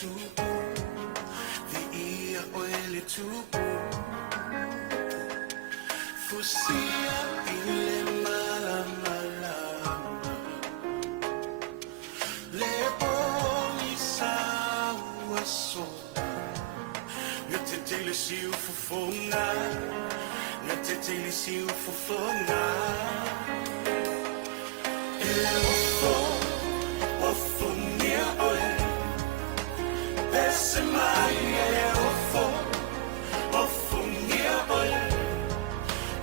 tupu, viia oele tupu, fusia ile mala, leboni sawa so, ngatitili siu fufonga, ngatitili siu fufonga, ofonia oe, besemai ofonia oe,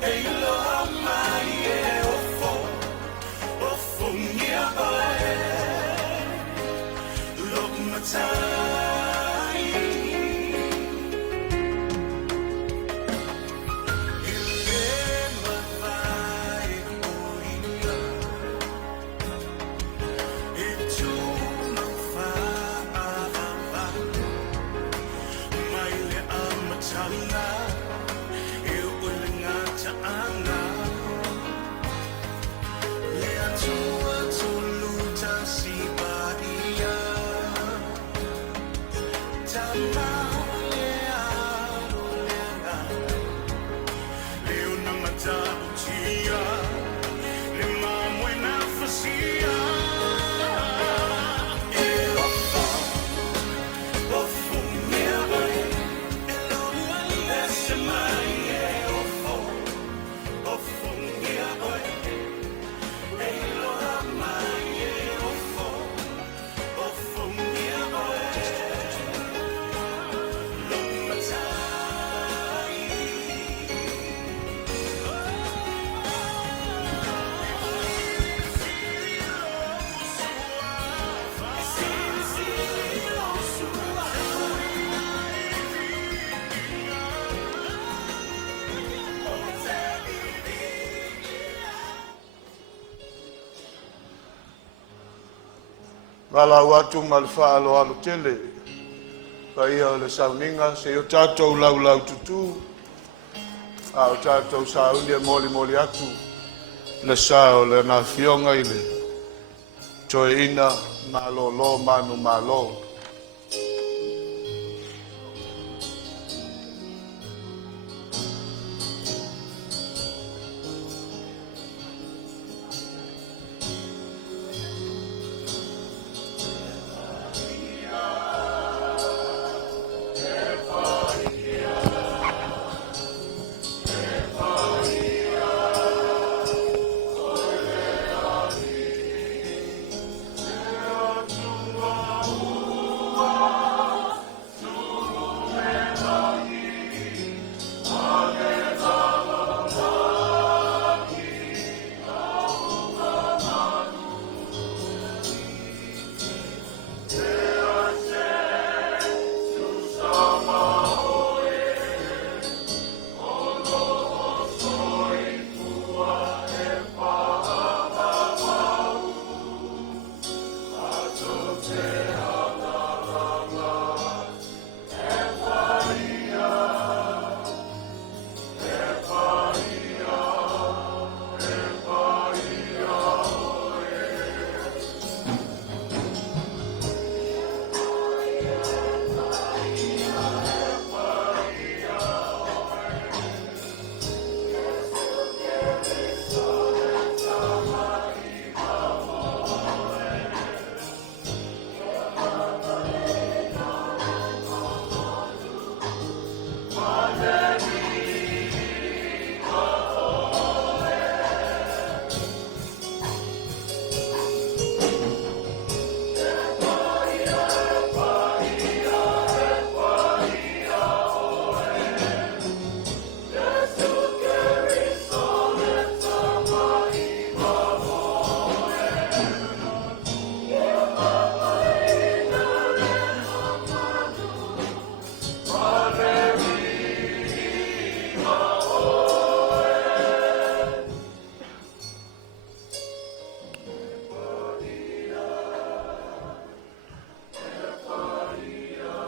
eilo mai ofonia oe, lokmatai, ile mavai oia, itu mafava, maile amatanga, eu ulingata anga, le atua tuluta sibaia, tama le arolenga, leo na matabutia, le mamwe na fasia. Wala watu malfa alo tele. Paia o le SAUNIGA se o tātou lau tutu. A o tātou saunia moli atu. Le sao le na fionga i le Toeaina Malolo manu malo.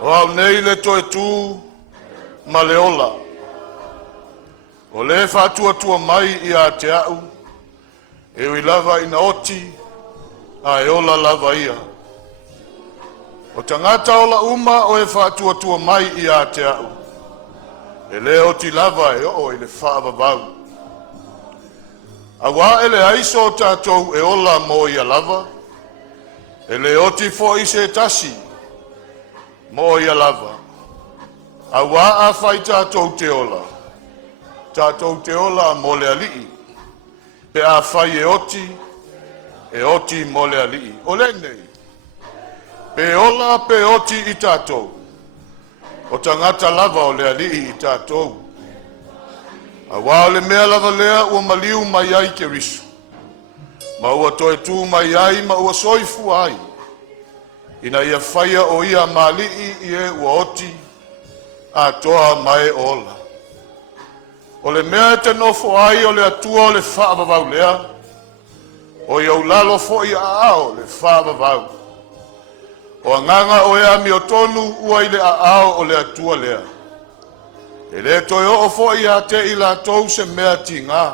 O nei le toe tu ma le ola. O le whātua mai i a te au. E ui lava ina oti a e ola lava ia. O tangata o la uma o e whaatua mai I a te au. E leo ti lava e o le whaavavau. A wā ele aiso tātou e ola mo I a lava. E le oti fo I se tasi mo I a lava. A wā a whai tātou te ola. Tātou te ola mo le alii. Pe a whai e oti mo le alii. O le nei. Pe ola pe oti I tātou. O tangata lava o le alii I tātou. A wā o le mea lava lea ua maliu mai ai ke risu. Ma ua toe tū mai ai ma ua soifu ai. Ina ia whaia o ia malii I e ua oti a toa mai ola. O le mea te nofo ai o le atua o le whaavavau lea. O iau lalo fo I a ao le whaavavau. O anganga o ea mi o tonu ua I le a ao o le atua lea. E le toi o fo I a te I la tou se mea ti ngā.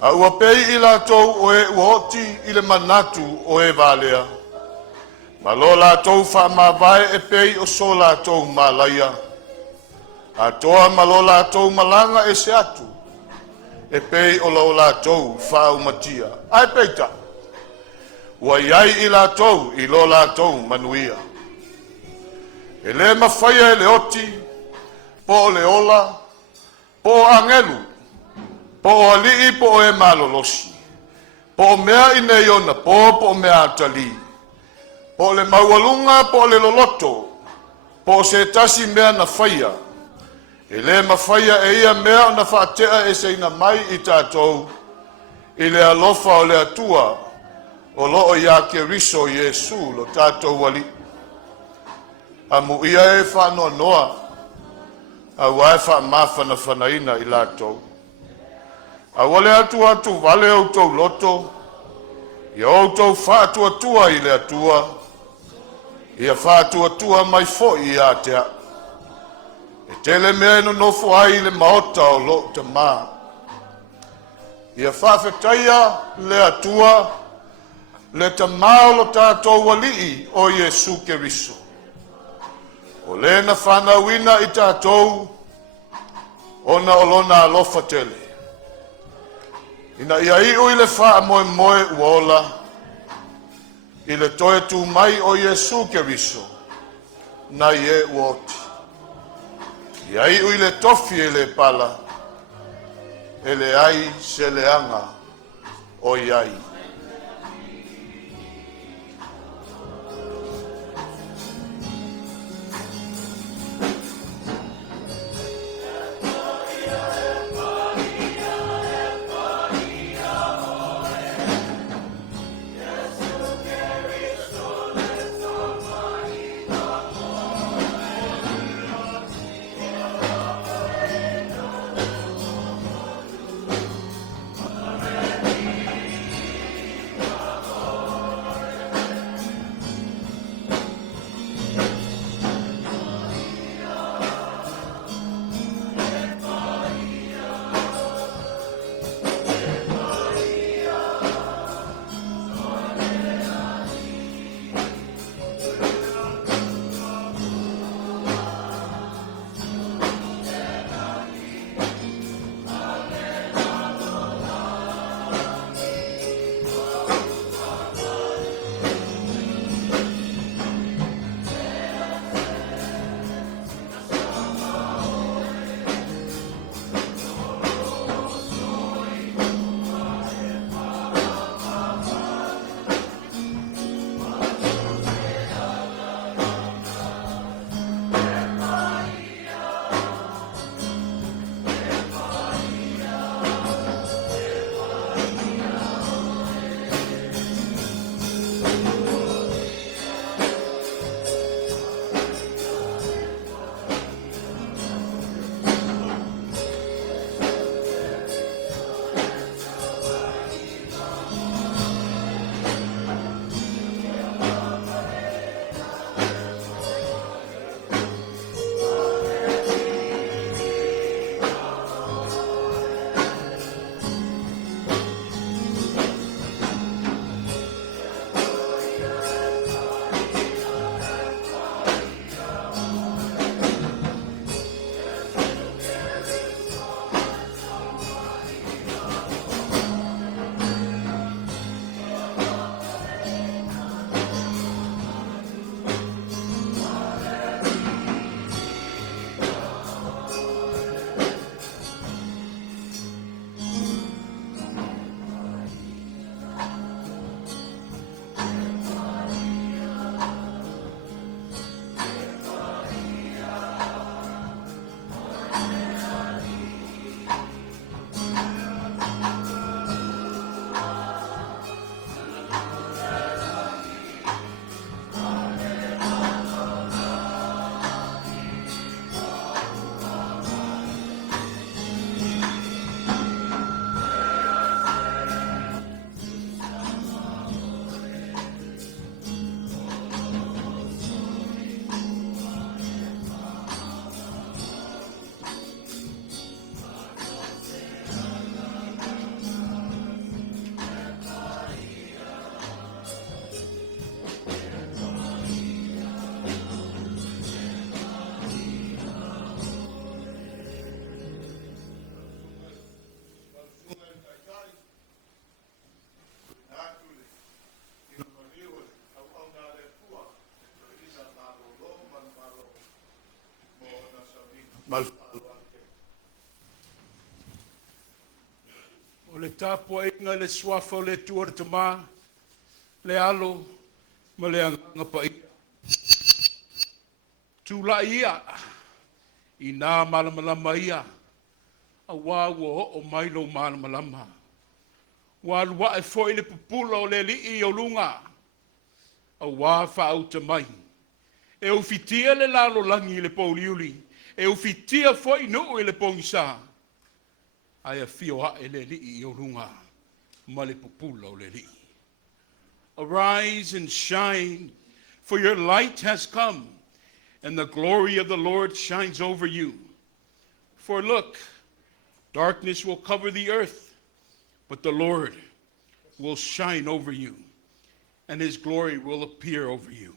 A ua pei I la tou o e uoti I le manatu o e valea. Ma lo la tou wha ma vai e pei o so la tou ma laia. A toa ma lo la tou malanga e se atu. E pei o lo la tou wha umatia. Ai peita. Ua iai I la tou I lo la tou manuia. E le mawhaia e le oti. Po le ola. Po angelu. Po alii po e malolosi. Po mea I nei ona po mea atali. Po le maualunga po le loloto. Po se tasi mea na whaia. E le mawhaia e ia mea na whaatea e seina mai I tātou. I le alofa o le atua. O loo ia ke riso Yesu lo tātou wali. A mu ia e whanoa noa. A wae whaamawhana whanaina I lātou. A wale atu vale au tau loto. I au tau whaatua I le atua. Ia whaatua mai fo I a tea. E tele mea no nofo ai le maota o lo te maa. Ia whaafetaia le atua. Le te maa o lo tātou walii o Yesu ke riso. O le na whanauina I tātou. Ona olona alofa tele. Ina ia I ui le wha moe uola. I le toe tu mai o Yesu ke riso. Na ie uoti. Ia I ui le tofi e le pala. E le ai se le anga o iai. O le tapo e inga le swafa o le tuar tama, le alo, ma le anga pa ia. Tula ia, i nā malamalama ia, a wā ua o mailo malamalama. Wā lua e fo i le pupula o le li i o lunga, a wā wha au te mai. E ufitia le lalo langi i le pauliuli, e ufitia fo i nuu i le pongisa. Ai a fio ha e le li i o lunga, ma le pupula o le li. Arise and shine, for your light has come, and the glory of the Lord shines over you. For look, darkness will cover the earth, but the Lord will shine over you, and his glory will appear over you.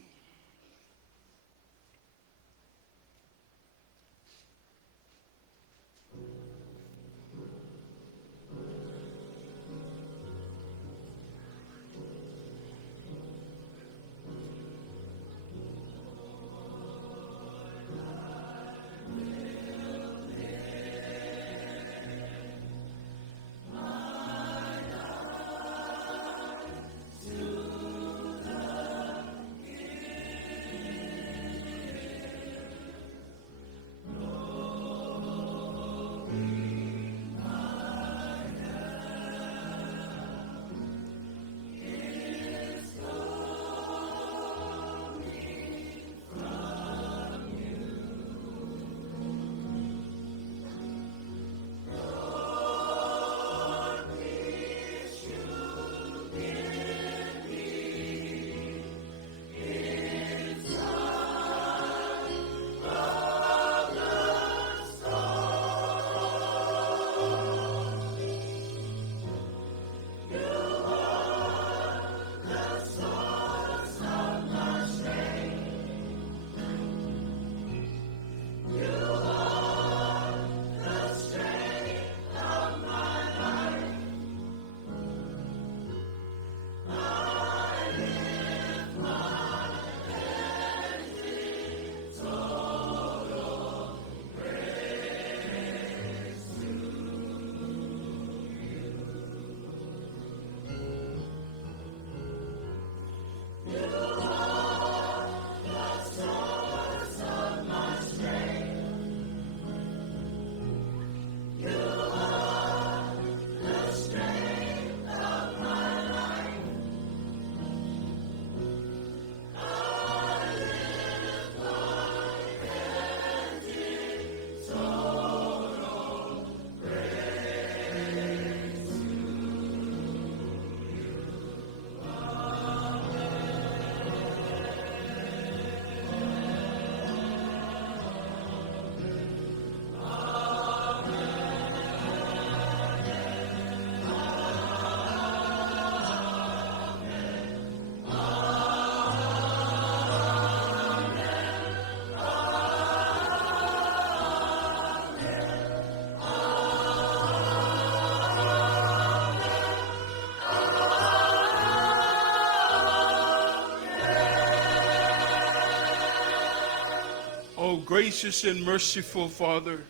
Oh, gracious and merciful Father,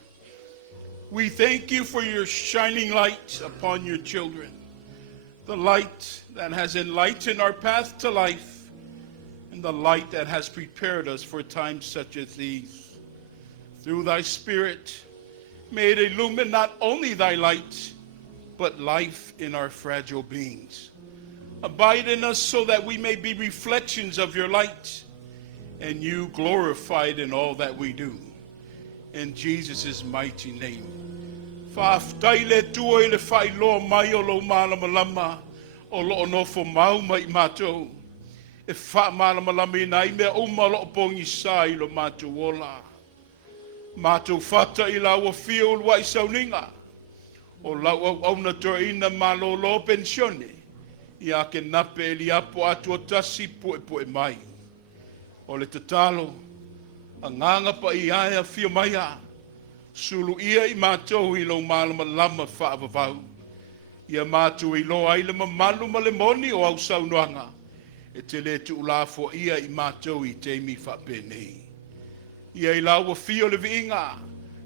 we thank you for your shining light upon your children, the light that has enlightened our path to life, and the light that has prepared us for times such as these. Through thy Spirit, may it illumine not only thy light, but life in our fragile beings. Abide in us so that we may be reflections of your light, and you glorified in all that we do. In Jesus' mighty name. Faafetai le tua I le whailoa mai o lo malamalama o lo onofo mau mai mātou. E wha malamalama I nai mea uma lo pongi sa I lo mātou ola. Mātou whata I la ua fia ulua I SAUNIGA. O lau au na Toeaina Malolo pensione. Ia Kenape Eliapo atua tasi poe mai. O le tatalo, a nganga pa I aia fia maia, sulu ia I mātou I lo malamalama whaavavau. Ia mātou I lo aile mamalu ma le moni o au saunoanga, e te le tu ulafo ia I mātou I teimi whapene. Ia I laua fia le viinga,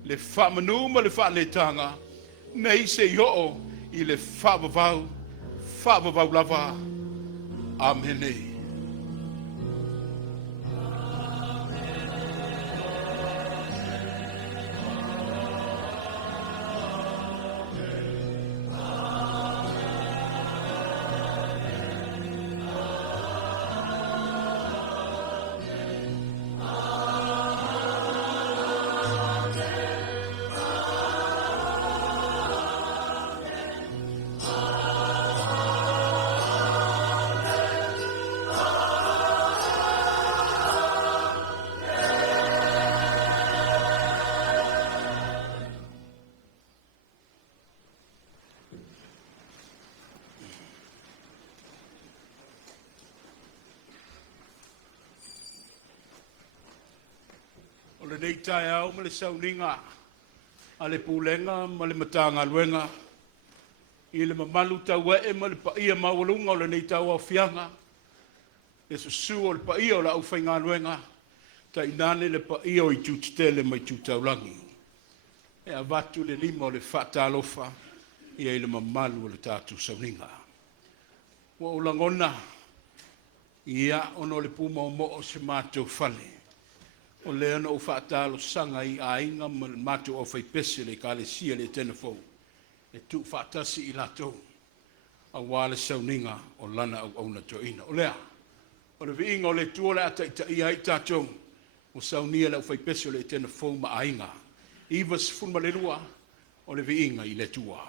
le whamanu ma le whaletanga, nei se yo i le whavavau lava. Amen. O le nei tae au ma le sauninga, a le pulenga ma le matanga luenga, i le mamalu tau e ma le paia mawalunga o le nei tau au fianga, le susu o le paia o la au whainga luenga, ta inane le paia o i tutitele mai tutaulangi. E a vatu le lima o le whaatalofa, i le mamalu o le tatu sauninga. Wa o langona, ia ono le puma o mo o se mātou whale, o le ana o whaatalo sanga i a inga mātou o whaipese le ka le sia le Etena fau, le tu whaatasi i latou, a wale sauninga o lana au na Toeaina. O lea, o le viinga o le tua le ata i ai tātou, o saunia le o whaipese le Etena fau ma a inga, iwa sifun ma le rua, o le viinga i le tua.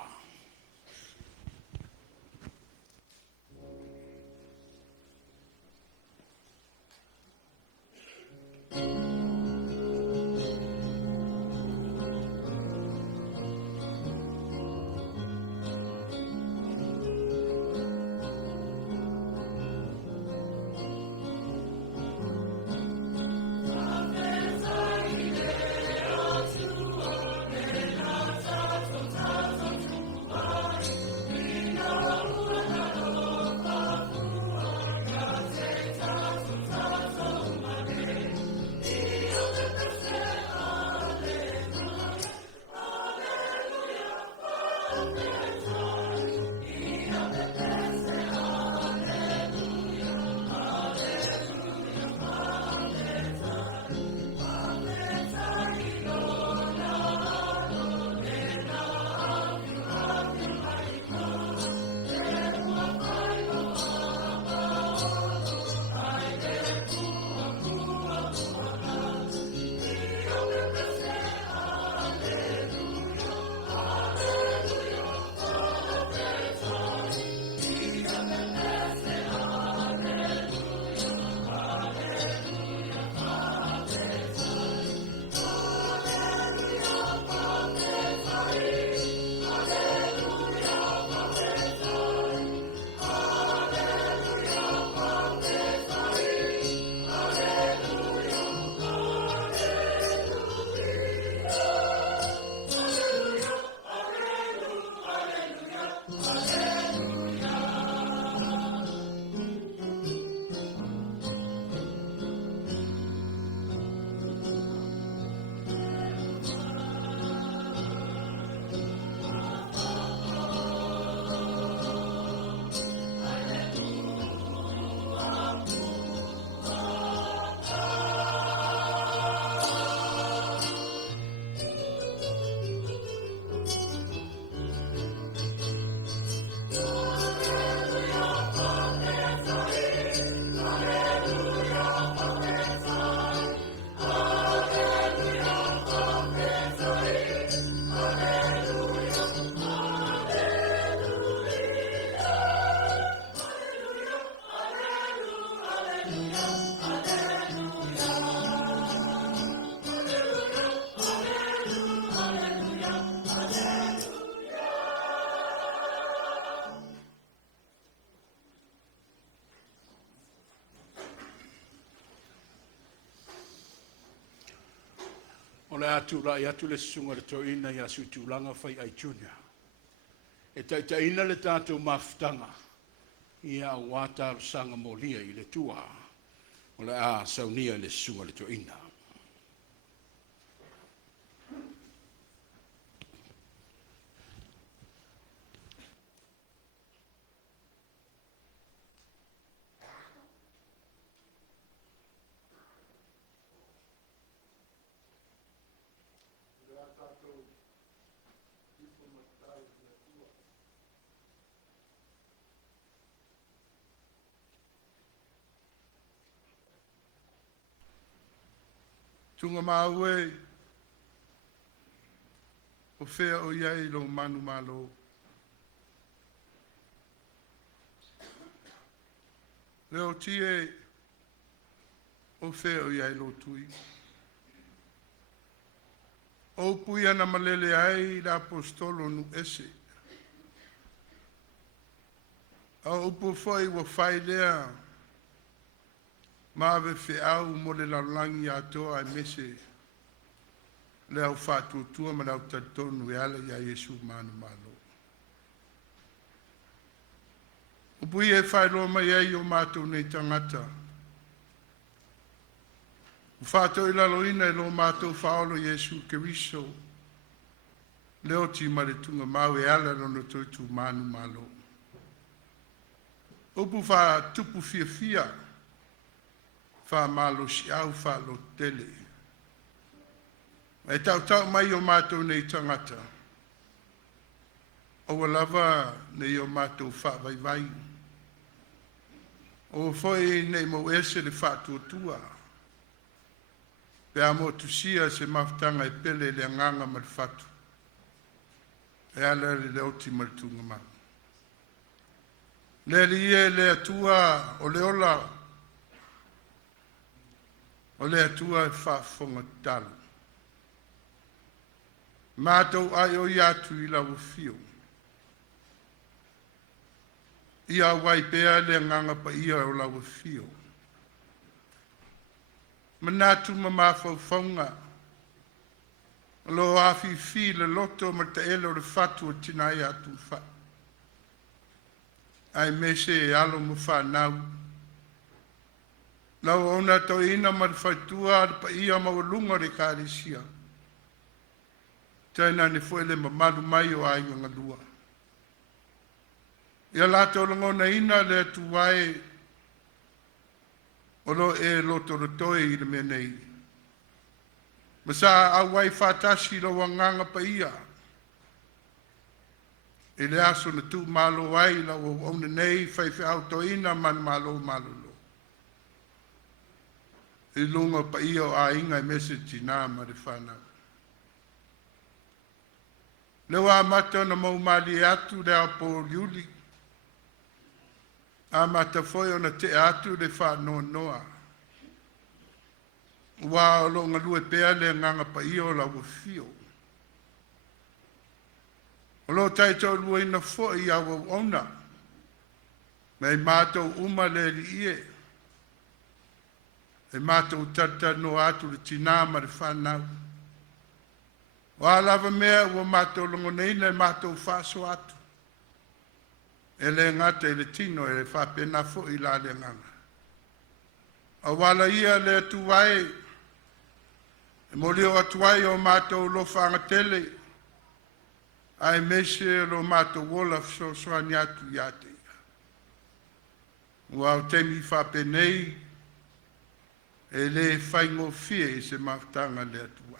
O le atu la i atu le sunga le Toeaina i asu tūlanga whai ai tunia. E taitaina le tātou maftanga i a wata sanga molia i le tua. O le a saunia le sunga le Toeaina. Tunga maue, o fea o iai lo manu malo. Leo tie, o fea o iai lo tui. O pui ana malele ai la apostolo nu ese. A upu foi wa fai lea, ma ave fe au mo le laulangi atoa ai mese. Le au fatu tua ma lau tatonu e ala ia Yesu manu malo. Upui e whai loa mai ai o mātou nei tangata. Whātou i laloina e lo mātou whaolo Yesu Keriso. Leo ti maritunga mau e ala no toitu manu malo. Upu wha tupu fia fia. Wha malo si au wha lo tele. E tau mai o mātou nei tangata. O lava nei o mātou wha vai vai. O foi nei mo ese le whātua tua. Pea mo tusia se maftanga e pele le nganga ma le whatu. E ala le oti ma le tunga ma. Le lie le atua o le ola. O le atua e whaafonga talo. Mātou ai o iatu I lau fio. Ia wai pea le nganga pa ia o lau fio. Manatu ma mawhauwhaunga. Lo afi fi le loto ma te elo le fatu o tinai atu wha. Ai mese e alo mo whanau. Lau ona Toeaina ma le whaitua pa ia ma walunga re kārisia. Taina ne foele ma malu mai o ainga ngalua. Ia lato langona ina le tuwae o lo e loto rotoe I le menei. Masa au wai whatasi lo wanganga pa ia. E le aso na tu malo wai la o ona nei Faifeau Toeaina Malolo Malolo. E lunga pa ia o ainga message na ma le whanau. Leo a mata na mau mali atu le apo liuli. A mata foi ona te atu le whanau noa. Wa o lo ngalue pea le nganga pa ia o la wafio. O lo taitau lua ina fo I awa ona. Mei mātou uma le li ie. E mātou tata no atu le tinama le whanau. Wa lava mea ua mātou longoneina e mātou whaso atu. E le ngata e le tino e le whapena fo I la le nganga. A wala ia le tuwae. E molio atuai o mātou lo whangatele. Ai mese lo mātou wola so soani atu iate. Ua o temi whapenei. E le whaingo fie I se maftanga le atuai.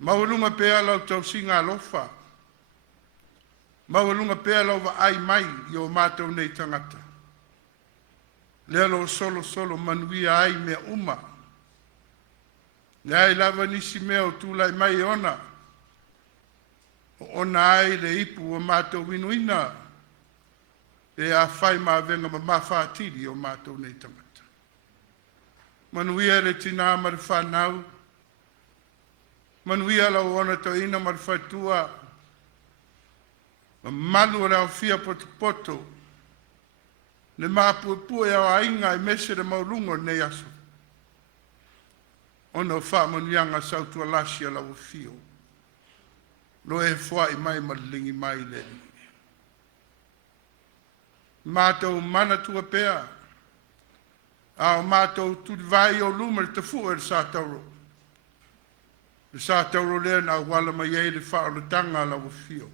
Mawalunga pea lau tau singa alofa. Mawalunga pea lau wa ai mai I o mātou nei tangata. Lea lo solo manuia ai mea uma. Lea ai lava nisi mea o tūlai mai ona. O ona ai le ipu o mātou winuina. E a whai maa venga ma mawhaatiri o mātou nei tangata. Manuia le tina ma le whanau. Manuia la ona Toeaina ma le whaitua. Ma malu o rao fia poto. Le māpuepue au ainga I mese le maulungo nei aso. Ona o wha manuianga sautua lasia la fio. Lo e fwai mai ma lingi mai le. Mātou mana tua pea. Ao mātou tudivai o luma le tafu e le sātauro. Le sātauro lea na wala mai ei le whaolotanga la wafio.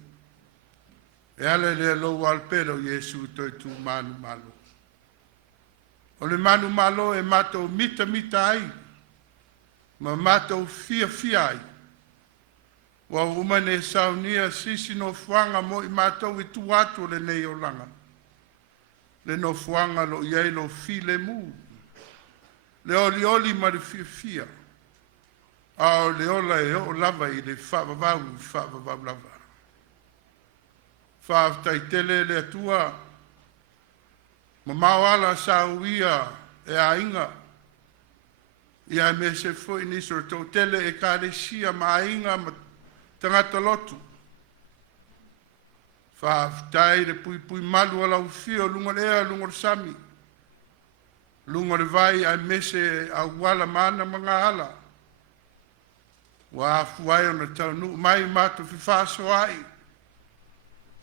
E ale le lo walpero Yesu toitu manu malo. O le manu malo e mātou mita ai. Ma mātou fia ai. Wa umane saunia sisi no fuanga mo I mātou I tuatu le nei o langa. Le no fuanga lo iei lo file mu. le oli ma le fia. Ao le ola e o lava i le whaavavau lava. Whaaftai tele le atua, ma mawala sa uia e a inga, ia me se foi niso tau tele e ka le sia ma inga ma tangata lotu. Whaaftai le pui malu ala ufio lunga lea lunga sami. Lunga le vai ai mese a wala mana mga ala. Wa fuai ona tau nu mai mato fi fa so ai.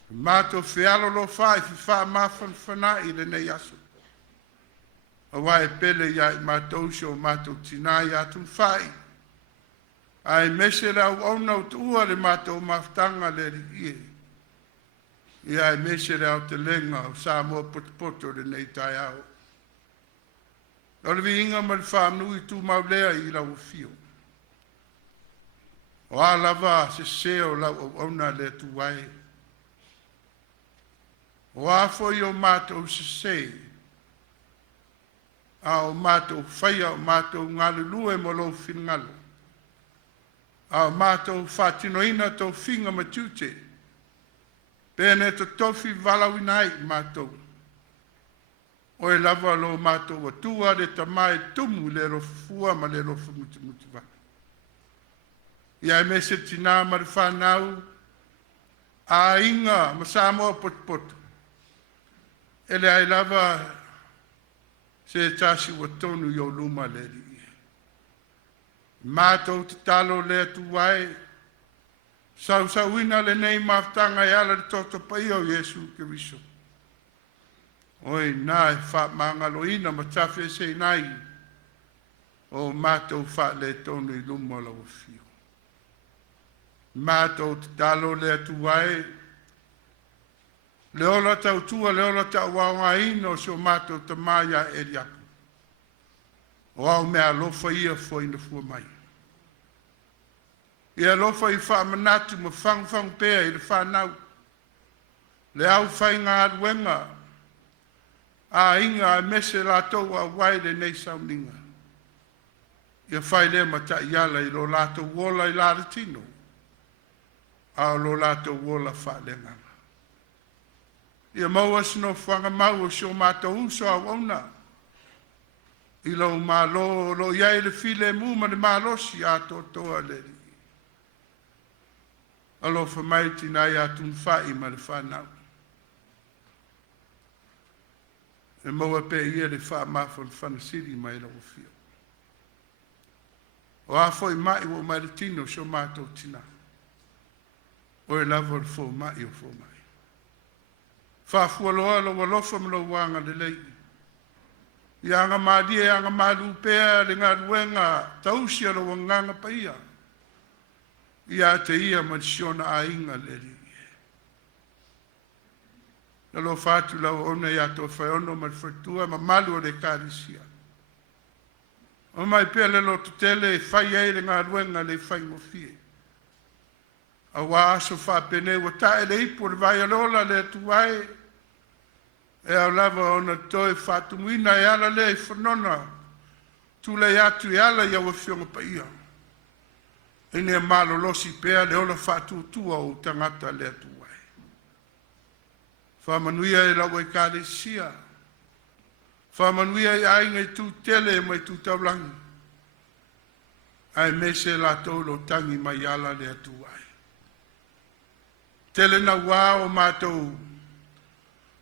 Mato fi alo lo fai fi fa ma fana i le nei aso. A wai pele ya mato so mato tina ya tu fai. Ai mese la ona tua le mato maftanga le rie. Ia mese la te lenga o sa mo poto le nei TAITAI. O le vinga ma le fa nui tu maulea i la ufio. O a lava se seo la ona le tu wai. O a foi o mato se se. A o mato faya o mato ngalu lue mo lo finngalo. A o mato fatinoina to finga matute. Pene to tofi valawinai mato. O e lava lo mato wa tua le tamai tumu le rofua ma le rofu muti va. Ia e mese tina ma le whanau, a inga ma Samoa pot. Ele ai lava se tasi wa tonu i o luma le ri. Mātou te talo le atu wai, sauina le nei maftanga i ala le toto pai o Yesu Kiriso. Oi nā e wha mangaloina ma tawhi se nai, o mātou wha le tonu i luma la wafio. Mātou te talo le atu wai, le ola tau tua, le ola tau wawanga ino so mātou te maia Eliapo. O au mea lofa ia foi na fua mai. Ia lofa i wha manatu ma whang pēa i le whanau. Le au whai ngā aruenga, a inga a mese la tau a waire nei SAUNIGA. Ia whai le mata i ala i lo lato wola i la retino. A lo lato wola wha le nganga. Ia maua sino whanga maua so mātou uso a wauna. I lo malo, lo iai le file mu ma le malosi a toa le ri. Alo whamaiti nai a tun whai ma le whanau. E maua pe ia le wha mawhan whanasiri mai la ufio. O a foi mai o mai le tino so mātou tina. O e lava le fo mai o fo mai. Whafua loa lo walofa mlo wanga le lei. Ia anga maadia, ia anga malu pēa, le ngā ruenga, tausia lo wanganga pa ia. Ia te ia mansiona a inga le ri. Nalo fatu lau ona ia TOFAEONO ma whatua ma malu o le kārisia. O mai pēa le lo tutele, whai ei le ngā ruenga le whai mo fie. A wā aso whapene, wa tae le ipo le vai alola le tuai. E au lava ona toe whatumuina e ala le whanona. Tule atu e ala ia wa fionga pa ia. E ne malolosi pēa le ola whatutua o tangata le tuai. Whamanuia e lau e kāresia. Whamanuia e ainga i tū tele mai tū taulangi. Ai mese la tolo tangi mai ala le atuai. Tele na wā o mātou.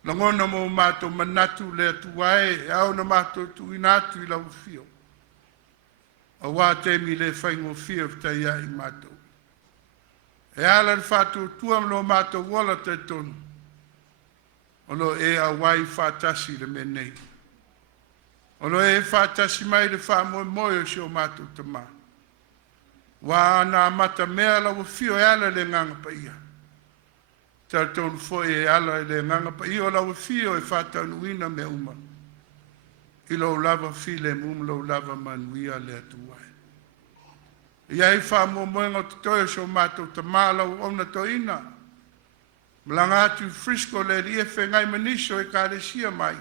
Langona mo mātou manatu le atuai. E au na mātou tuinatu i lau fio. A wā temi le whaingo fio tai ai mātou. E ala le whātou tuam lo mātou wala te tonu. Ono e a wai whātasi le menei. Ono e whātasi mai le whāmoe moe o sio mātou te mā. Wā nā mata mea la wa fio e ala le nganga pa ia. Tau tonu fo e ala le nganga pa ia o la wa fio e whātau nuina me uma. I lo lava file mum lo lava manuia le atuai. Ia i whāmoe moe ngā tutoe sio mātou te mā la wa ona Toeaina. Malanga atu Frisco le rie whengai maniso e kāresia mai.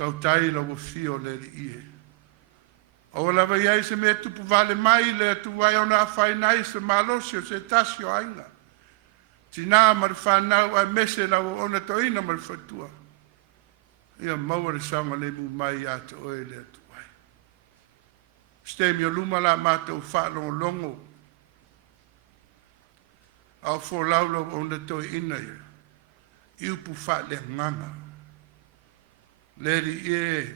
tautai la wafio le ie. O lava iai se mea tupu vale mai le atu wai ona a whainai se malosi o se tasi o ainga. Tina mar whanau a mese la o ona toina mar whatua. Ia maua le sanga le mu mai a te oe le atu wai. Stemi o luma la mātou whalongo longo. Au fo laulo o ona toina ia. Iupu whale nganga. Leri e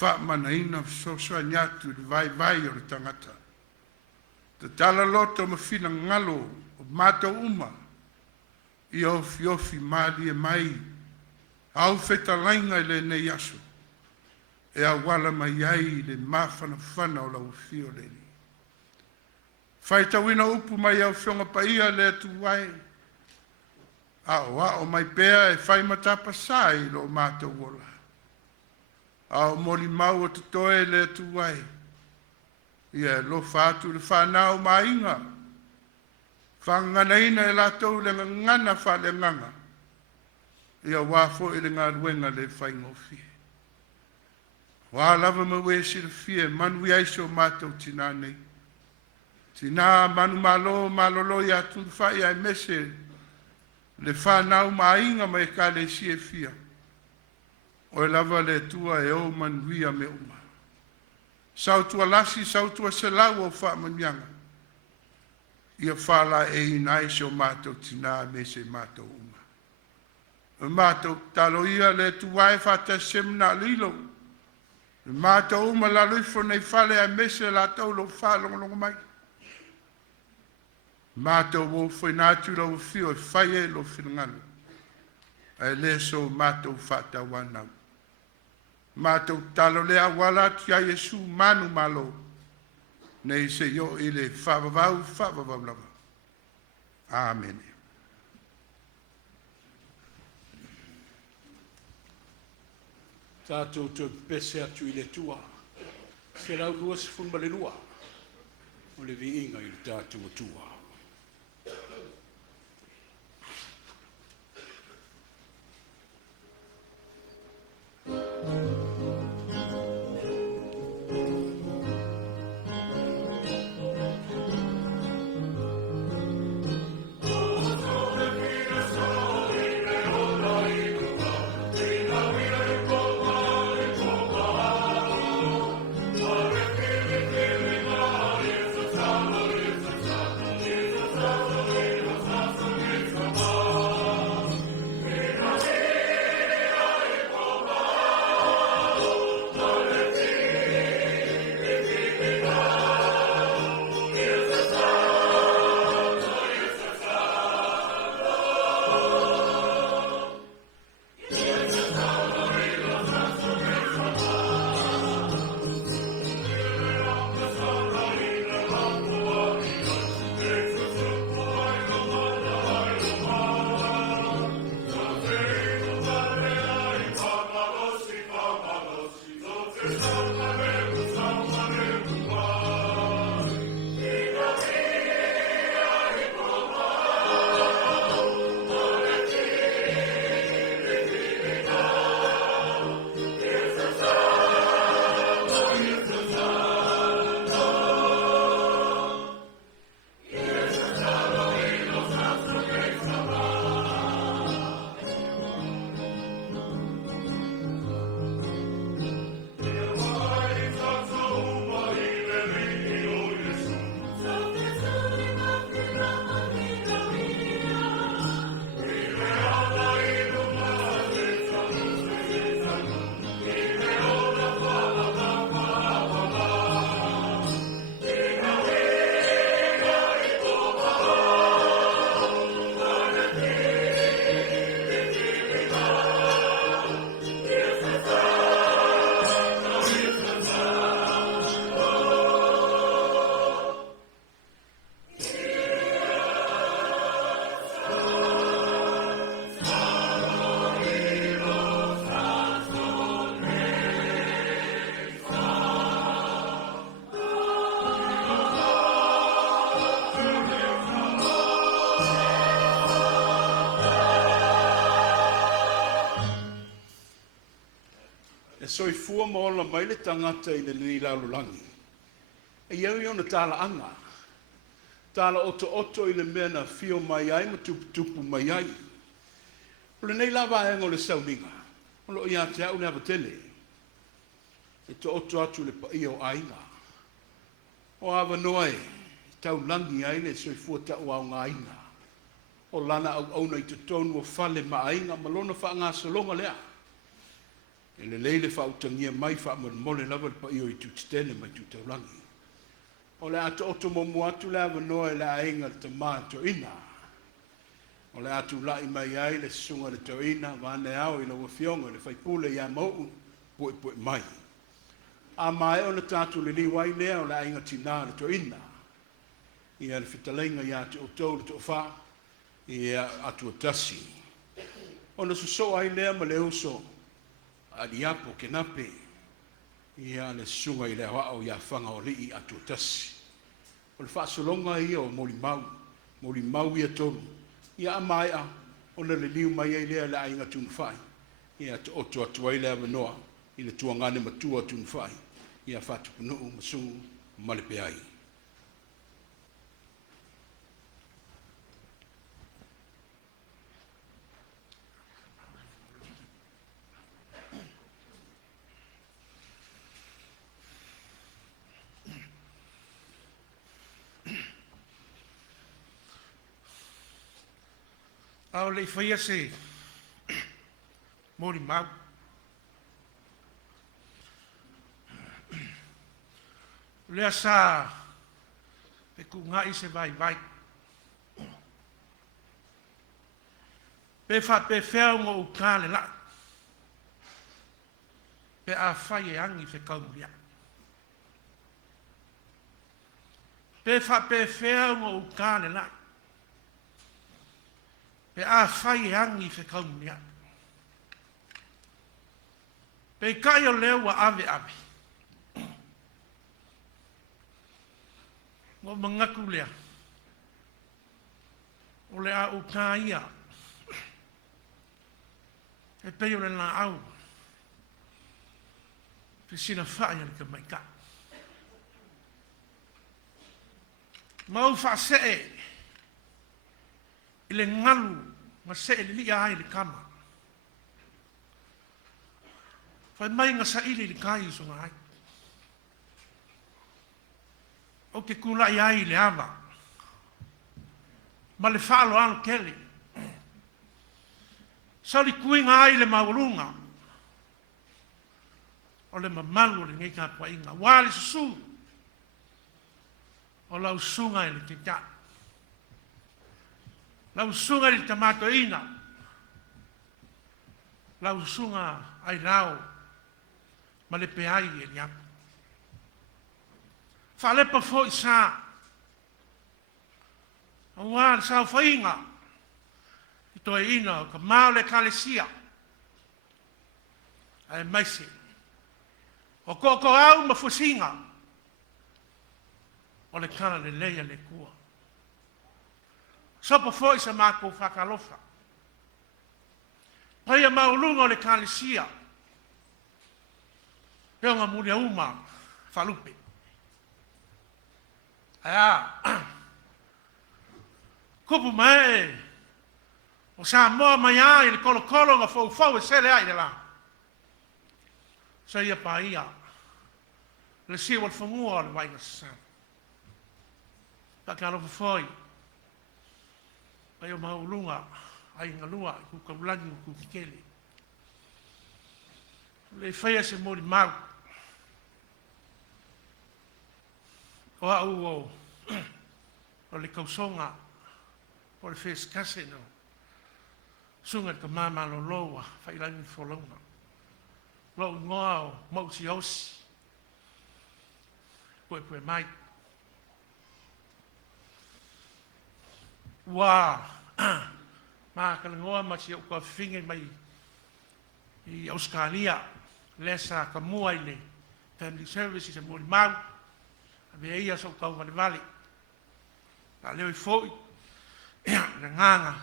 whaamanaina sosoa nyatu le vai o le tangata. Te tala loto ma whina ngalo o mātou uma. I ofi mali e mai. Au wheta lainga i le nei aso. E a wala mai ai le mawhana whana o lau whio le ni. Whaita wina upu mai au whionga paia le atu wai. O mai pēa e whai matapa sai lo mātou wola. Ao moli mau o tutoe le atu wai. Ia lo whātu le whanau mainga. Whanganaina e lātou le ngana whale nganga. Ia wāfo i le ngā ruenga le whaingofi. Wā lava ma wesi le fie manu iaiso mātou tina nei. Tina manu malolo ia tu whai ai mese le whanau mainga mai ka le sie fia. O e lava le tua e o manuia me uma. Sautua lasi, sautua selau o wha manianga. Ia whala e inai se o mātou tina me se mātou uma. O mātou talo ia le tuai whata semna lilo. O mātou uma la luifo nei whale a mese la tau lo whalongo mai. Mātou wo foi nātu lau whio e whai e lo whinganu. E le so mātou whata wanau. Mātou talo lea wala tia Yesu manu malo. Nei se yo i le whavavau lava. Amen. Tātou te pese atu i le tua. Se lau lua se funma le lua. O le vi inga i le tātou tua. fua maola mai le tangata i le ni laulangi. E iau iau na tala anga. Tala oto i le mea na fio mai ai, ma tupu mai ai. O le nei lava e le SAUNIGA. O lo ia te au le avatele. E to oto atu le pa ia o ainga. O ava noe, tau langi ai le soifua tau au ngā inga. O lana au na i te tonu o fale ma ainga, malona wha ngā salonga lea. E le leile wha utangia mai wha mole lava le pa ia i tutitele mai tutau langi. O le ato oto momu atu le ava noe le ainga le tamaa Toeaina. O le atu lai mai ai le sunga le Toeaina, vane au i la wafionga le whaipule ia mau pue mai. A mai o le tatu le liwai lea o le ainga tina le Toeaina. Ia le whitalenga ia te otou le tofa, ia atu o tasi. O na suso ai lea ma le uso Eliapo Kenape, ia le sunga i le wao ia whanga o lii atu o tasi. O le whaasolonga ia o moli mau ia tonu. Ia amai a, o le liu mai ei lea le ainga tunwhai. Ia te oto atua i lea manoa, i le tuangane matua tunwhai. Ia whatupunu masungu malepe ai. Au le whaia se mori mau. Lea sa pe ku ngai se vai. Pe fa pe fea mo u kale la. Pe a whai e angi fe kauria. Pe fa pe fea mo u kale la. Pe a whai angi fe kaunia. Pe kai o leo wa ave. Ngo mangaku lea. O le a o kāia. E pei o le nā au. Pe sina whai ani ka mai ka. Mau wha se e. I le ngalu ma se e li ai le kama. Fai mai nga sa ili le kai so ngai. O ke kula ai le ava. Ma le whaalo alo kele. Sa li kuinga ai le maulunga. O le mamalu le ngai ka pua inga. Wale susu. O lau sunga e le te ta. Lau sunga le Toeaina. Lau sunga AILAO. Ma le peai e Eliapo. Whalepa fo i sa. Awa le sa whainga. I Toeaina ka mao le kalesia. Ai maise. O koko au ma fusinga. O le kala le leia le kua. Sopa foi sa mako whakalofa. Pai a maulunga o le kalesia. Peo ngā muria uma whalupe. Aia. Kupu mai. O sa moa mai ai le kolo ngā fau e sele ai le la. Sa ia pa ia. Le siwa le whamua o le wainga sa. Whakalofa foi. Pai o maulunga ai ngalua ku kaulangi ku kikele. Le whaia se mori mau. O au o le kausonga o le wheskase no. Sunga ka mama lo loa whailangi wholonga. Lo ngoa o mausi osi. Pue mai. Wā, mā ka ngoa masi au kua whinge mai i Australia, lesa ka mua i le Family Services e mori mau, a me ia sau kau vale vale. Ka leo i fōi, na nganga,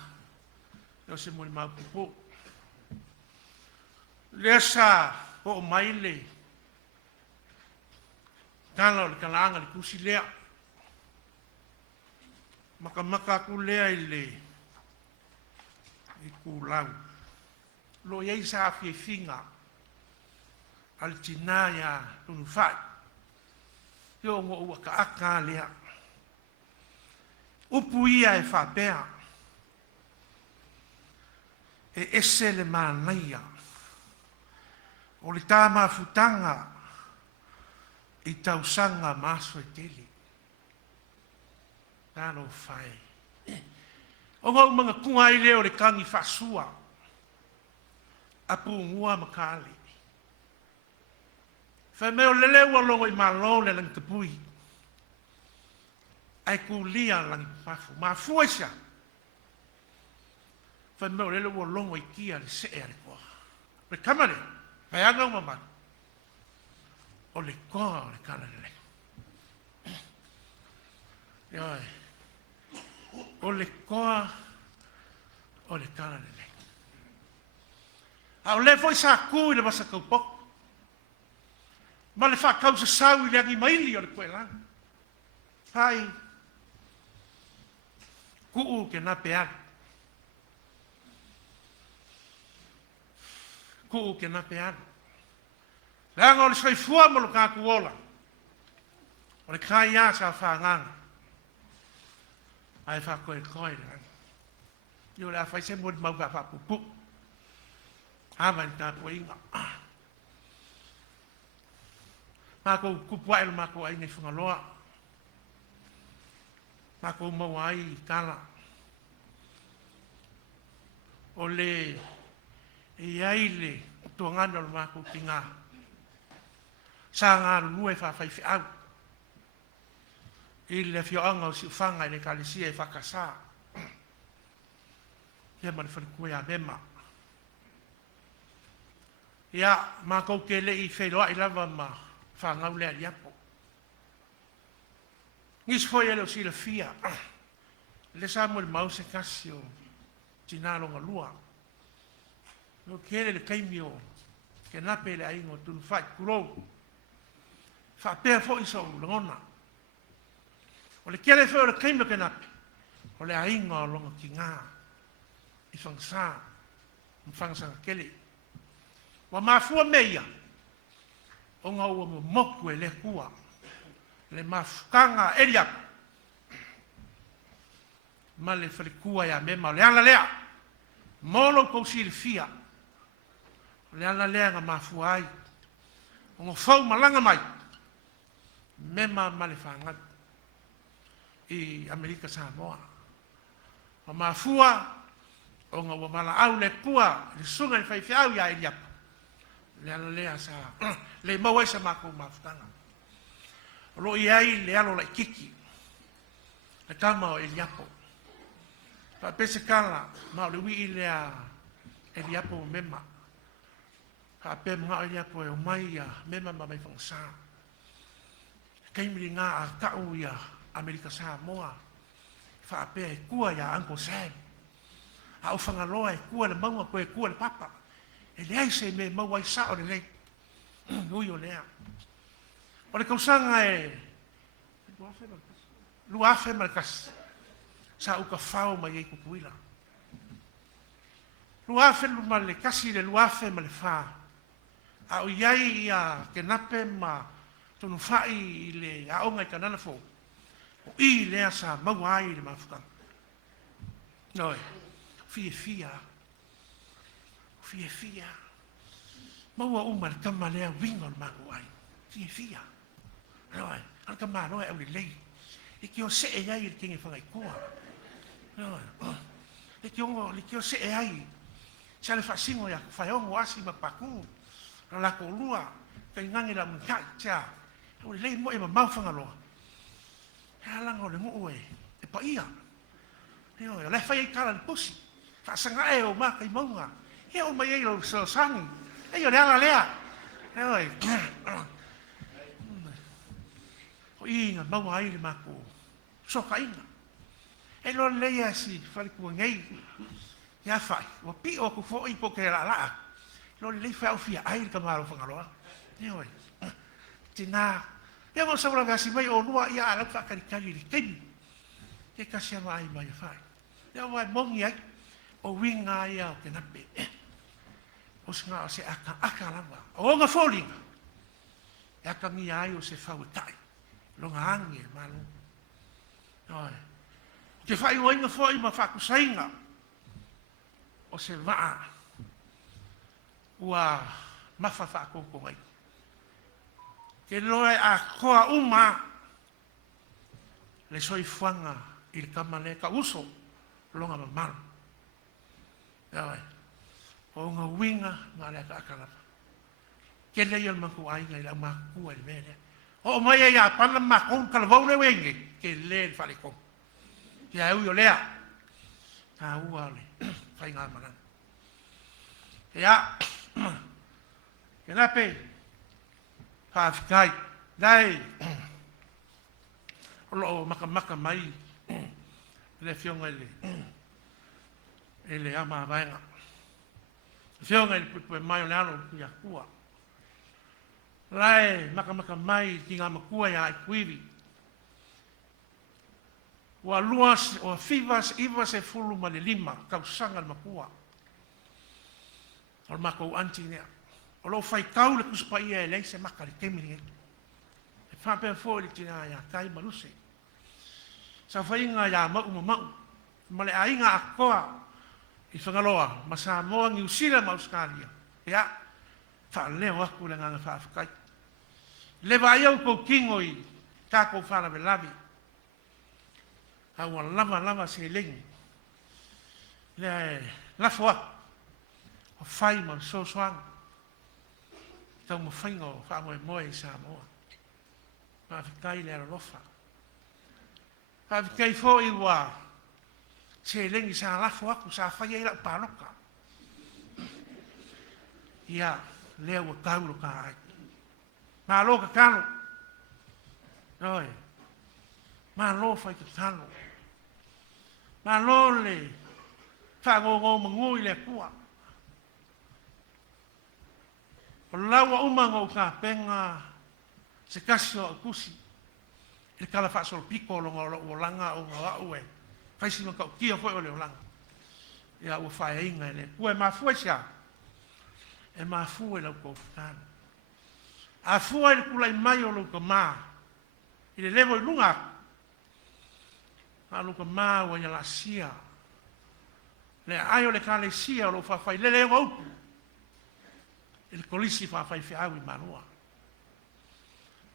leo se mori mau pupo. Lesa po mai le kala o le kalanga le kusi lea maka ku lea le i ku lau lo iei sa finga al tina ya tunu fai yo ngo ua ka aka lea upu ia e whapea e ese le mānaia o le tāma futanga i tausanga maso e tele tāno whai o ngau mga kunga i leo le kangi whasua apu ngua makali whai meo lele ua longo i malo le lang tapui ai ku lia lang mafu isia whai meo lele ua longo i kia le se ea le kua le kamare whai anga umamana o le koa o le kala le Yoi. O le koa o le kala le a o le foi sa ku i le masa kaupok ma le whakau sa sau i le angi maili o le koe lang hai kuu Kenape Eliapo kuu Kenape Eliapo Langa o le Faifeau mo lo kaku ola. O le kai ia sa whanganga. Ai whakoe koe le. Yo le a whaise mo di mauga whapupu. Hama ni tāpua inga. Mako kupua elu mako ai nei whangaloa. Mako maua ai kala. O le e ai le tuangana o mako tinga. Sa ngā lue whawhaifi au. I le whioanga o si whanga i le kalisia e whakasā. Ia mani whanikue a mema. Ia, mā kou ke le i wheroa i lava ma whangau lea Eliapo. Ngis foi ele o si le fia. Le Samuel mau se kasi o tinalonga lua. No kere le kaimi o Kenape le aingo tunu whai kurou. Whapea fo iso o langona. O le kere fo o le kaimi o Kenape. O le aingo o longa ki ngā. I whangsā. Mwhangsanga kele. Wa mafua meia. O ngā ua mo moku e le kua. Le mafukanga Eliapo. Ma le whalikua ia mema o le ana lea. Molo kousi le fia. Le ana lea ngā mafua ai. O ngā whau malanga mai. Mema ma le whangat. I Amerika Samoa. O mafua. O ngā wamala au le kua. Le sunga le Faifeau ia Eliapo. Le ana lea sa. Le maua isa mako mafukanga. Lo iai le alo la kiki. Le kama o Eliapo. Pa pese kala. Ma o le wii lea Eliapo mema. Pa pe mga o Eliapo e o mai mema ma mai whangsā. Kaimiri ngā a kau ia Amerika Samoa. Fa pe e kua ia Uncle Sam. A o whangaloa e kua le maunga koe kua le papa. E lei se me maua i sa o le lei. Nui o lea. O le kausanga e luafe malakas sa uka whao mai e kupuila. Luafe ma le kasi le luafe ma le wha. A o iai ia Kenape ma tonu whai i le aonga i kanana fo. O i lea sa maua ai le mafukanga. Noi, fia fia. Fia fia. Maua uma le kama lea wingo le maku ai. Fia fia. Noi, al kama noe au le lei. E ki o se e ai le kingi whangai kua. Noi, e ki o se e ai. Sa le whasingo ia whaiongo asi ma paku. Na lako lua. Kai ngangi la mkai tia. O le lei mo e ma mau whangaloa. E alanga o le mo e. E pa ia. Noi, le whai kala le pusi. Whasanga e o maka i maunga. E o mai e lo sangi. E o le ala lea. Noi, o inga maua ai le mako soka inga. E lo leia si whalikua ngei. Ia whai. Wa pi o ku fo i po ke la laa. lo le fa o fia ai ka maro fangaloa ni oi tina ya mo sa ora si mai o lua ia ala fa kali kini ke ka sia mai mai fa ya wa mongi ai o winga ia o Kenape o singa se aka lava o nga folinga ya ka mi ai o se fa utai lo nga angi malu oi ke fa i oinga foi ma fa ku sainga o se va ua mafafa ko ngai ke loe a koa uma le soifuanga i le kamale ka uso longa mamal ai o nga winga ma le ka kala ke le yo manku ai ngai la ma ku el vele o mai ya pana ma kon kala vau le wenge ke le fa le ko ya u yo lea ta u ale fai nga mana ya Kenape Faifekai dai lo maka mai le fionga ele ama vainga fionga il pu mai le ano ya kua lai maka mai tinga makua ya kuivi wa luas o fivas ivas e fulu ma le lima kausanga makua o mako anti o lo fai kau le kuspa ia e leise maka le kemiri e whape fo le tina ia kai maluse sa whainga ia mau ma le ainga a koa i whangaloa ma sa moa ngi usila ma Australia ia wha leo aku le nganga Faifekai le vai au kou kingo i kako whana me lavi aua lama se lengi le lafo aku o fai ma so soanga tau mo whaingo wha moe sa moa Faifekai le alofa Faifekai fo i wa se lengi sa lafo aku sa whai eila paloka ia leo wa kauro ka ai malo ka kano oi malo fai ka kano malo le whagongo mangui le kua o laua umango ka penga se kasi o kusi e kala fa sol piko o langa o nga ue faisi no ka kia foi o le langa ia o fa inga le kua ma fuesa e ma fu e la ko tan a fu e kula mai o lo ko ma ile levo lunga a lo ko ma o ya la sia le ayo le kale sia lo fa fai le o il kolisi fa fai fiawi manua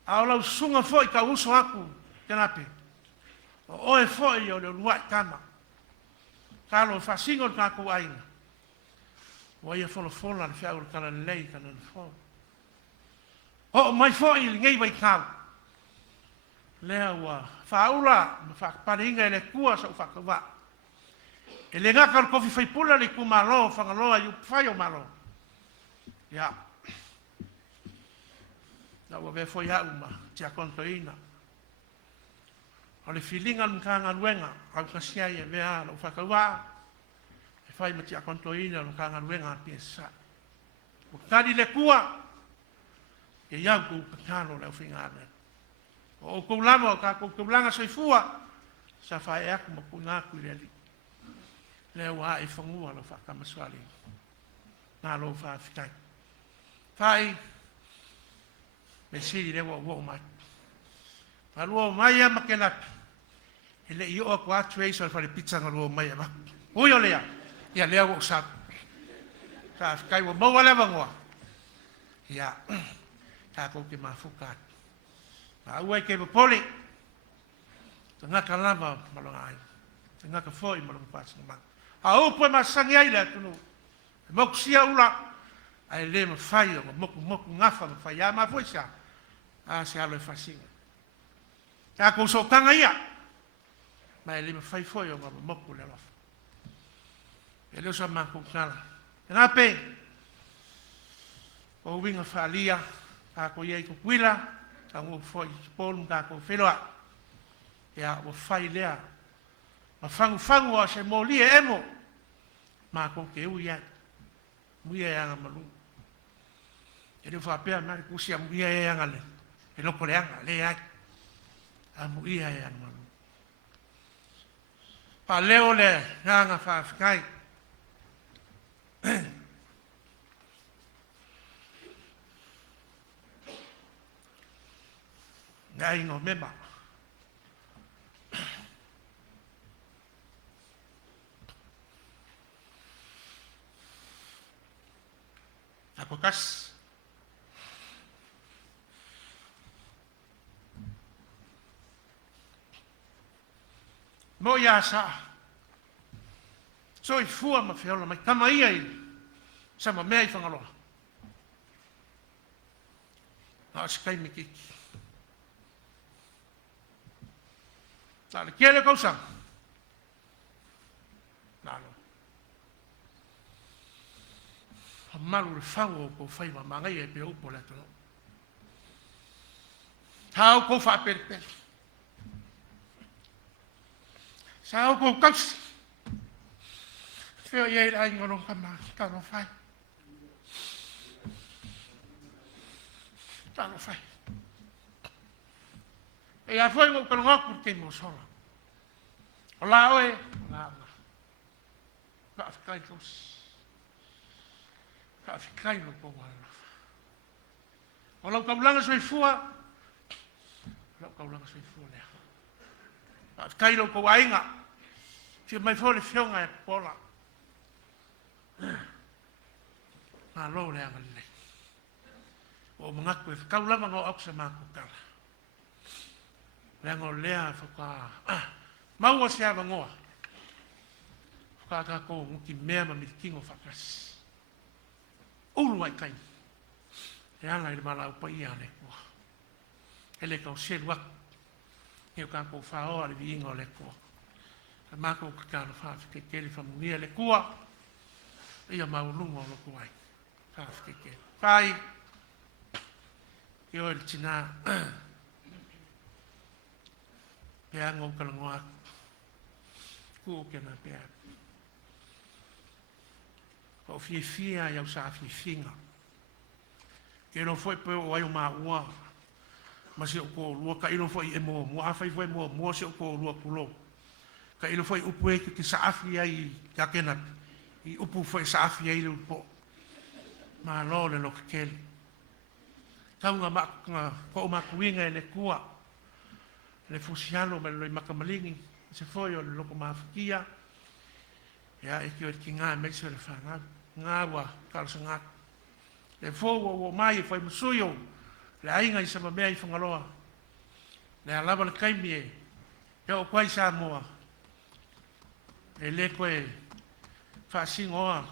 aula sunga foi ka uso aku Kenape o e foi o le lua kama kalo fa singo ka ku ainga o ia folo le fiawi kala lei kana fo o mai foi ngai vai ka le wa fa ula fa paringa le kua sa fa ka e le ngaka ko fai pula le ku malo fa ngalo yu fai o malo ya na wa ve foi uma tia contoina ale filinga nkanga luenga au kasia ia vea lo fakawa e fai ma tia contoina lo kanga luenga pesa o tadi le kua e ia ku kano le fingane o ko lama ka ko langa soifua sa fai ak mo kuna ku le wa e fangua lo fakamaswali na lo fa fikai fai me siri le wo mai alu mai ya Kenape ele io a quattro e so fare pizza no mai ba o yo lea ya lea wo sa kai wo mo wala bangwa ya ta ko ke ma fukat ba uai ke poli tanga kalama malongai tanga ka foi malong pas ma a o po ma sangia ile tunu mo ksia ula ai le ma fai o mo ngafa ma fai ma foi sa a se alo fasinga ta ko so tanga ia ma le ma fai foi o mo ku le lofa ele so ma ku kala Kenape o winga falia ta ko ye ko kwila ta mo foi pol ta ko feloa ya o fai lea ma fangu o se moli emo ma ko ke u ya mu ya malu e le whapea mare kusi amu ia e anga le, e loko le anga, le ai, amu ia e anga malu. Pa leo le nganga whaafikai, nga ingo mema. Ako kas. Mo ia sa. So I fua ma whiola mai tama ia i. Sa ma mea I whangaloa. Nga sikai me kiki. Nā le kia le kausang. Nā lo. Ha maru le whau o kou whaiwa mangai e pe upo le atono. Tau kou whapere. Sao kou kausi. Whio iei rai ngono kano whai. Kano whai. E a foi ngau kano ngaku te mo sola. O la oe, la oe. Ka awhikai kausi. Ka awhikai no kou wala. O lau kaulanga soi fua. Lau kaulanga soi fua lea. Ka awhikai no kou ainga. Fio mai fo le fionga e pola. Nā lo lea ngalile. O mangaku e whakaulama ngau aksa māku kala. Lea ngau lea whaka... Maua se awa ngoa. Whakaka ko muki mea ma mirikingo whakas. Ulu ai kai. E ana i le mala upa ia le kua. E le kau se luak. E o kako whaoa le viinga o le kua. E mako kakana whaafike kere whamunia le kua. Ia maulunga o loko ai. Whaafike kere. Whai. Io il tina. Pea ngau kalangoa. Kuo kena pea. Ko fia iau sa finga. Ke no foi pe o ai ma ua. Ma se ko lua ka ino foi e mo afai foi mo se ko lua pulo. Ka ino foi upu e ki sa afi ai ka kena. I upu foi sa afi ai lu po. Ma lo le lo kel. Taunga ma ko ma kuinga le kua. Le fusiano me lo makamalingi. Se foi o loko mafikia. Ya e ki o ki ngā me se le whanga. Ngā wa kalsanga. Le fō o mai foi musuyo. Le ainga I sama mea I whangaloa. Le alaba le kaimi e. E o kwai sa moa. E le koe whaasingoa.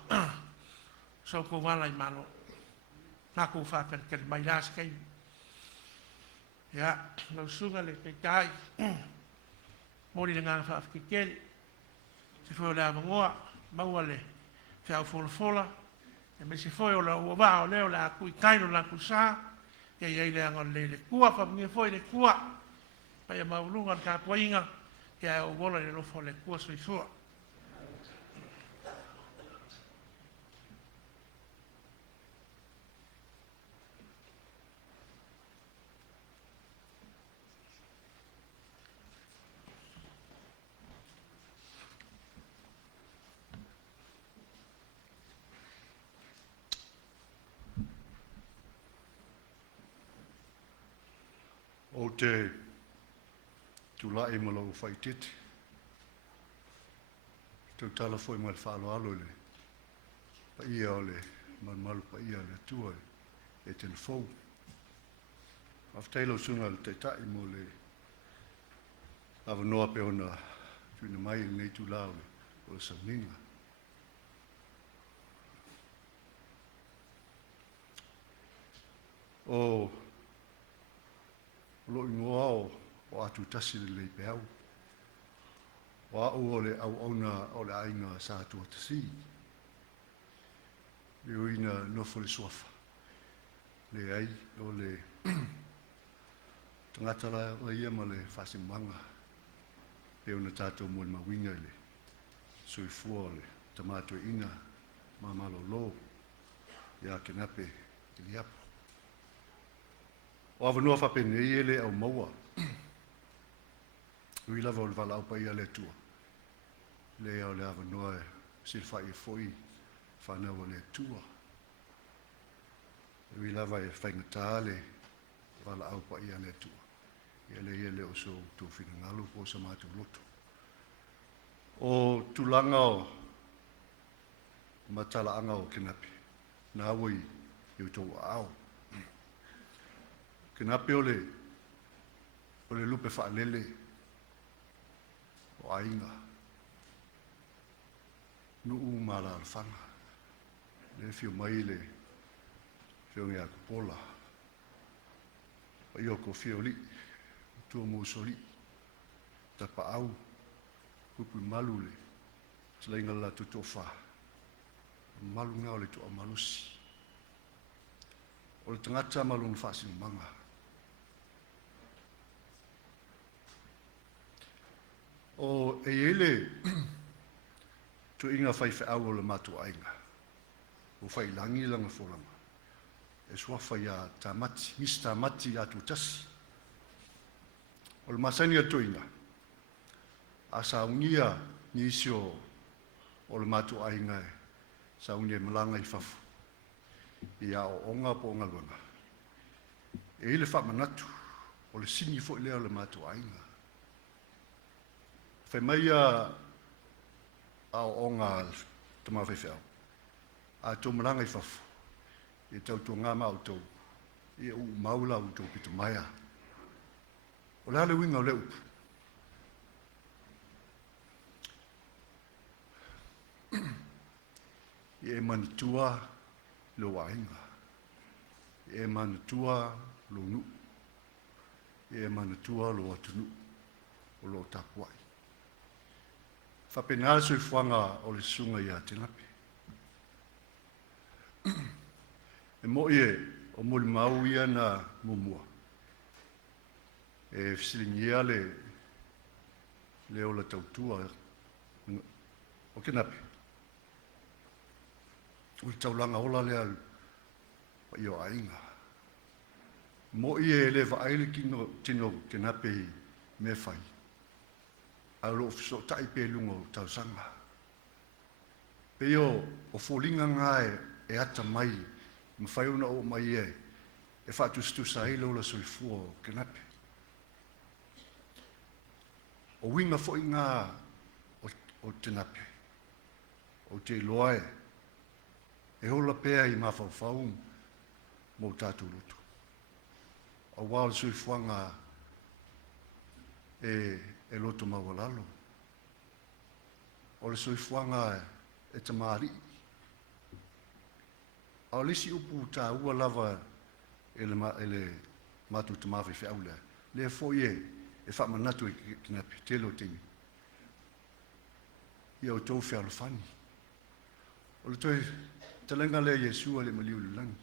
So ko wala I malo. Nā ko whaapen kere mai rās kaimi. Ya, lau sunga le TAITAI. Mori le ngā whaafkikeri. Se foi o le avangoa. Maua le whiau fola. E me se foi o le ua o leo le a kui kaino la kusā. E iei le angon le kua. Whamungia foi le kua. Pai a maulunga ka puainga. E a o wola le lofo le kua soifua. O te tula'i ma lau whaititi. Tau tala foi ma le whaaloalo le. Pa ia o le malu pa ia le tua e telefou. Aftailo sunga le TAITAI mo le avanoa pe ona tuina mai nei tulao o le SAUNIGA. O lo ingoa o atu tasi le peau. O au o le au o le ainga sa atua tasi. Le oina nofo le soafa. Le ai o le tangata la ia ma le whasimanga. Pe ona tātou mo le mawinga le soifua le Toeaina Malolo Kenape Eliapo. O avanua whapene i ele au maua. Ui lava o le wala au pa ia le tua. Le au le avanua e silwha i foi whanau o le tua. Ui lava e whaingata le wala au pa ia le tua. Ia le o so tu whina ngalu po sa mātu loto. O tulanga o matala anga o Kenape. Nā wai i utou ao. Kenape o le lupe whaanele o ainga. Nuu mara alwhanga. Le whio mai le whio ngea kupola. Pa ioko whio li. Tua mūsoli. Tapa au. Kupu malu le. Tlainga la tutofa. Malu ngā o le tua malusi. O le tangata malu nwhasinu manga. O ele Toeaina Faifeau o le matuaiga. O whailangi langa wholanga. E swafa ia tamati, mis tamati atu tasi. O le masani a Toeaina. A SAUNIGA nisio o le matuaiga e SAUNIGA malanga i fafu. Ia o onga po onga luanga. E ile whamanatu o le sini fo ilea o le matuaiga. Whemaia au onga tama Faifeau. A tō malanga i fafu. I tau tō ngā mau tō. I u maula u tō pitu maia. O le ale winga o le upu. I e manitua lo wainga. I e manitua lo nu. I e manitua lo atunu. O lo tapuai. Whapenala sui whanga o le sunga i a Kenape. E mo o muli mau ia na mumua. E fisilingia le o la tautua o Kenape. O le taulanga ola le al pa i o ainga. Mo le vaaile tino Kenape i me fai. Alo so tai pe lungo tausanga. Pe o folinga ngā e ata mai, mwhaiuna o mai e whātustu sa ilo la soifua o Kenape. O winga fwoi ngā o Kenape, o te loae, e hola pēa i mawhauwhau mō tātou lotu. O wāla soifua ngā e loto mawalalo. O le soifuanga e tamari. O lisi upu ta ua lava ele matu tamafi Faifeau le foie e whamanatu e Kenape telo tini. Ia o tau whialofani. O le toi talenga le Yesua le MALIU le langi.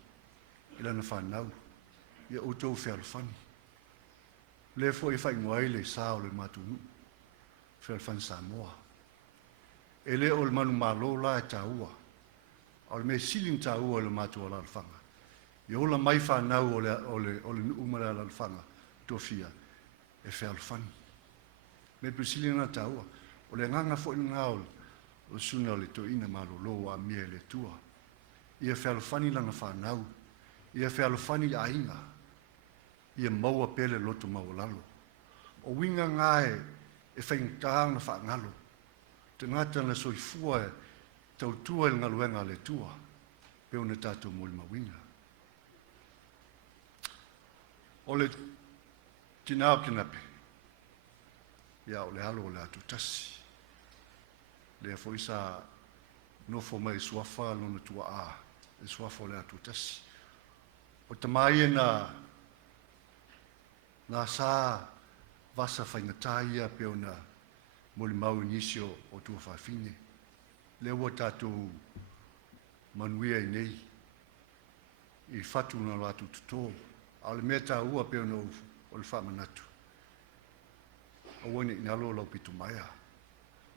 Ila na whanau. Ia o tau whialofani. Le foi whaingoai le sao le matunu. Whialofani Samoa. E le o le manu malo la e taua. O le me siling taua le matua la alfanga. I ola mai whanau o le umara la alfanga. Tofia e whialofani. Me prisiling na taua. O le nganga foi ngā o suna le Toeaina Malolo a mia le tua. Ia whialofani langa whanau. Ia whialofani ainga. Ia maua pele loto mawalalo. O winga ngae e whaingtāng na whaangalo. Te ngata na soifua e tautua il ngaluenga le tua. Peo na tātou mōli mawinga. O le tinao Kenape. Ia o le halo o le atu tasi. Le a foisa nofo mai suafa lona tua a. E suafa o le atu tasi. O tamai e na sa vasa whaingatāia peo na moli mau inisio o tua whawhine. Le ua tātou manuia i nei. I whatu na latu tutō. A le mea tā ua peo na o le whamanatu. O wane i nalo lau pitu maia.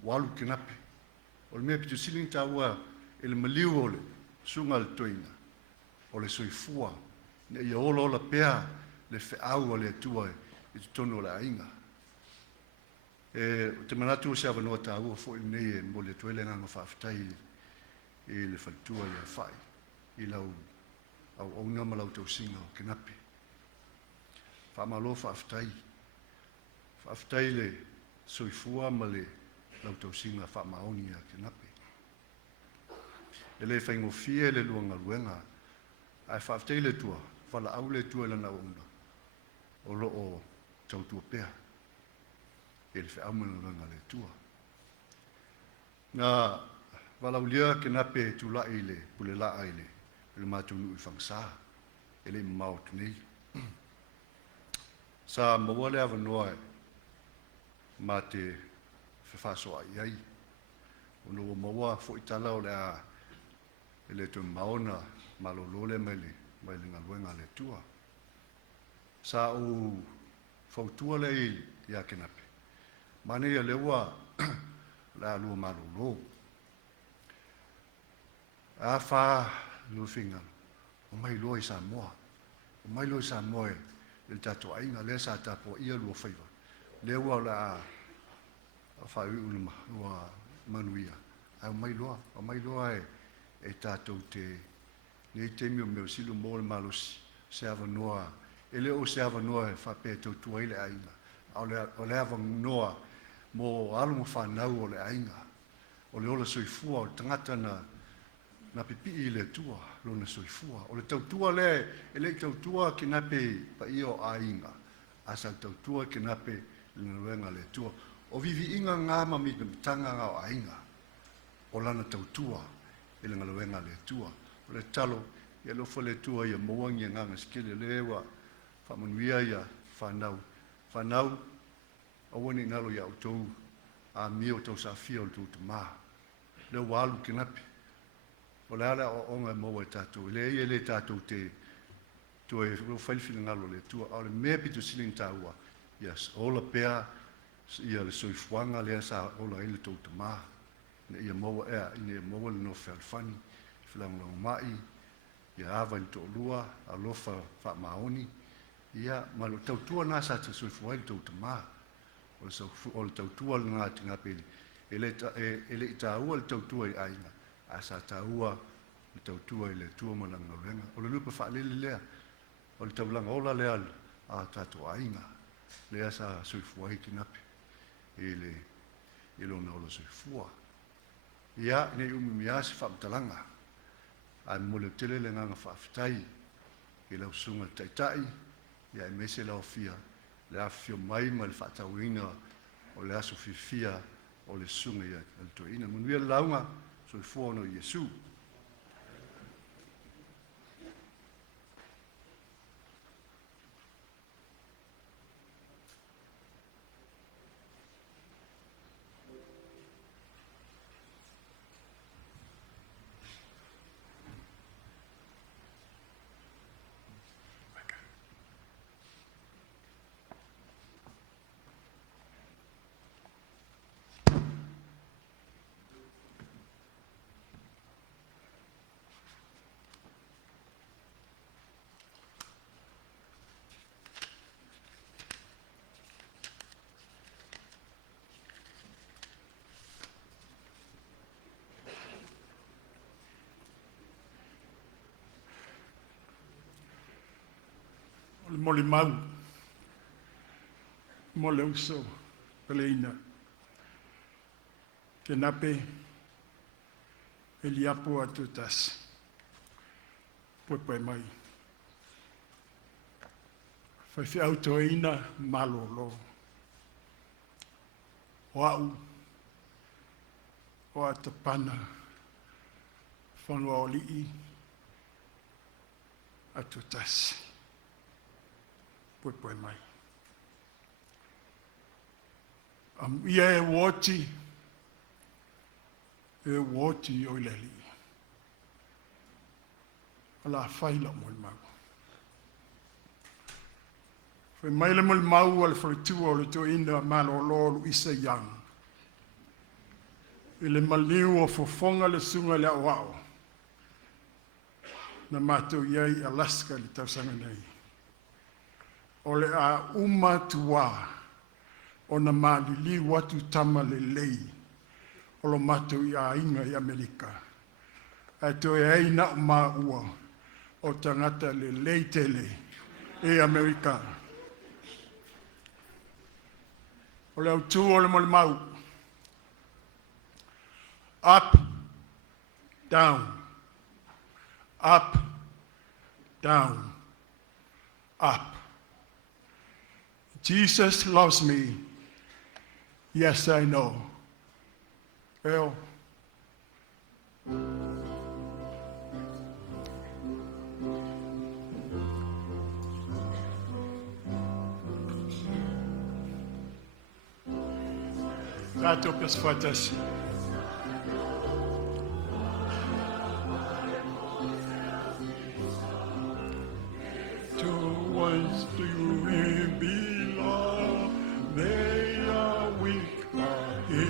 Walu Kenape. O le mea pitu siling tā ua e le MALIU o le sunga le Toeaina. O le soifua. Ne ia ola pea le feau o le atua i te tono o le ainga. Te manatu o se awa noa ta ua fo i nei e mo le tuele nganga whaafitai i le whalitua i a whai. I lau au aunga ma lau tausinga o Kenape. Whaamalo whaafitai. Whaafitai le soifua ma le lau tausinga whaamaoni a Kenape. E le whaingofia le luanga luenga. Ai whaafitai le tua. Whala au le tua lana ona. O lo o tautua pea. E le whaamana luenga le tua. Nā walaulia Kenape tulai le pule laa ile. Le matunu i whangsa. E le maut nei. Sa maua le awa noa ma te whewhasoa iai. Ono maua fo itala o le a e le tu maona malolo le mai le ngaluenga le tua. Sa o fautua le i a Kenape. Mane ia lewa le alua malolo. A wha lufinga. O mai loa i Samoa. O mai loa i Samoa le tatoaina le sa tapo ia lua whaiva. Lewa la a whai ulima ua manuia. O mai loa e tātou te nei te mio meo silu mō le malos se ava noa. E leo se ava noa e whapea tau tua ile ainga. O le ava noa mō aluma whanau o le ainga. O le ola soifua o tangata na pipi i le tua, lo na soifua. O le tautua le, e le tautua Kenape pa io ainga. Asa tautua Kenape le nuenga le tua. O vivi inga ngama mi tanga ngā ainga. O lana tautua e le ngaluenga le tua. O le talo, e lofa le tua ia moangi nganga skele lewa, whamanuia ia whanau. Whanau, awani nalo ia utou, a mio tau sa fia o le tūtu maa. Leo walu Kenape. O le ala o onga maua e tātou. Le ia le tātou te tue ro whailwhina ngalo le tua. O le mea pitu siling tāua. Yes, ola pea, ia le soifuanga lea sa ola ele tauta maa. Ne ia maua ea, ina ia maua le no whalfani. Whilangulangu mai. Ia awa i to lua, a lofa wha maoni. Ia, ma lo tautua nā sa te soifua ele tauta maa. O le tautua le ngā tinga peli. Ele i tāua le tautua i ainga. Asa taua le tautua i le tua malanga renga. O le lupa whaalele lea. O le taulanga ola lea a tātua ainga. Lea sa soifua i Kenape. E lo na ola soifua. Ia, nei umimi asi whaamtalanga. Ai mole tele le nganga whaafitai. E lau sunga TAITAI. Ia e mese lau fia. Le afio mai ma le whaatauina. O le aso fifia. O le sunga ia. Le Toeaina. Munuia launga. Soifua Yesu. Mole mau, mole uso, Toeaina Kenape Eliapo atutas, puepe mai. Faifeau Toeaina Malolo, wau, o atapana, whanua olii, atutas. Puepoe mai. Ia e woti o ileli. Ala whaila mo mau. Whai maile mo mau al wharitua o le Toeaina Malolo isa yang. I le MALIU o fofonga le sunga le awao. Na mātou iai Alaska le tausanga nei. o le a uma tua o na malili watu tama le lei o lo matou i a inga i Amerika. A Toeaina Malolo o tangata le lei tele e Amerika. O le autu o le mo le mau. Up, down, up, down, up. Jesus loves me. Yes, I know. Well, rato op as fotos. To ones do you belong? They are weak, but He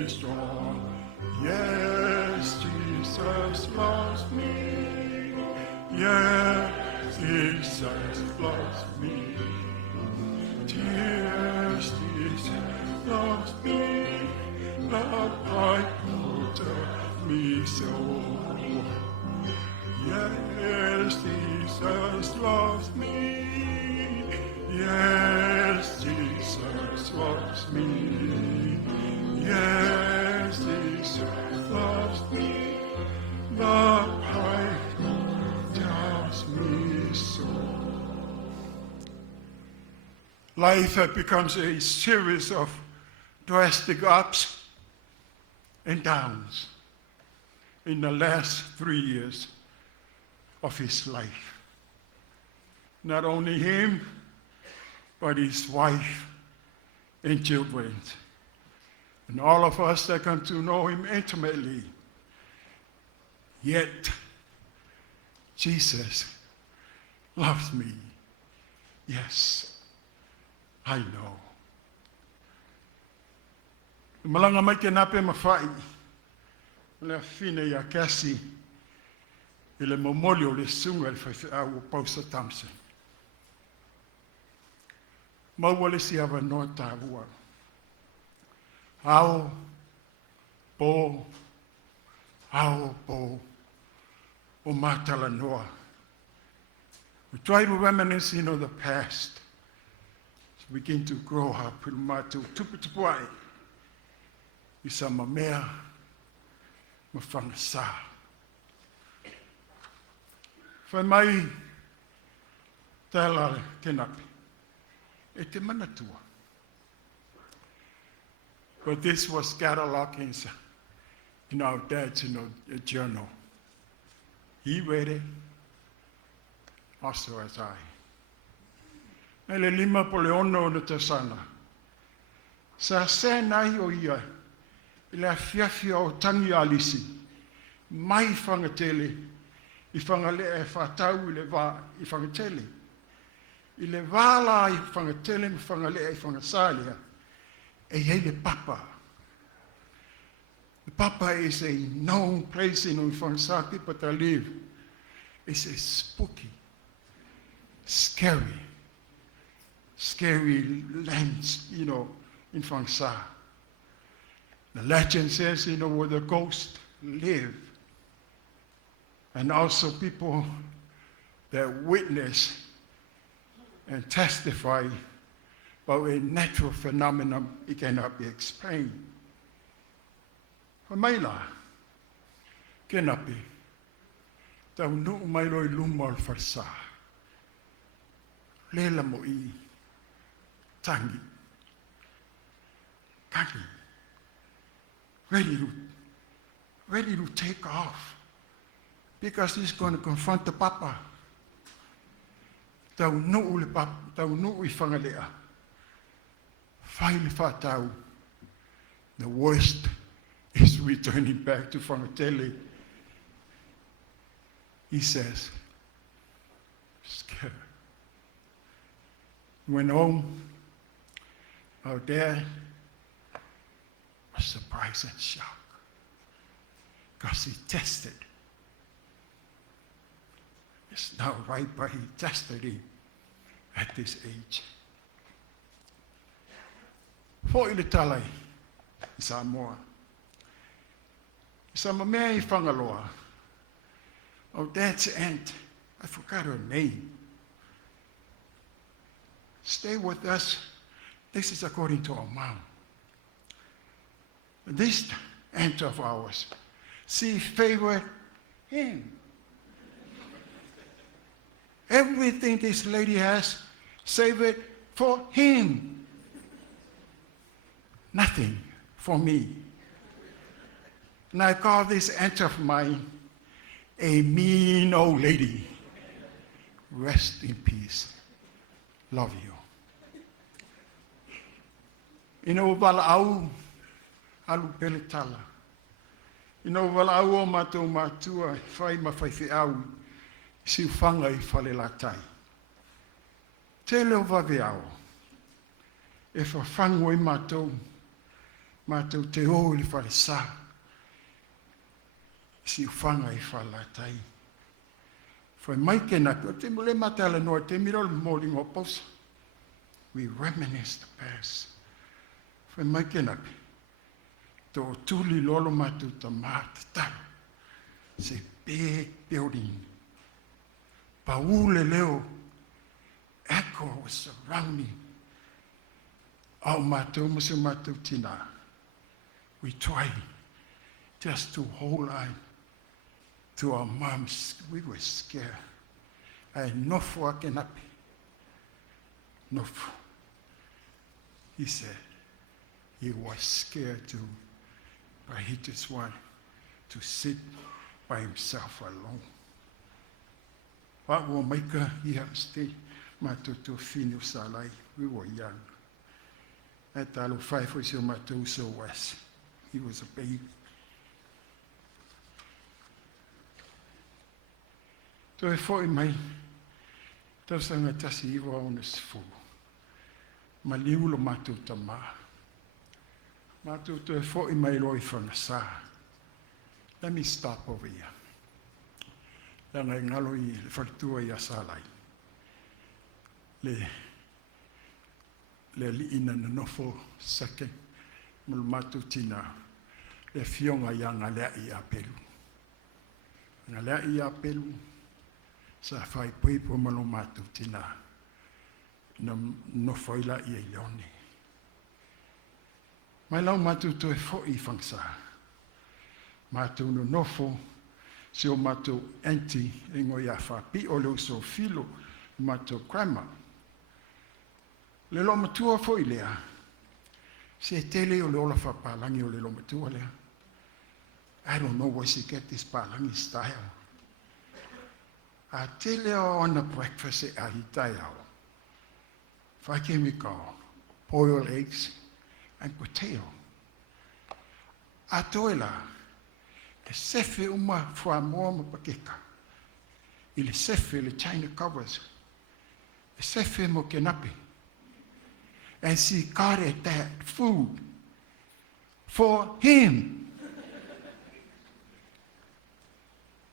is strong. Yes, Jesus loves me. Yes, Jesus loves me. Yes, Jesus loves me. Not I told me so. Yes, Jesus loves me. Yes, Jesus loves me. Yes, Jesus loves me. The Bible tells me so. Life becomes a series of drastic ups and downs in the last 3 years of his life. Not only him, but his wife and children. And all of us that come to know him intimately. Yet, Jesus loves me. Yes, I know. Malanga mai Kenape mawhai, le fine ya kasi, ile momoli o le sunga le Faifeau Pausa Tamse. Mawale si ava no tāua. Ao, po, o matala noa. We try to reminisce of the past. So we begin to grow up. Pilmatu tuputupuai. Isa mamea, mafangasa. Whai mai, Toeaina Kenape. E te manatua. But this was cataloged in our dad's journal. He read it, also as I. Ele lima poleono na tasana. Sa senai o ia, ile afiafia o tangi alisi, mai whangatele, I whangale e whatau ile wā I whangatele. I le wāla I whangatele me whangale e whangasalia, e hei le papa. The papa is a known place in Whangasā people that live. It's a spooky, scary lands, in Whangasā. The legend says, where the ghosts live. And also people that witness and testify about a natural phenomenon it cannot be explained. Malolo Kenape, tau nuu mai loi luma o wharsā. Lela mo I tangi. Ready to take off. Because he's going to confront the papa. Tau nuu le papa, tau nuu I whangalea. Whai le whatau. The worst is returning back to Whangatele. He says, scared. Went home, our dad was surprised and shocked. Because he tested. It's not right, but he tested him. at this age. For i le talai, i Samoa. I Samoa I whangaloa. Oh, Dad's aunt, I forgot her name. Stay with us. This is according to our mom. This aunt of ours, she favored him. Everything this lady has, save it for him. Nothing for me. And I call this aunt of mine a mean old lady. Rest in peace. Love you. Ino wala au alu pele tala. Ino wala au o mātou mātua whai ma Faifeau si whanga I whale la tai. Te leo wawe au. E whawhango I mātou te o li whale sā. Si whanga I whale la tai. Whai mai Kenape, te mole matala noa, te miro mōli ngopos. We reminisce the past. Whai mai Kenape, tō tūli lolo mātou ta māta taro. It's a big building. Paule leo, echo was surrounding. Au mātou musu mātou tina. We tried just to hold on to our moms. We were scared. I know for Kenape. No. He said he was scared too, but he just wanted to sit by himself alone. What will make her here stay? Matutu finu salai. We were young. At alu Faifeau Toeaina so was. He was a baby. So I thought in my tausanga tasi iwa on this fool. MALIU lo mātou tama. Mātou te fo I mai loi whangasā. Let me stop over here. Langa ngalo I le whalitua I asalai. Le li ina na nofo sake. Mulu mātou tina. Le fionga ia ngalea I apelu. Ngalea I apelu. Sa whai pui po malo mātou tina. No whaila I leone. Mai lau mātou toi fo I whangsa. Mātou no nofo, se o mātou enti ingo ia whapi o leo so filo, mātou grandma. Le lo matua fo I lea. Se tele o leo la whapalangi o le lo matua lea. I don't know where she get this palangi style. A tele on a breakfast a hitai au. Whakemika, boiled eggs and potato. A toila, e sefe uma fua moa mapakeka. I le sefe le China covers. E sefe mo Kenape. And she carried that food for him.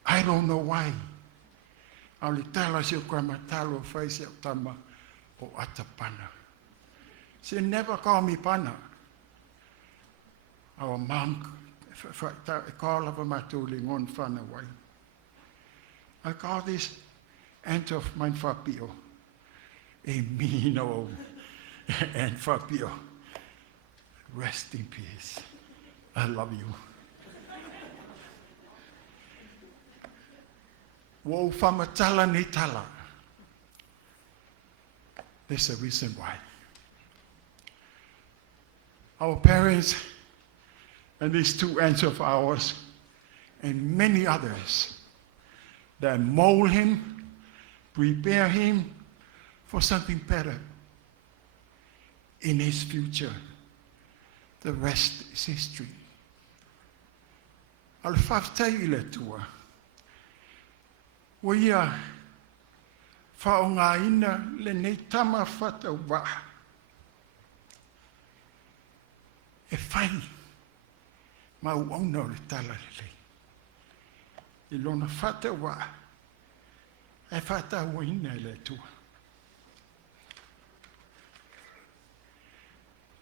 I don't know why. Au le tala si o kwa matalo fai si o tama. O atapana. She never called me pana. Our mom called of my tooling on fun away. I call this aunt of mine Fabio a mean old Aunt Fabio. Rest in peace. I love you. Wo famatala ni tala. There's a reason why. Our parents and these two aunts of ours and many others that mold him, prepare him for something better in his future. The rest is history. Al whaftai le tua. Waia whaonga ina le nei tama whata wa. E whai, ma uauna o le tala le. I lona whata wa, e whata waina le tua.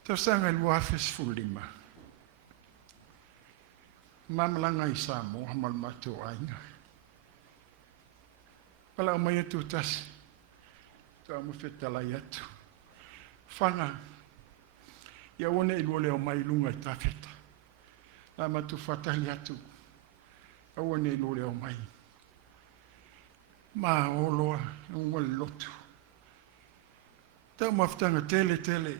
Tausanga luafes fulima. Mamalanga I Samoa mal Toeaina. Pala mai tu tas. Ta mo fetala yatu. Fanga. Ya one ilole o mai lunga I tafeta. La matu fatali yatu. A one ilole o mai. Ma oloa ngol lotu. Ta maftanga tele.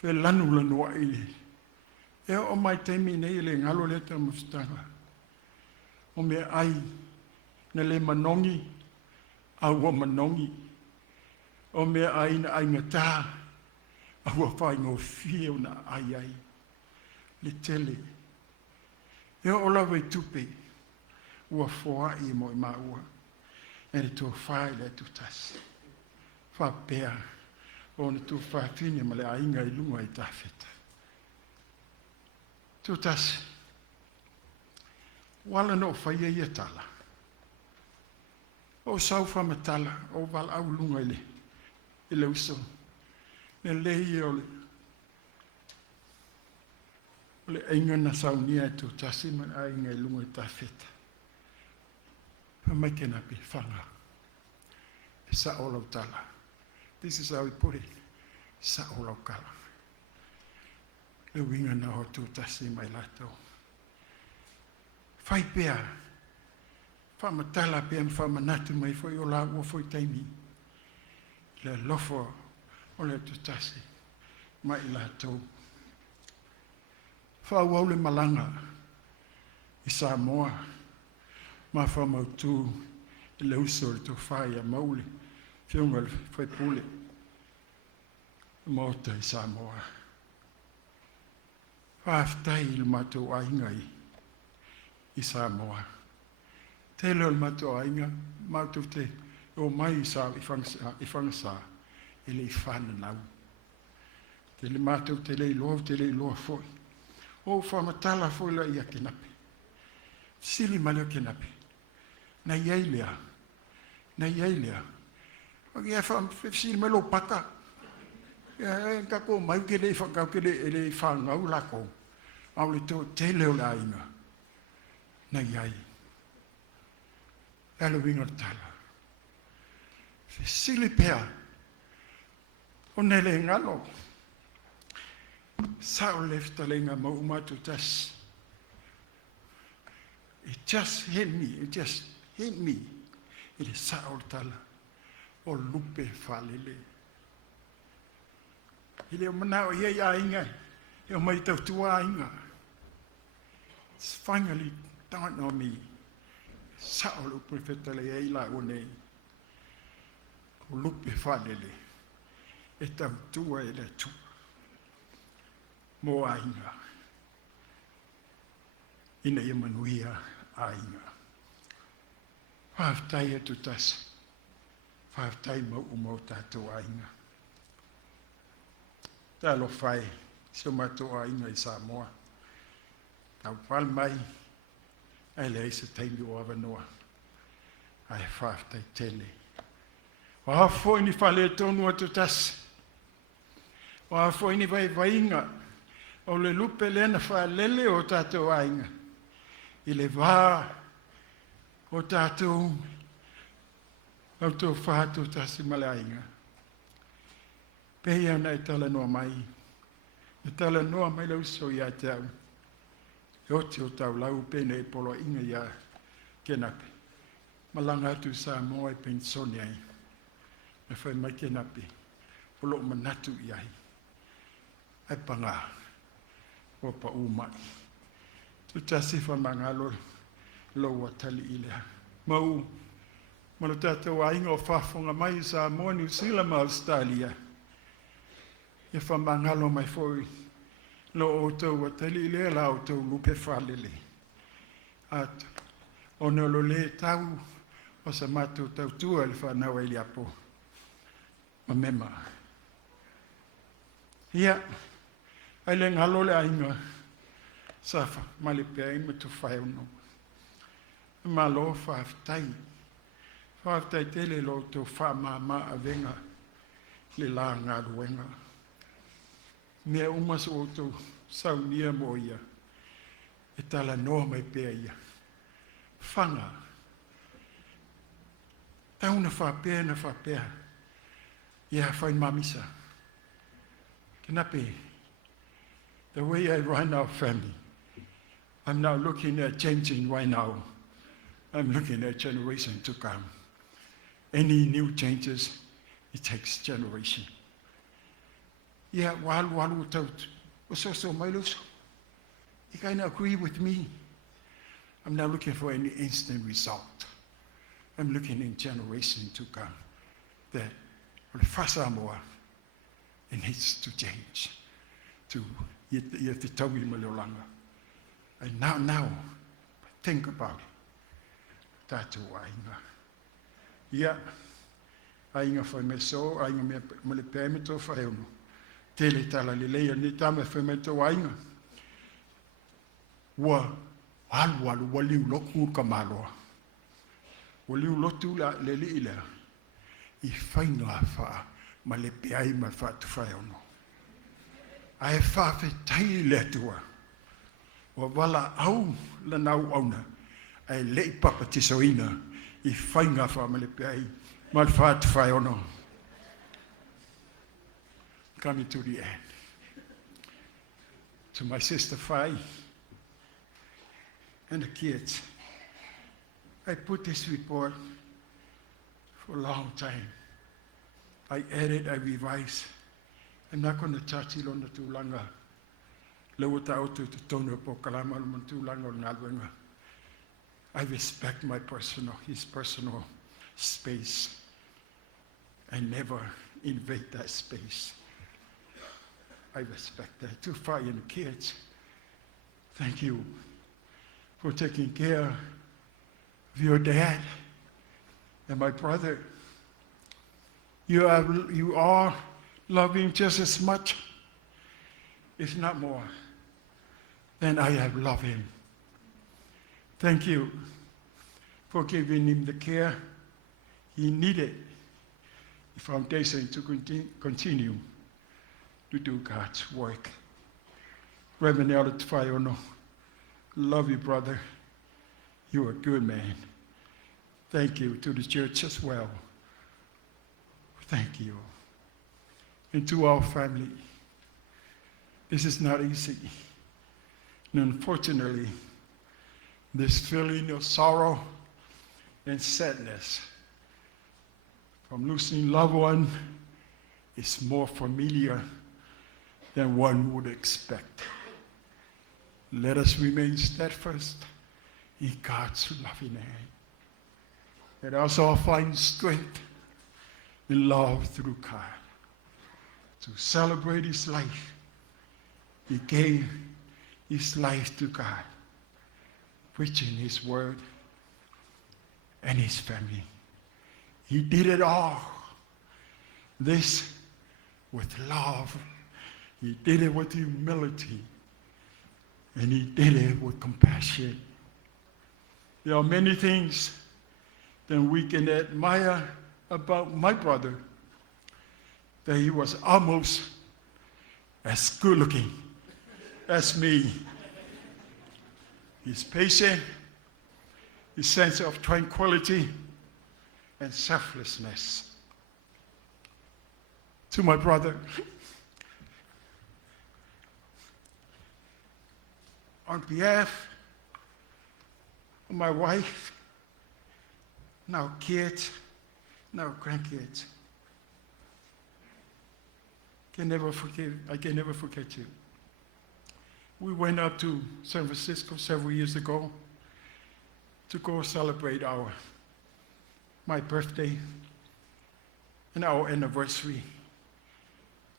Fe lanu lanu ai. E o mai teimi nei le ngalo le ta maftanga. O me ai na le manongi a ua manongi. O me ai na ai ngata a ua whai ngō whio na ai. Le tele. E o lawe tupe ua whoa I mo I maua. E le tō whai le tu tas. Wha pēa o na tō whawhine ma le ainga I lunga I tawheta. Tu tas. Wala no whaia ia tala. O sau whamatala o wala au lunga I le uso. Ne lehi o le ainga na saunia I tu tasi ma ainga I lunga I tawheta. Faifeau Kenape whanga. E sa olau tala. This is how we put it. Sa olau kala. Le winga na ho tu tasi mai lato. Whai pēa. Whamatala pēa whamanatu mai whai o la ua whai taimi. Le lofo o le tu tasi mai lato. Whau le malanga I Samoa. Ma whamautu I le uso le tu whai a maule. Whiunga le whai pule. Mota I Samoa. Whaftai I le matou ainga I Samoa. Te leo le matou ainga, matou te o mai I whangasa I le I whananau. Te le matou te le loa foi. O whamatala foi la ia Kenape. Sili Malolo Kenape. Na iailea. Wagi e sili Malolo pata. Kako mai ke le whakau ke le whangau lako. Au le te leo la inga. Na iai. Alo winga tala. Sili pea. O nele ngalo. Sao lefta lenga ma umatu tas. It just hit me. It is sao tala. O lupe falele. Ile o manao ia inga. E o mai tau tua inga. It's finally dawned on me. Sao lupe fetale AILAO nei. O lupe falele. E tau tua e le tu. Mo ainga. Ina ia manuia ainga. Whaftai e tu tas. Whaftai mau umau tātou ainga. Talo whai. Sio matou ainga I Samoa. Tau pal mai. Ai le eisa taimi o avanoa. Ai whaftai tele. O hafo ini whale tonu atu tas. O hafo ini vainga. O le lupe lena whalele o tātou ainga. I le vā o tātou au tō whātou tasi male ainga. Pehia na e tala noa mai. E tala noa mai lau so ia te au. E oti o tau lau pene e polo inga ia Kenape. Malanga atu Samoa e pensoni ai. Me Faifeau Kenape. Polo manatu iai. Ai panga. Opa umai. Tu tasi whamangalo loa tali ilea. Mau, malo tātou ainga o whafonga mai I Samoa, New Zealand ma Australia. E whamangalo mai foi lo o tau a tali ilea la o tau lupe whalele. At ono lo le tau o sa mātou tau tua le whanau Eliapo. Ma mema. Ia, ai le ngalo le ainga. Safa, malipea ima TOFAEONO. Malo whaftai. Whaftai tele lo tō whamama a venga le la ngā ruenga. mea umas o tō saunia mo ia, e tala noa mai pēa ia. Whanga, tauna whapea na whapea, ia whain mamisa. Kenape, the way I run our family, I'm now looking at changing right now. I'm looking at generation to come. Any new changes, it takes generation. Yeah, walu taut. So Malolo, you kind of agree with me. I'm not looking for any instant result. I'm looking in generation to come. That the first Samoa, it needs to change. To yet the Toeaina Malolo. And now, think about it. Toeaina. Yeah, ainga whai me so, ainga me le pēme tō TOFAEONO. Tele tala le leia ni tame whai me Toeaina. Wa walu waliu loku ka maloa. Waliu lotu la le li ila. I whainga wha ma le peai ma wha TOFAEONO. Ai wha whetai le tua. Wa wala au la nau auna. Ai lei papa tisoina. I whainga wha ma le peai ma wha TOFAEONO. Coming to the end. To my sister Fai and the kids. I put this report for a long time. I edit, I revise. I'm not going to touch it on the tūlanga. Lewa tau tu tono po kalama man tūlanga o nalwenga. I respect his personal space. I never invade that space. I respect that. To Fai and the kids, thank you for taking care of your dad and my brother. You are loving just as much, if not more, than I have loved him. Thank you for giving him the care he needed, the foundation to continue to do God's work. Reverend TOFAEONO, love you, brother. You're a good man. Thank you to the church as well. Thank you. And to our family, this is not easy. And unfortunately, this feeling of sorrow and sadness from losing loved one is more familiar than one would expect. Let us remain steadfast in God's loving hand. Let us all find strength in love through God to celebrate his life. He gave his life to God, preaching his word and his family. He did it all. This with love. He did it with humility. And he did it with compassion. There are many things that we can admire about my brother, that he was almost as good looking as me. His patience, his sense of tranquility and selflessness. To my brother, on behalf of my wife, now kids, now grandkids, I can never forget you. We went up to San Francisco several years ago to go celebrate my birthday and our anniversary.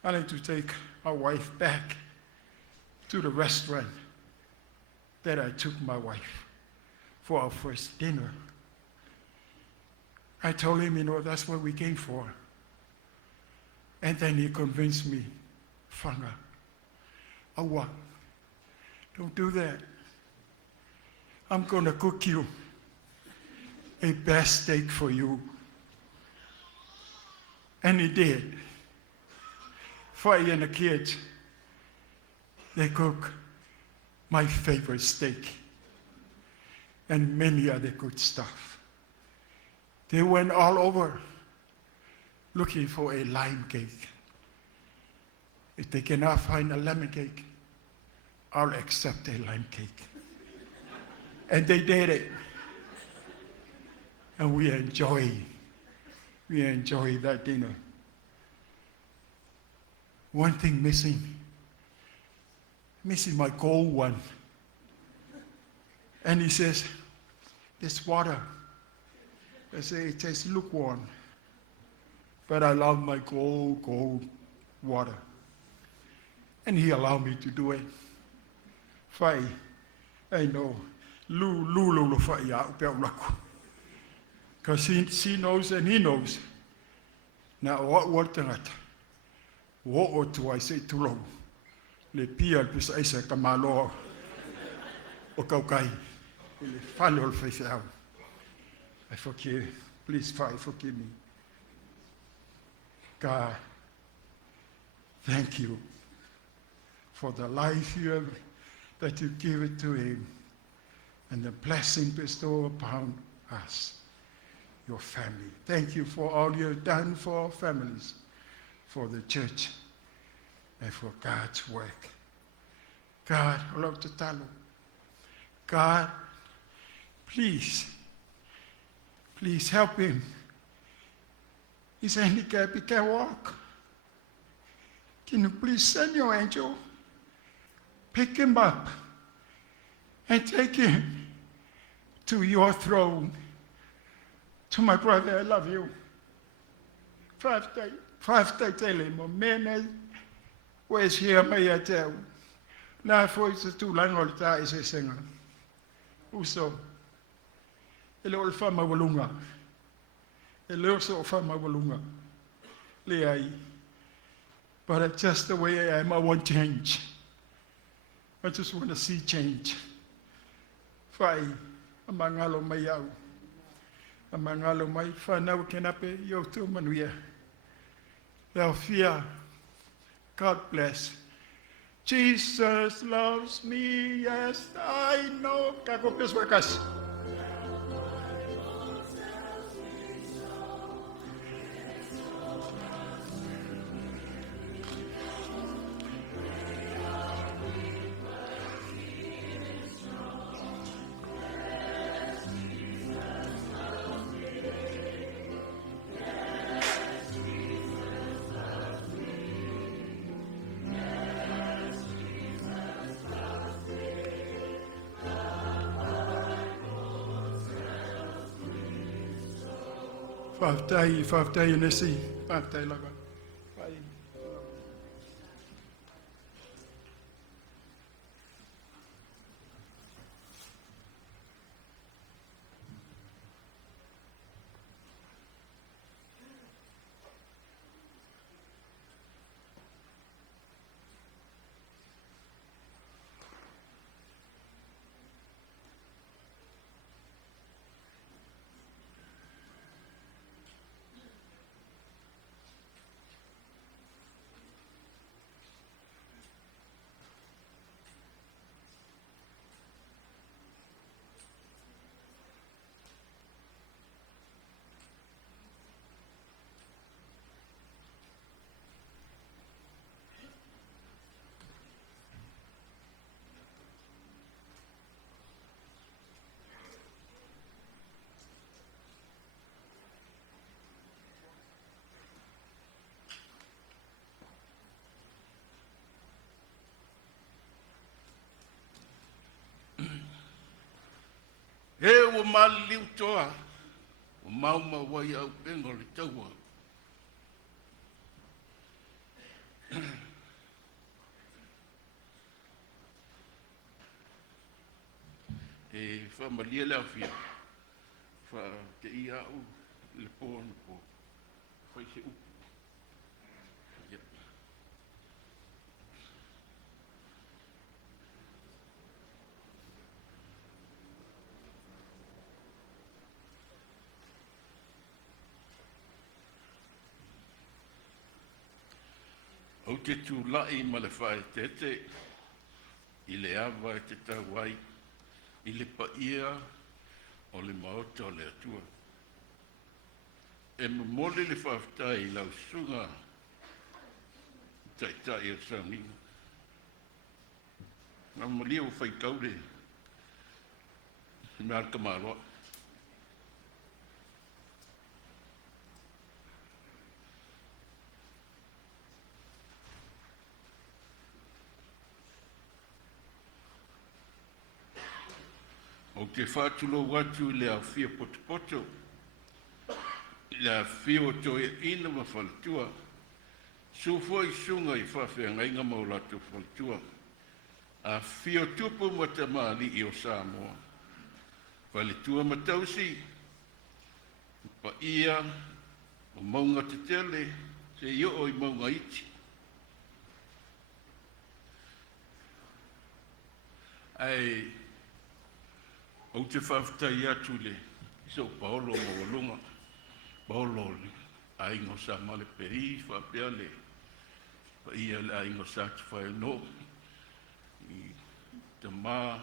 I like to take our wife back to the restaurant that I took my wife for our first dinner. I told him, that's what we came for. And then he convinced me, Whanga, awa, don't do that. I'm going to cook you a best steak for you. And he did. Fai and the kids They cook my favorite steak and many other good stuff. They went all over looking for a lime cake. If they cannot find a lemon cake, I'll accept a lime cake. And they did it. And we enjoy that dinner. One thing missing my gold one. And he says, this water. I say, it tastes lukewarm. But I love my gold water. And he allowed me to do it. Fai, I know, lu fai ya upe ulaku. Because she knows and he knows. Now what tangata? What do I say to long? Le pia pisa isa kamalo o kaukai. Le falo le Faifeau. I forgive. Please, forgive me. God, thank you for the life that you give it to him and the blessing bestowed upon us, your family. Thank you for all you have done for our families, for the church, and for God's work. God, Lord Tatalo, God, please help him. He's handicapped, he can't walk. Can you please send your angel, pick him up, and take him to your throne? To my brother, I love you. Where's here, may I tell? Now, for it's a two lang all the is a singer. Uso. Hello, Fama Walunga. Hello, so Fama Walunga. Leai. But just the way I am, I want change. I just want to see change. Fai, amangalo mayau. Amangalo may Faifeau Kenape yo tu manuia. Fear. God bless. Jesus loves me, yes, I know. Kakopes wakas. Faifeau nesi, Faifeau laga. He o MALIU toa, o mauma wai au pengo le taua. E whamalia leo fia, wha ke ia au le pōna pō, whai se upu. O te tūlai ma le whae tete, I le awa e te tauai, I le paia o le maota o le atua. E mamole le whaftai I lau sunga TAITAI o SAUNIGA. Ngā malia o whaikaure, me arka maroa. O te whātulo watu I le awhia potopoto, I le awhia o Toeaina Malolo Sufo I sunga I whawhia ngainga maulatu whalatua. A whio tupu matamali I o Samoa. Whaletua matausi, pa ia o maunga te tele, se io o I maunga iti. Ai, o te whawhtai atu le, so Paolo Mawalunga, Paolo le, a ingo sa male peri, whapea le, pa ia le a ingo sa TOFAEONO, I te mā,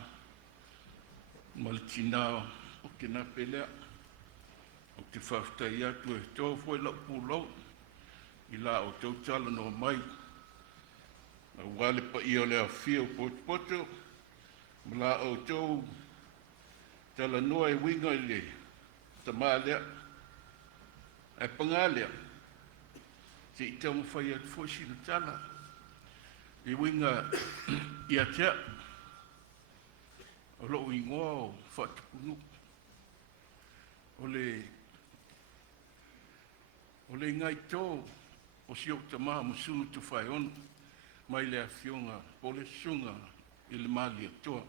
Malitina o Kenape lea, o te whawhtai atu e tō fwoi lau pūlau, I la o tautala no mai, a wale pa ia lea whio poto, mala o tō tala noa e winga I le tamā lea, e panga lea, te I tau mawhai atu fwoi na tala, I winga I atea, o loo ingoa o whatupunu, o le ngai tō o siok tamā musunu TOFAEONO, mai le awhionga pole sunga I le MALIU toa,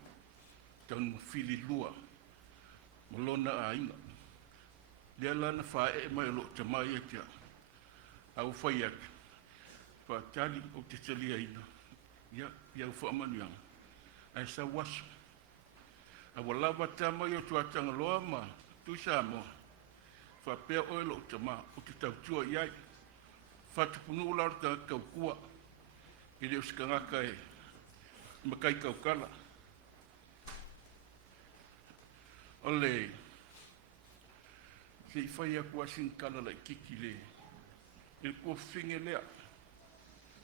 taunu whili lua, malona a inga. Lea lana whae mai o loo tamā I atea, au whai atu, whaatali o te talia ina, iau whaamanuanga, ai sa wasu. A walawa tamai o tuatanga loa ma, tu Samoa, whapea oe loo tamā, o te tautua iai, whatupunu o larka kaukua, I reo skangaka e makai kaukala. Ole, se I whai aku asin kala lai kiki le, I kua whinge lea,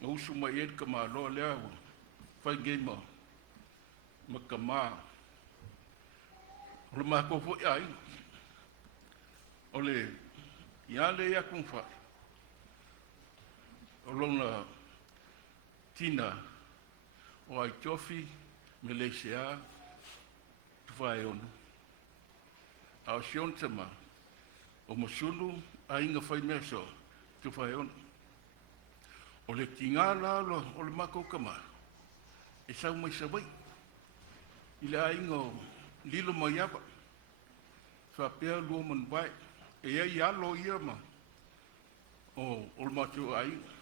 ma usu mai e ka māloa lea, whai geima, ma ka mā, ole mā kofo I ai, ole, ia le ia kung whai, olona tina, o ai tofi, Malaysia, TOFAEONO. Ao sion tama, o masulu, a inga whai meso, TOFAEONO. O le tingala lo, o le mako kama, e sau mai sawai. I le a inga o lilo mai apa, whapea lua man vai, e ia I alo ia ma, o le matu a inga.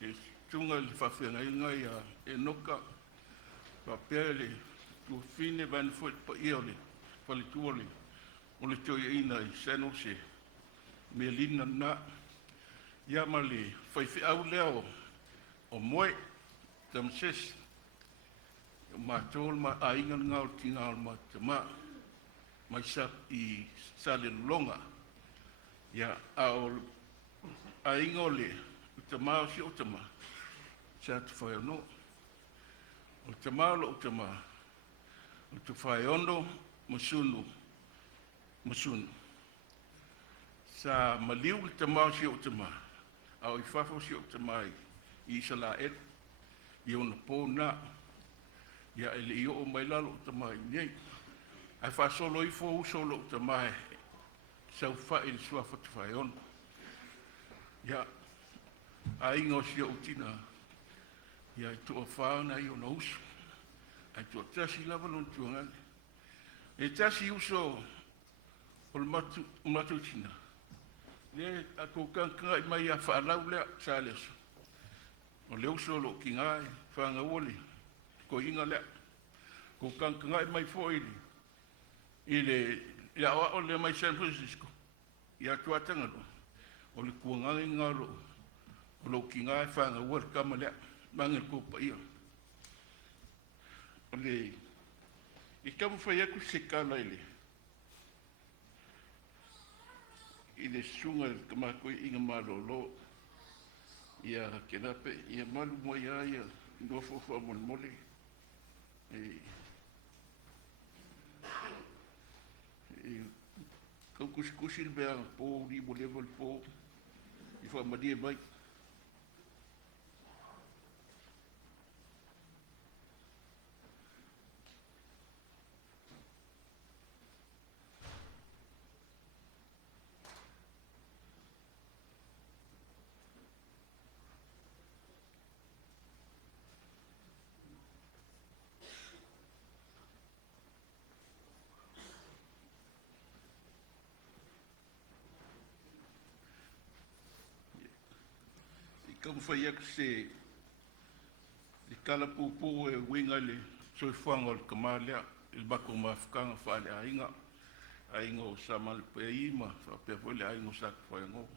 E tunga le whawhenga inga ia e noka, whapea le tuwhine vana fwoi pa ia le, whale tuole, o le Toeaina I seno se, me lina na, ia ma le whaiwhiau leo, o moe, tamses, ma tōl ma a inga ngāo tingāo ma tama, mai sa I sale longa, ia a inga o le, tama o si o tama, sa TOFAEONO, o tama o tama, o TOFAEONO, masunu, sa MALIU le tama o si o tama, au I whafo si o tama I sala e, I ona pōna, ia ele I o mai lalo o tama I nei, ai whasolo I fo usolo o tama sau whae le suafa TOFAEONO, ia a inga o si o tina, ia I toa whaana I ona usu, ai toa tasi lava non tuangane, e tasi uso o le matu tina, le a kōkankanga I mai a whaalau lea sa leso, o le uso lo ki ngai, whaanga ole, ko inga lea, kōkankanga I mai fo I le awa o le mai San Francisco, I a tuatanga lo, o le kuangangi ngaro, o lo ki ngai whaanga ole kama lea, mangi ko pa ia. le I kamu whai aku se kala ile. I le sunga kamakoi inga malolo. Ia Kenape, ia malu mo ia no fofa mon mole. Kau kusi bea po di mo level po. I fa madia mai. Kamu whai aku se I kala pūpū e winga le soifuanga o le kamalea I le bako mawhakanga whaale ainga o samal pe ima whapea po le ainga o saka whaengo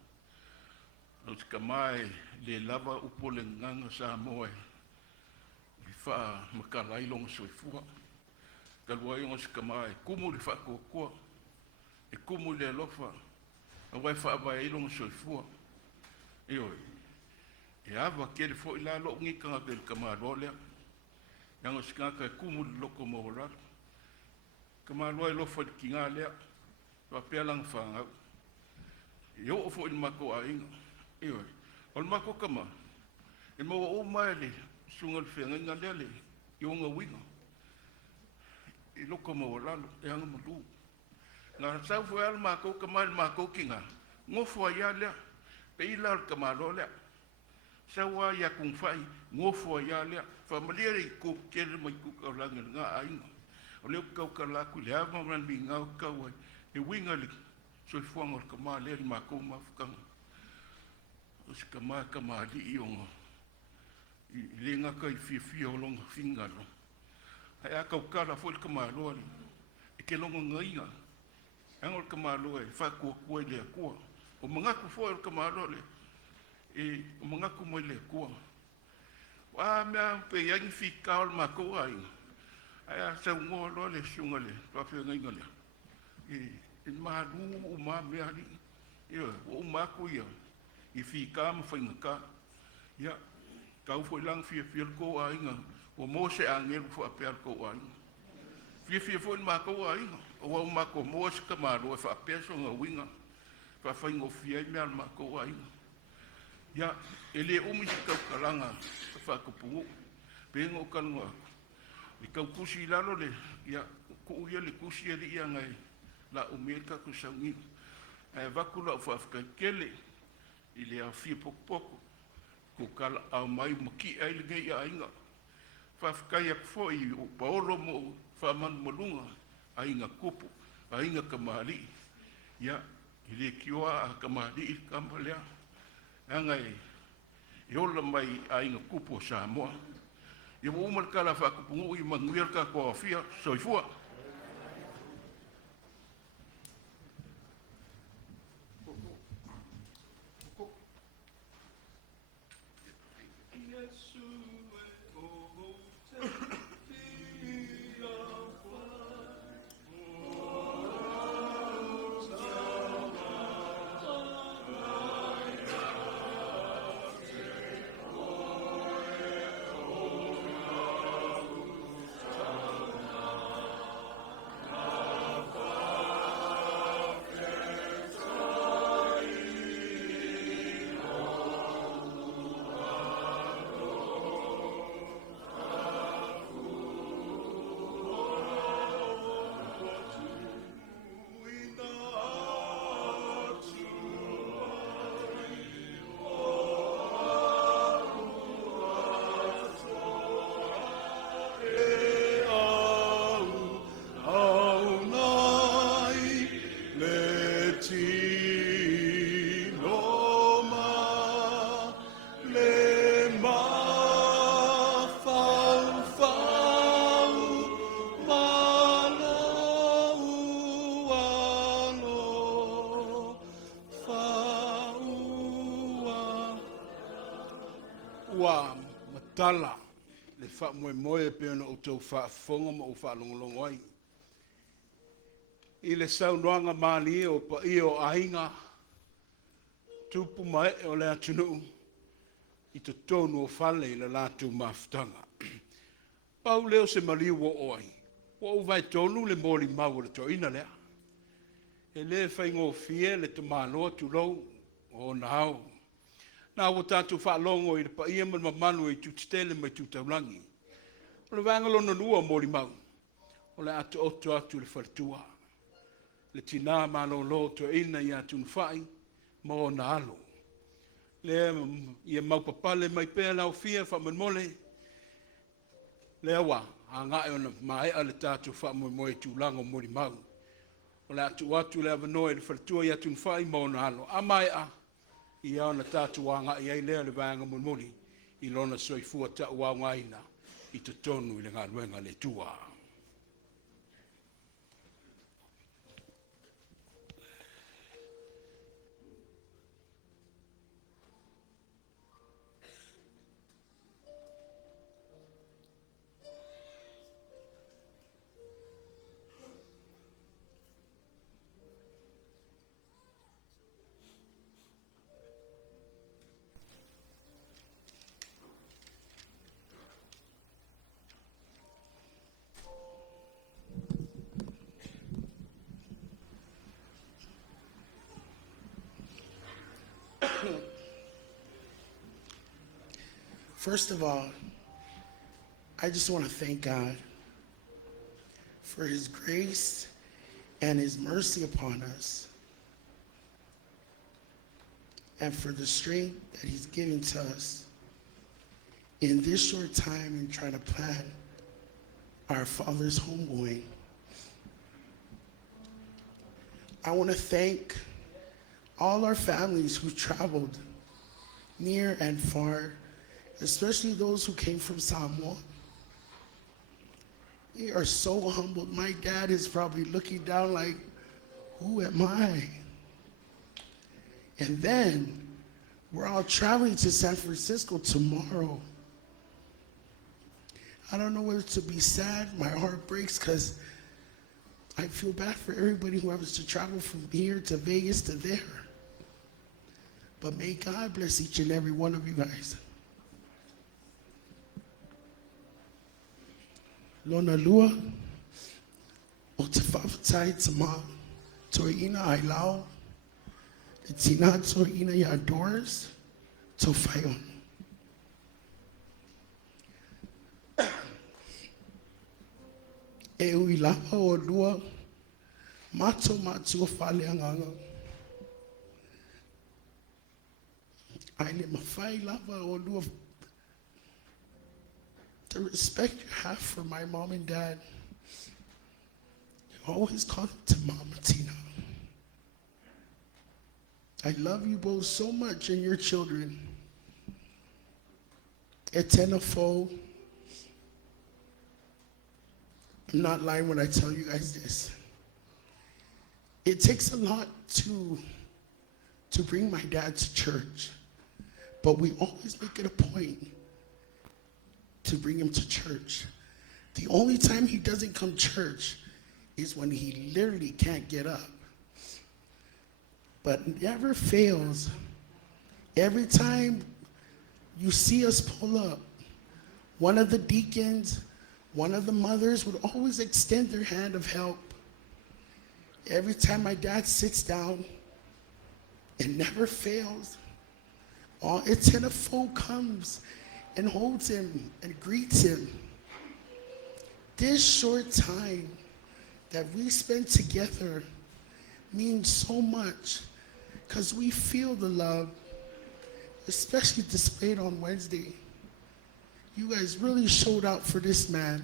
o te kamae le lava upo le nganga sa moe I wha makalai longa soifua kalua inga o se kamae kumu le whakokua e kumu le alofa a wai wha abai longa soifua ioi E awa kere fo I la lo ngikanga ke le kamaloa lea. Yango sikanga e kumu le loko maorar. Kamaloa e lofa le kinga lea. Wa pea lang whangau. E o fo I mako a inga. Ioi. O le mako kama. E maua o mai le sunga le whenga inga lea le. I onga winga. I loko maoralo. E hanga malu. Nga sau fo e al mako kama le mako kinga. Ngofo a ia lea. Pe ila le kamaloa lea. Sawa ya kung fai ngofo ya le familia I ko kele mai ku ka langa nga ainga o le ka ka la ku le ava man bi nga ka wa e winga le so fuanga ka ma le ma ko ma fka o se ka ma li I onga I le nga ka I fi o longa finga lo ai aka ka la fo ka ma lo e ke longa ngainga angol ka ma lo e fa ku le ku o manga ku fo ka ma lo le E mga kumoile kua. Wa mea pe yangi fi kaol ma kua ai. Aya sa ungo lo le sunga le. Tua fio ngai le. E ma lu u ma mea li. O ma kuia. I fi ka ma whainga ka. Ia. Kau fo ilang fia ko ai nga. O mo se angel fo apea ko ai. Fia fo ma ko ai. O ma ko mo se ka ma lo fa apea so nga winga. Fa whaingo fia mea ma ko ai. Ya, ele umi si kau kalanga whakapungu. Pengo kalunga. I kau kusi lalo le, ya, ku uia le kusi ali ia ngai la umelka ku saungi. Wakula o whafka kele, I le a fia pokopoko. Ko kala au mai maki ai le ngai a inga. Whafka ia kufo I o paolo mo whaman malunga a inga kupu, a inga kamali. Ya, I le kioa a kamali I kamalea. Angai, I ola mai a inga kupo Samoa. I mo umal kala whakapungu I manguia ka kua fia, soifua. Ua matala le wha moe pe ona o tau whaafonga ma o whaalongolongo ai. I le saunoanga mali o pa i o ainga tupu mai o le atunu i te tonu o whale i le lātu mawhtanga. Pau leo se maliu o oi. Wa o vai tonu le mori mau le toina lea. E le whaingo fie le te māloa tu lau o nao. Nā o tātou whaalongo i le pa ia man mamanu i tutitele mai tutaulangi. O le vangalo na lua mori mau. O le atu atu le whalitua. Le tina Malolo Toeaina i atu nwhai ma o na alo. Le ia maupapale mai pēr lau fia whamanmole. Le awa, a ngai ona mai ale tātou whamoe tūlanga mori mau. O le atu le avanoe le whalitua i atu nwhai ma o na alo. A mai a, i au na tātou a ngai ai lea le vanga mori i lona soifua ta ua ngaina i te tonu i le ngā ruenga le tua. First of all, I just want to thank God for his grace and his mercy upon us, and for the strength that he's given to us in this short time in trying to plan our father's homegoing. I want to thank all our families who traveled near and far, especially those who came from Samoa. We are so humbled. My dad is probably looking down like, who am I? And then we're all traveling to San Francisco tomorrow. I don't know whether to be sad. My heart breaks because I feel bad for everybody who has to travel from here to Vegas to there. But may God bless each and every one of you guys. Lona lua, o te whawhatai te mā, Toeaina AILAO, te tina Toeaina ia Doris, TOFAEONO. E ui lava o lua, mato o whale anganga. Ai le mawhai lava o lua, the respect you have for my mom and dad. You always call them to Mama Tina. I love you both so much and your children. Etena fo. I'm not lying when I tell you guys this. It takes a lot to bring my dad to church, but we always make it a point to bring him to church. The only time he doesn't come to church is when he literally can't get up. But never fails. Every time you see us pull up, one of the deacons, one of the mothers would always extend their hand of help. Every time my dad sits down, it never fails. All Etena folk comes and holds him and greets him. This short time that we spend together means so much because we feel the love, especially displayed on Wednesday. You guys really showed out for this man.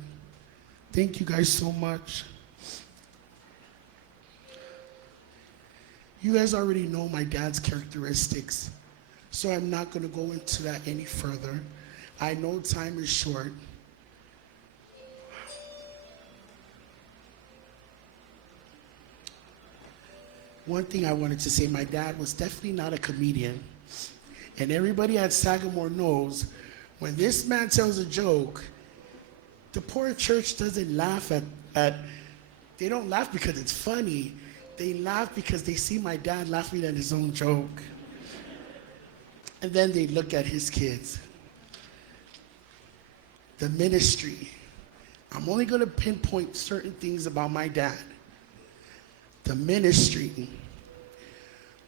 Thank you guys so much. You guys already know my dad's characteristics, so I'm not going to go into that any further. I know time is short. One thing I wanted to say, my dad was definitely not a comedian. And everybody at Sagamore knows when this man tells a joke, The poor church doesn't laugh they don't laugh because it's funny. They laugh because they see my dad laughing at his own joke. And then they look at his kids. The ministry. I'm only going to pinpoint certain things about my dad. The ministry.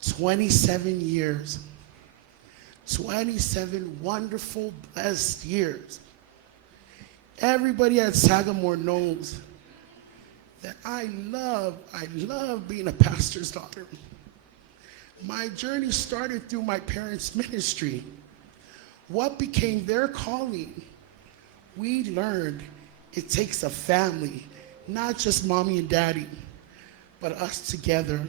27 years. 27 wonderful, blessed years. Everybody at Sagamore knows that I love being a pastor's daughter. My journey started through my parents' ministry. What became their calling? We learned it takes a family, not just mommy and daddy, but us together.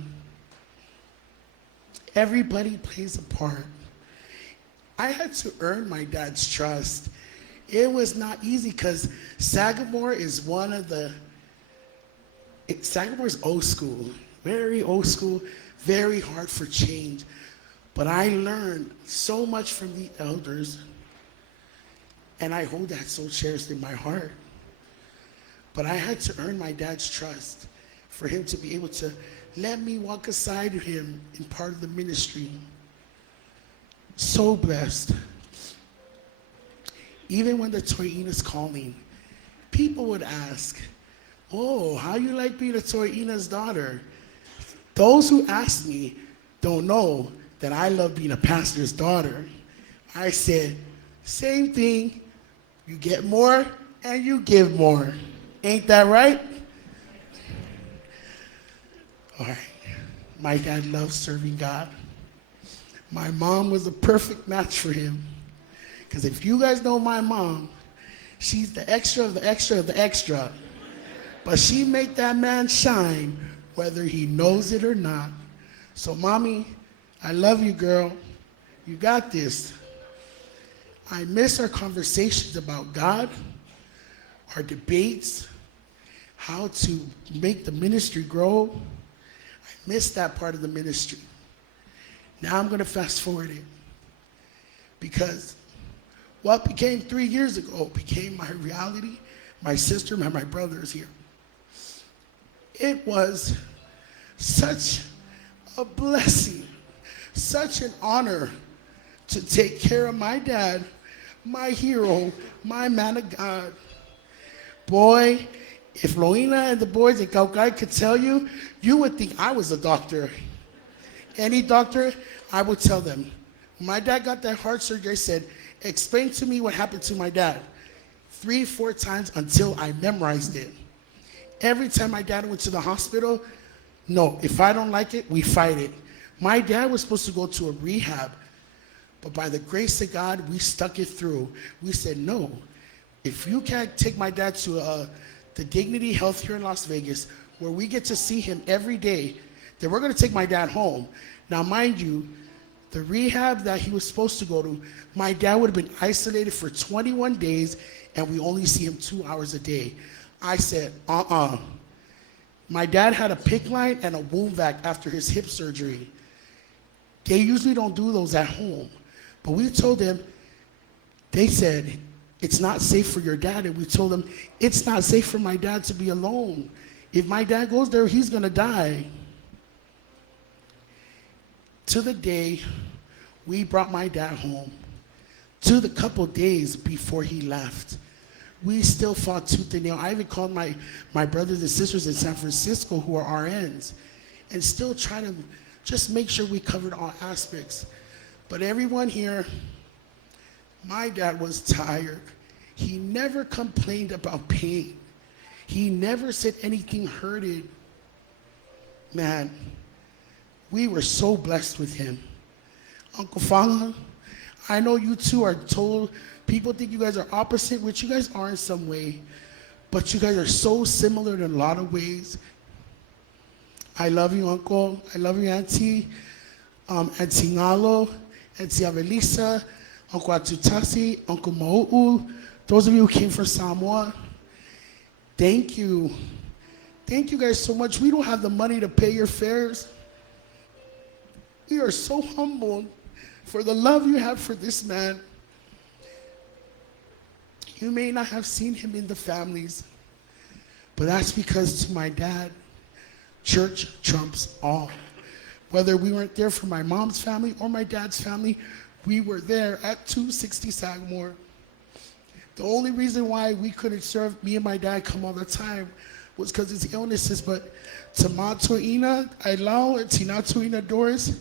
Everybody plays a part. I had to earn my dad's trust. It was not easy because Sagamore is Sagamore's old school, very old school, very hard for change. But I learned so much from the elders, and I hold that so cherished in my heart. But I had to earn my dad's trust for him to be able to let me walk aside of him in part of the ministry. So blessed. Even when the Toeaina's calling, people would ask, oh, how you like being a Toeaina's daughter? Those who ask me don't know that I love being a pastor's daughter. I said, same thing. You get more and you give more. Ain't that right? All right. My dad loves serving God. My mom was a perfect match for him. Because if you guys know my mom, she's the extra of the extra of the extra. But she make that man shine whether he knows it or not. So mommy, I love you, girl. You got this. I miss our conversations about God, our debates, how to make the ministry grow. I miss that part of the ministry. Now I'm going to fast forward it. Because what became 3 years ago became my reality. My sister and my brother is here. It was such a blessing, such an honor to take care of my dad, my hero, my man of God. Boy, if Loina and the boys at Kaukai could tell you, you would think I was a doctor. Any doctor, I would tell them. When my dad got that heart surgery, I said, explain to me what happened to my dad. 3-4 times until I memorized it. Every time my dad went to the hospital, no, if I don't like it, we fight it. My dad was supposed to go to a rehab, but by the grace of God, we stuck it through. We said, no, if you can't take my dad to the Dignity Health here in Las Vegas, where we get to see him every day, then we're going to take my dad home. Now, mind you, the rehab that he was supposed to go to, my dad would have been isolated for 21 days, and we only see him 2 hours a day. I said, My dad had a PICC line and a wound vac after his hip surgery. They usually don't do those at home. But we told them, they said, it's not safe for your dad. And we told them, it's not safe for my dad to be alone. If my dad goes there, he's going to die. To the day we brought my dad home, to the couple days before he left, we still fought tooth and nail. I even called my brothers and sisters in San Francisco who are RNs and still try to just make sure we covered all aspects. But everyone here, my dad was tired. He never complained about pain. He never said anything hurted. Man, we were so blessed with him. Uncle Fanga, I know you two are told, people think you guys are opposite, which you guys are in some way, but you guys are so similar in a lot of ways. I love you, Uncle. I love you, Auntie. Auntie Ngalo, Auntie Avelisa, Uncle Atutasi, Uncle Mau'u, those of you who came from Samoa, thank you. Thank you guys so much. We don't have the money to pay your fares. We are so humbled for the love you have for this man. You may not have seen him in the families, but that's because to my dad, church trumps all. Whether we weren't there for my mom's family or my dad's family, we were there at 260 Sagamore. The only reason why we couldn't serve, me and my dad come all the time, was because of his illnesses. But Toeaina, AILAO, and Toeaina Doris,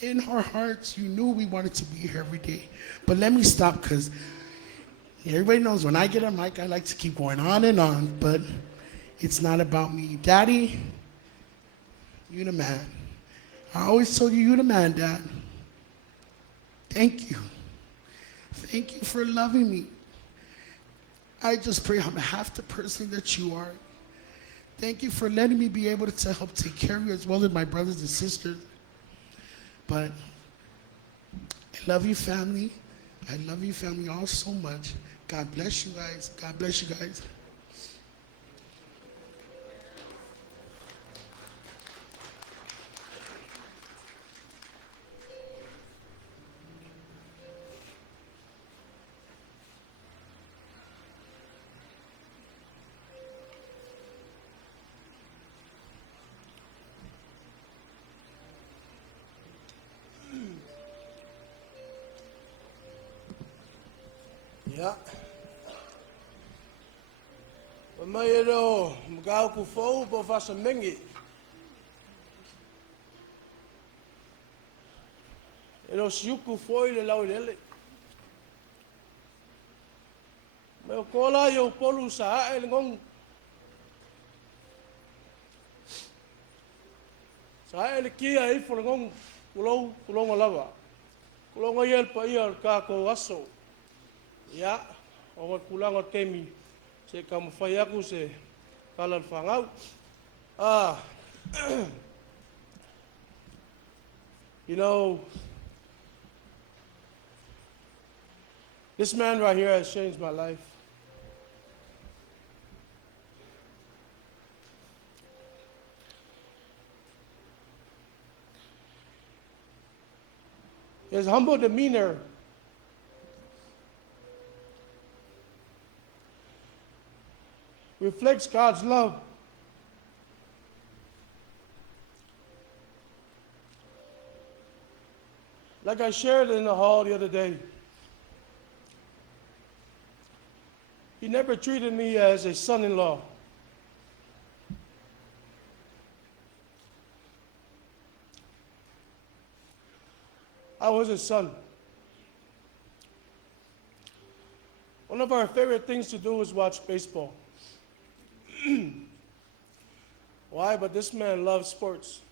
in our hearts, you knew we wanted to be here every day. But let me stop, because everybody knows when I get a mic, I like to keep going on and on, but it's not about me. Daddy, you the man. I always told you, you the man, Dad. Thank you. Thank you for loving me. I just pray I'm half the person that you are. Thank you for letting me be able to help take care of you as well as my brothers and sisters. But I love you, family. I love you, family, all so much. God bless you guys. God bless you guys. Ja. Maar je nou, mgau ku fou bo vasa mengi. Ero siuku foi le lau lele. Me o kola yo polu sa e ngong. Sa e kia e fo ngong kulong lava. Kulong yel pa yel ka ko aso. Ya, o kulang o kemi se kam fai aku se kalal fangau. You know, this man right here has changed my life. His humble demeanor reflects God's love. Like I shared in the hall the other day, he never treated me as a son-in-law. I was his son. One of our favorite things to do is watch baseball. Why? But this man loves sports.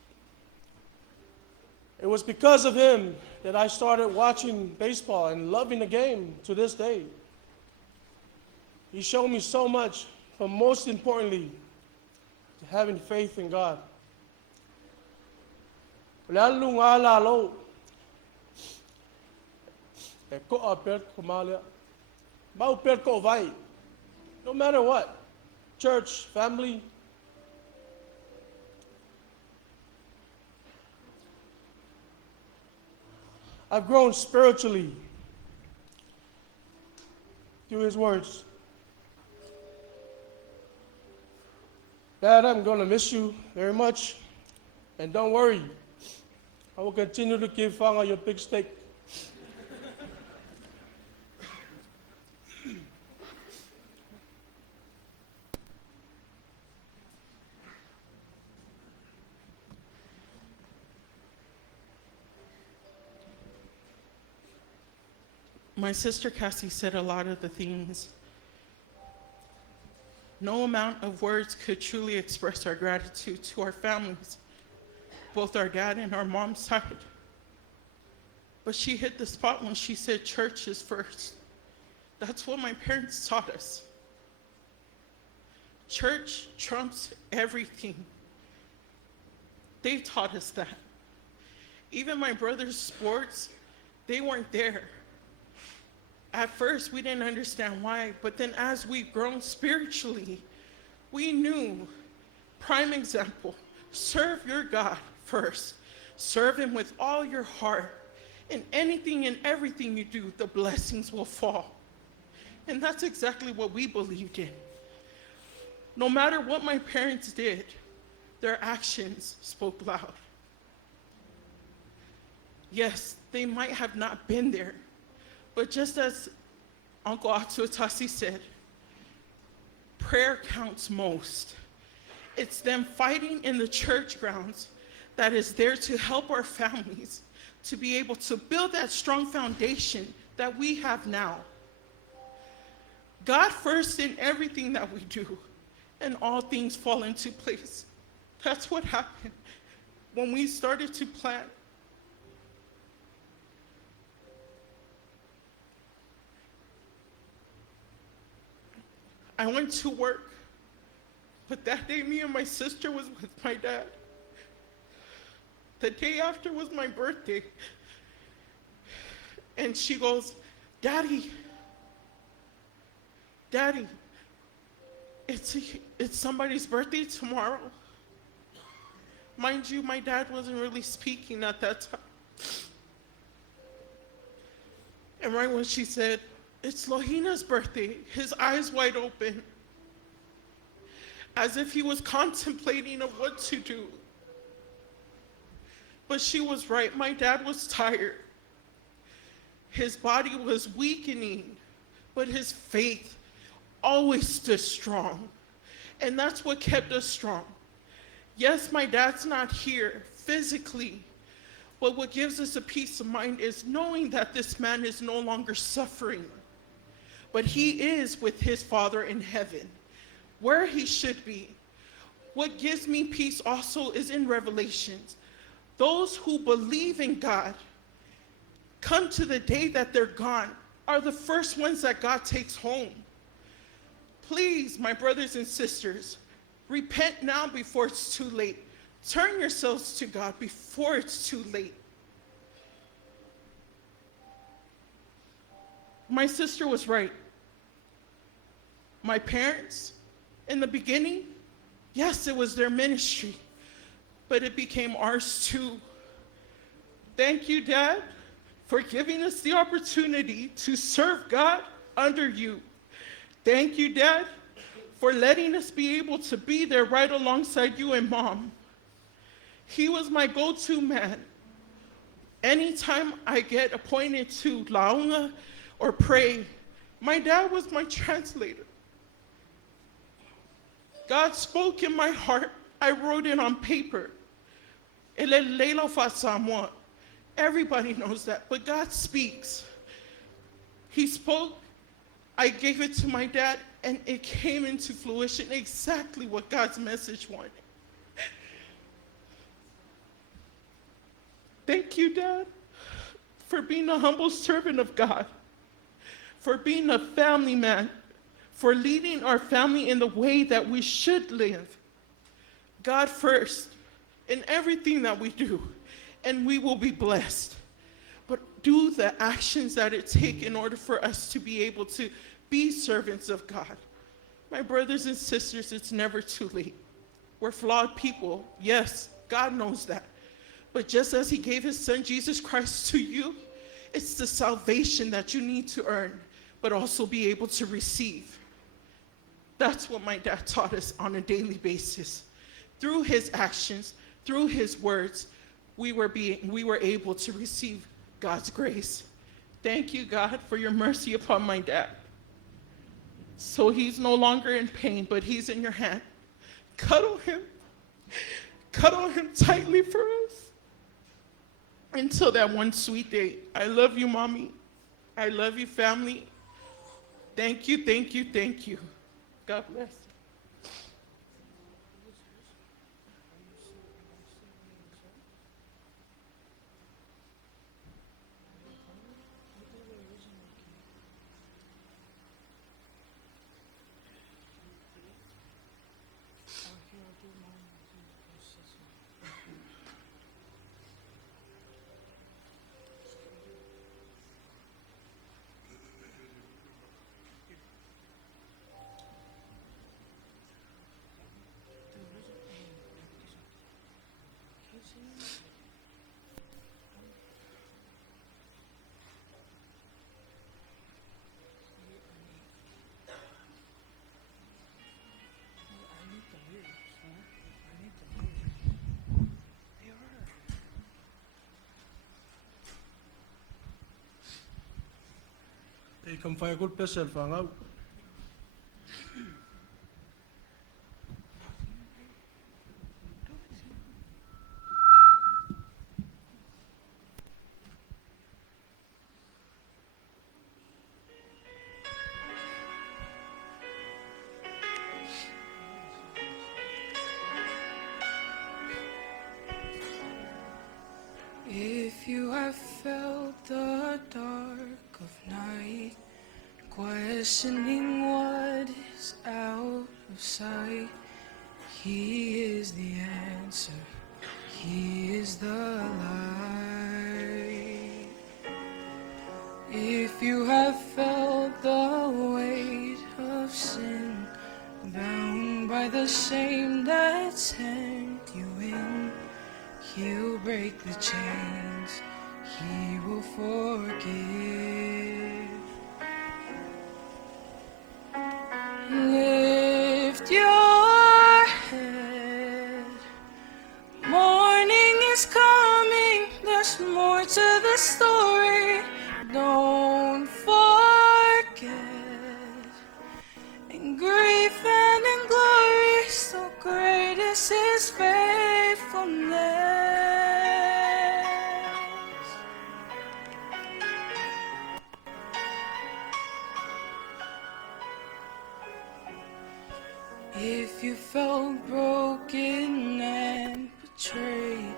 It was because of him that I started watching baseball and loving the game to this day. He showed me so much, but most importantly, to having faith in God. No matter what, church, family, I've grown spiritually through his words. Dad, I'm going to miss you very much. And don't worry, I will continue to give Fanga your big steak. My sister Cassie said a lot of the things. No amount of words could truly express our gratitude to our families, both our dad and our mom's side. But she hit the spot when she said church is first. That's what my parents taught us. Church trumps everything. They taught us that. Even my brother's sports, they weren't there. At first, we didn't understand why, but then as we've grown spiritually, we knew, prime example, serve your God first. Serve him with all your heart. In anything and everything you do, the blessings will fall. And that's exactly what we believed in. No matter what my parents did, their actions spoke loud. Yes, they might have not been there, but just as Uncle Atuatasi said, prayer counts most. It's them fighting in the church grounds that is there to help our families to be able to build that strong foundation that we have now. God first in everything that we do, and all things fall into place. That's what happened when we started to plan. I went to work, but that day me and my sister was with my dad. The day after was my birthday. And she goes, Daddy, it's somebody's birthday tomorrow. Mind you, my dad wasn't really speaking at that time. And right when she said, it's Lohina's birthday, his eyes wide open, as if he was contemplating of what to do. But she was right, my dad was tired. His body was weakening, but his faith always stood strong. And that's what kept us strong. Yes, my dad's not here physically, but what gives us a peace of mind is knowing that this man is no longer suffering, but he is with his Father in heaven, where he should be. What gives me peace also is in Revelations. Those who believe in God come to the day that they're gone are the first ones that God takes home. Please, my brothers and sisters, repent now before it's too late. Turn yourselves to God before it's too late. My sister was right. My parents, in the beginning, yes, it was their ministry, but it became ours too. Thank you, Dad, for giving us the opportunity to serve God under you. Thank you, Dad, for letting us be able to be there right alongside you and Mom. He was my go-to man. Anytime I get appointed to launga or pray, my dad was my translator. God spoke in my heart. I wrote it on paper. Everybody knows that, but God speaks. He spoke, I gave it to my dad, and it came into fruition exactly what God's message wanted. Thank you, Dad, for being a humble servant of God, for being a family man, for leading our family in the way that we should live. God first in everything that we do, and we will be blessed. But do the actions that it takes in order for us to be able to be servants of God. My brothers and sisters, it's never too late. We're flawed people. Yes, God knows that. But just as he gave his son, Jesus Christ, to you, it's the salvation that you need to earn, but also be able to receive. That's what my dad taught us on a daily basis. Through his actions, through his words, we were able to receive God's grace. Thank you, God, for your mercy upon my dad. So he's no longer in pain, but he's in your hand. Cuddle him tightly for us until that one sweet day. I love you, Mommy. I love you, family. Thank you, thank you, thank you. God bless. E kam whai akul pesa al whangau. If you have felt the dark of night, questioning what is out of sight, He is the answer, He is the light. If you have felt the weight of sin, bound by the shame that's hemmed you in, He'll break the chains, He will forgive. Lift your head, morning is coming, there's more to the story, don't forget. In grief and in glory, so great is His faithfulness. If you felt broken and betrayed,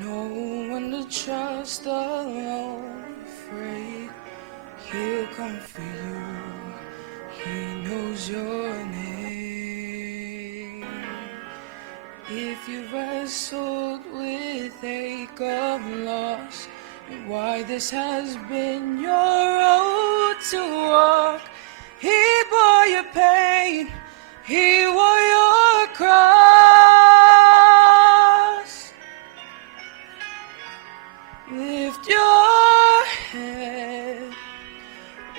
no one to trust, alone, afraid, He'll come for you, He knows your name. If you wrestled with ache of loss, and why this has been your road to walk, He bore your pain, He wore your cross. Lift your head,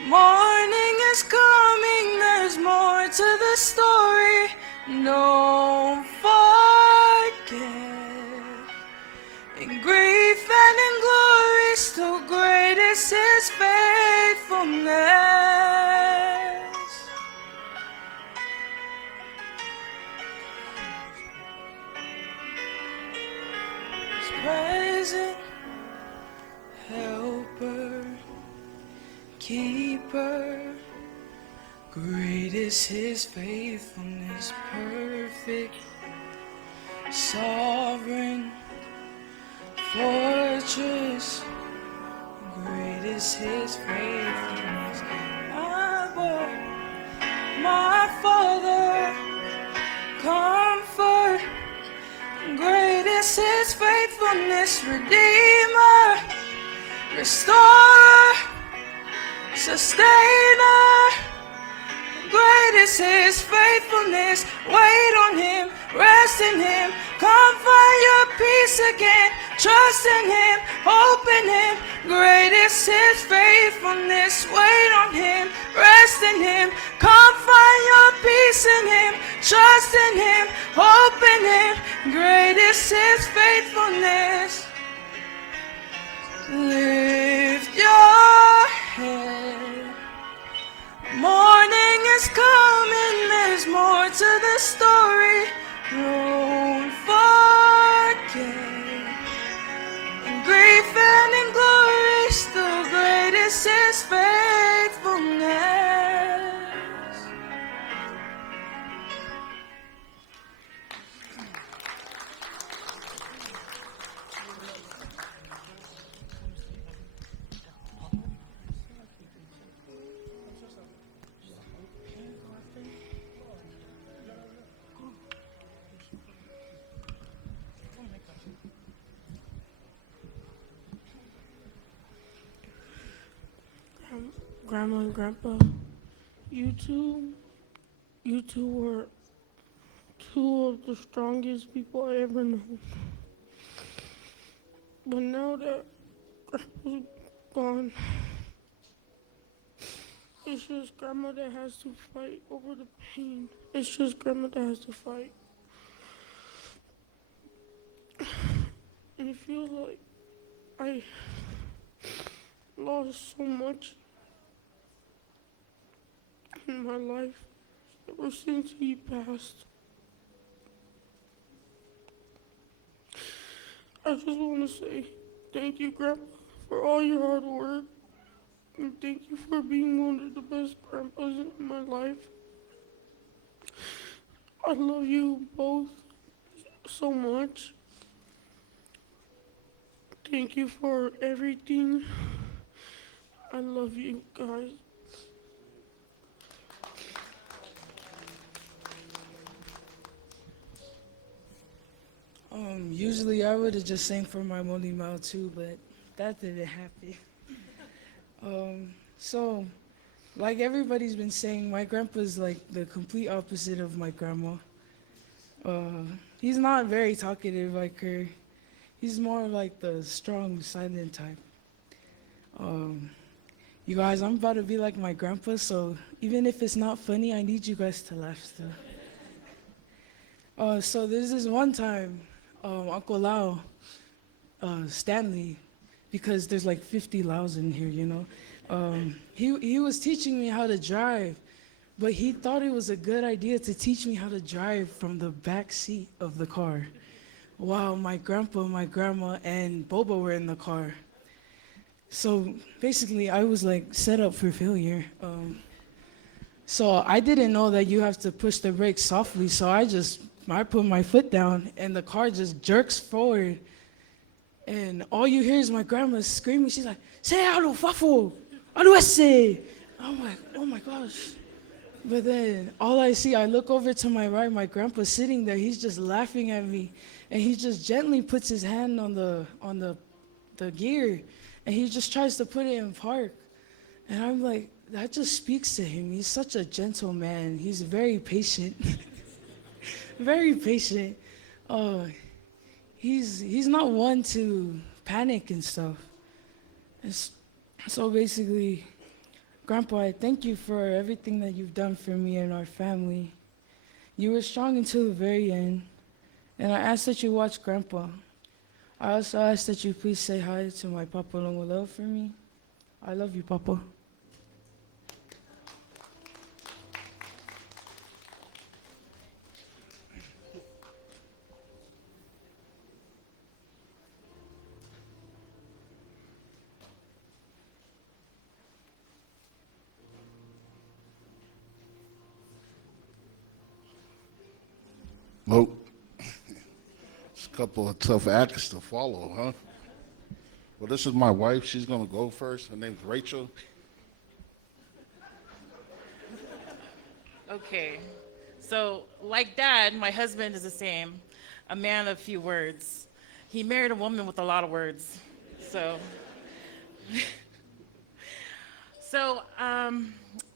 morning is coming, there's more to the story, don't forget. In grief and in glory, still great is His faithfulness. His present helper, keeper, great is His faithfulness, perfect, sovereign, fortress, great is His faithfulness. Abba, my Father, comfort, great is His faithfulness, Redeemer, Restorer, Sustainer, great is His faithfulness. Wait on Him, rest in Him, come find your peace again. Trust in Him, hope in Him, great is His faithfulness. Wait on Him, rest in Him, come find your peace in Him. Trust in Him, hope in Him, great is His faithfulness. Lift your head, morning is coming, there's more to the story, don't forget. In grief and in glory, still great is His faithfulness. Grandma and Grandpa, you two were two of the strongest people I ever known. But now that Grandpa's gone, it's just Grandma that has to fight over the pain. It's just Grandma that has to fight. And it feels like I lost so much in my life ever since he passed. I just want to say thank you, Grandpa, for all your hard work. And thank you for being one of the best grandpas in my life. I love you both so much. Thank you for everything. I love you guys. Usually I would have just sang for my Moli Mao too, but that didn't happen. So, like everybody's been saying, my grandpa's like the complete opposite of my grandma. He's not very talkative like her. He's more like the strong, silent type. You guys, I'm about to be like my grandpa, so even if it's not funny, I need you guys to laugh still. So there's this one time, Uncle Lao, Stanley, because there's like 50 Laos in here, you know. He was teaching me how to drive, but he thought it was a good idea to teach me how to drive from the back seat of the car. While my grandpa, my grandma, and Bobo were in the car. So basically, I was like set up for failure. So I didn't know that you have to push the brakes softly, so I put my foot down, and the car just jerks forward. And all you hear is my grandma screaming. She's like, "Say hello, Faifeau, hello, ese." I'm like, oh my gosh. But then all I see, I look over to my right, my grandpa's sitting there. He's just laughing at me, and he just gently puts his hand on the gear, and he just tries to put it in park. And I'm like, that just speaks to him. He's such a gentle man. He's very patient. Very patient. He's not one to panic and stuff. So basically, Grandpa, I thank you for everything that you've done for me and our family. You were strong until the very end, and I ask that you watch Grandpa. I also ask that you please say hi to my Papa Longoleo for me. I love you, Papa. Well, it's a couple of tough acts to follow, huh? Well, this is my wife. She's going to go first. Her name's Rachel. Okay, so like Dad, my husband is the same, a man of few words. He married a woman with a lot of words, so.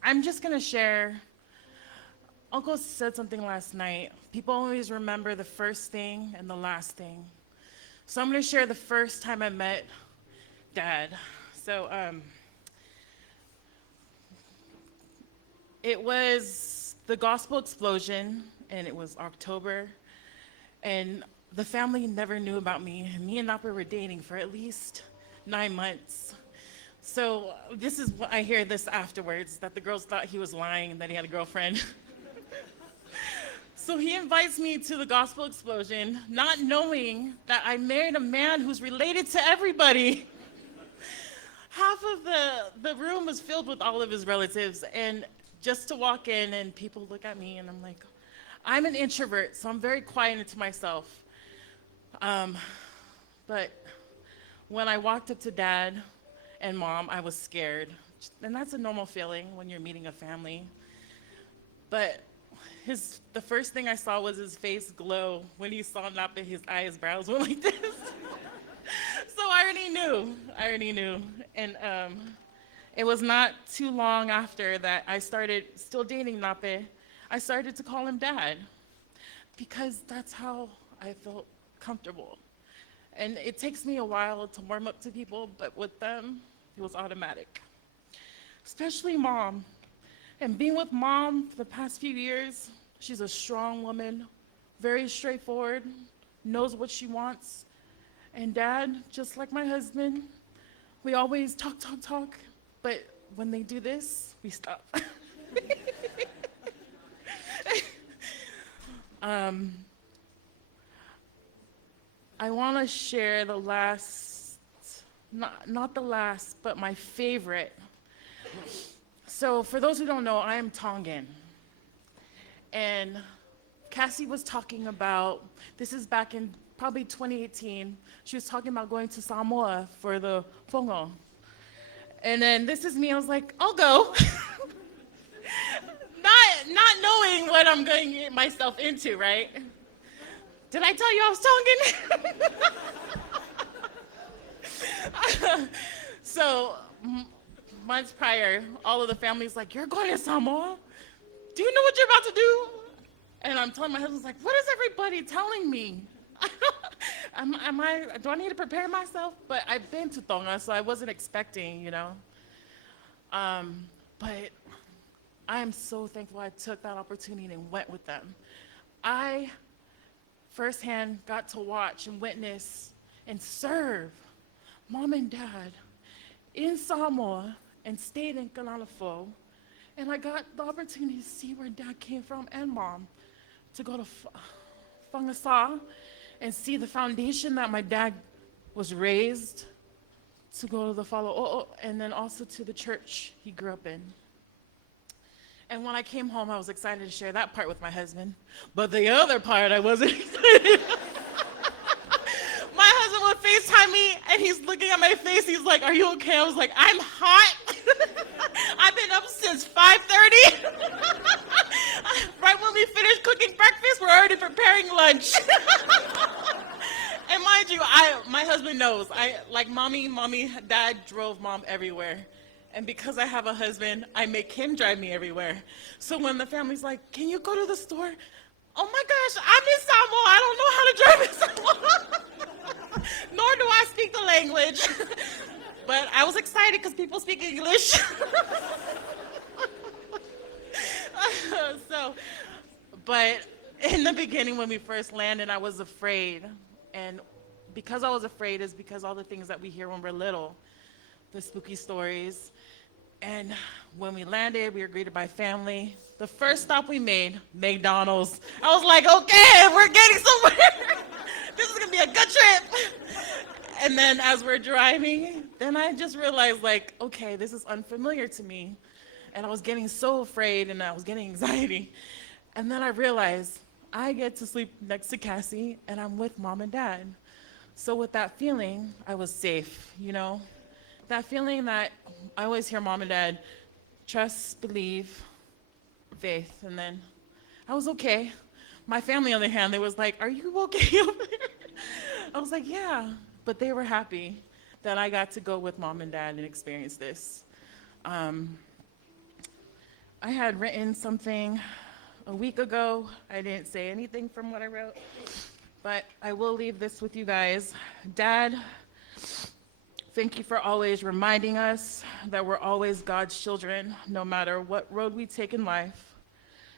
I'm just gonna share. Uncle said something last night. People always remember the first thing and the last thing. So I'm gonna share the first time I met Dad. So it was the gospel explosion, and it was October, and the family never knew about me. Me and Nape were dating for at least 9 months. So this is what I hear this afterwards, that the girls thought he was lying and that he had a girlfriend. So he invites me to the gospel explosion, not knowing that I married a man who's related to everybody. Half of the room was filled with all of his relatives, and just to walk in and people look at me and I'm like, I'm an introvert, so I'm very quiet to myself. But when I walked up to Dad and Mom, I was scared. And that's a normal feeling when you're meeting a family. But the first thing I saw was his face glow when he saw Nape. His eyebrows went like this. So I already knew. And it was not too long after that I started still dating Nape. I started to call him Dad because that's how I felt comfortable. And it takes me a while to warm up to people, but with them, it was automatic. Especially Mom. And being with Mom for the past few years, she's a strong woman, very straightforward, knows what she wants. And Dad, just like my husband, we always talk, but when they do this, we stop. I want to share the last, not the last, but my favorite. So for those who don't know, I am Tongan. And Cassie was talking about, this is back in probably 2018, she was talking about going to Samoa for the Fongo. And then this is me, I was like, I'll go. not knowing what I'm going to get myself into, right? Did I tell you I was Tongan? So months prior, all of the family's like, you're going to Samoa? Do you know what you're about to do? And I'm telling my husband, like, what is everybody telling me? Do I need to prepare myself? But I've been to Tonga, so I wasn't expecting, you know. But I am so thankful I took that opportunity and went with them. I firsthand got to watch and witness and serve mom and dad in Samoa and stayed in Kalalafo. And I got the opportunity to see where dad came from and mom, to go to Whangasa and see the foundation that my dad was raised, to go to the Fala'o'o, and then also to the church he grew up in. And when I came home, I was excited to share that part with my husband. But the other part, I wasn't excited. My husband would FaceTime me, and he's looking at my face. He's like, are you okay? I was like, I'm hot. I've been up since 5:30. Right when we finished cooking breakfast, we're already preparing lunch. And mind you, my husband knows. Like mommy, dad drove mom everywhere. And because I have a husband, I make him drive me everywhere. So when the family's like, can you go to the store? Oh my gosh, I'm in Samoa. I don't know how to drive in Samoa. Nor do I speak the language. But I was excited because people speak English. But in the beginning when we first landed, I was afraid. And because I was afraid is because all the things that we hear when we're little, the spooky stories. And when we landed, we were greeted by family. The first stop we made, McDonald's. I was like, okay, we're getting somewhere. This is gonna be a good trip. And then as we're driving, then I just realized, like, okay, this is unfamiliar to me. And I was getting so afraid and I was getting anxiety. And then I realized I get to sleep next to Cassie and I'm with mom and dad. So with that feeling, I was safe, you know? That feeling that I always hear mom and dad, trust, believe, faith, and then I was okay. My family, on the other hand, they was like, are you okay over there? I was like, yeah, but they were happy that I got to go with mom and dad and experience this. I had written something a week ago. I didn't say anything from what I wrote, but I will leave this with you guys. Dad, thank you for always reminding us that we're always God's children, no matter what road we take in life.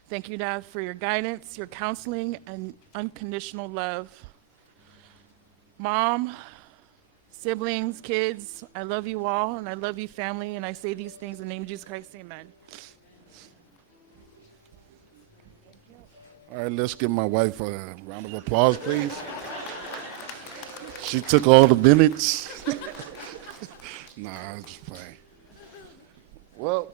Thank you, Dad, for your guidance, your counseling, and unconditional love. Mom, siblings, kids, I love you all, and I love you, family, and I say these things in the name of Jesus Christ, amen. All right, let's give my wife a round of applause, please. She took all the minutes. Nah, I'm just playing. Well,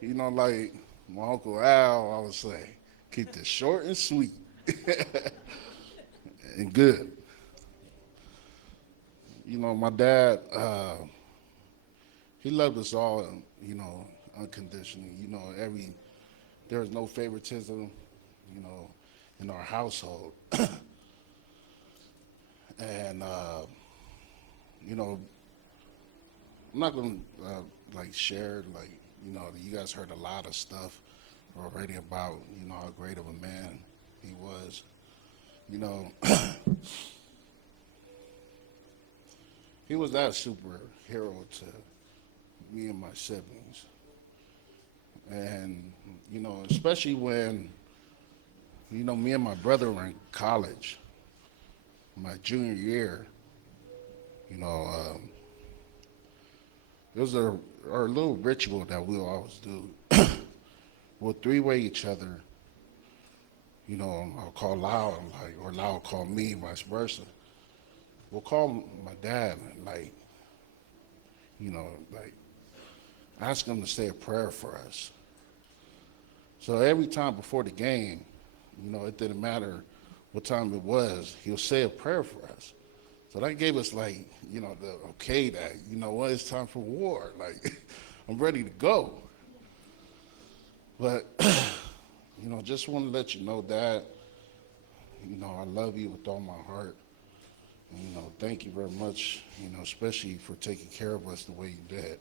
you know, like my Uncle Al always say, keep this short and sweet and good. You know, my dad, he loved us all, you know, unconditionally. You know, there was no favoritism, you know, in our household. And, you know, I'm not going to, like, share, like, you know, you guys heard a lot of stuff already about, you know, how great of a man he was. You know, he was that superhero to me and my siblings. And, you know, especially when, you know, me and my brother were in college, my junior year, you know, it was our little ritual that we'll always do. We'll three-way each other, you know, I'll call Lao, like, or Lao will call me, vice versa. We'll call my dad, like, you know, like, ask him to say a prayer for us. So every time before the game, you know, it didn't matter what time it was, he'll say a prayer for us. So that gave us, like, you know, the okay that, you know what, it's time for war. Like, I'm ready to go. But, you know, just want to let you know, Dad, you know, I love you with all my heart. And, you know, thank you very much, you know, especially for taking care of us the way you did.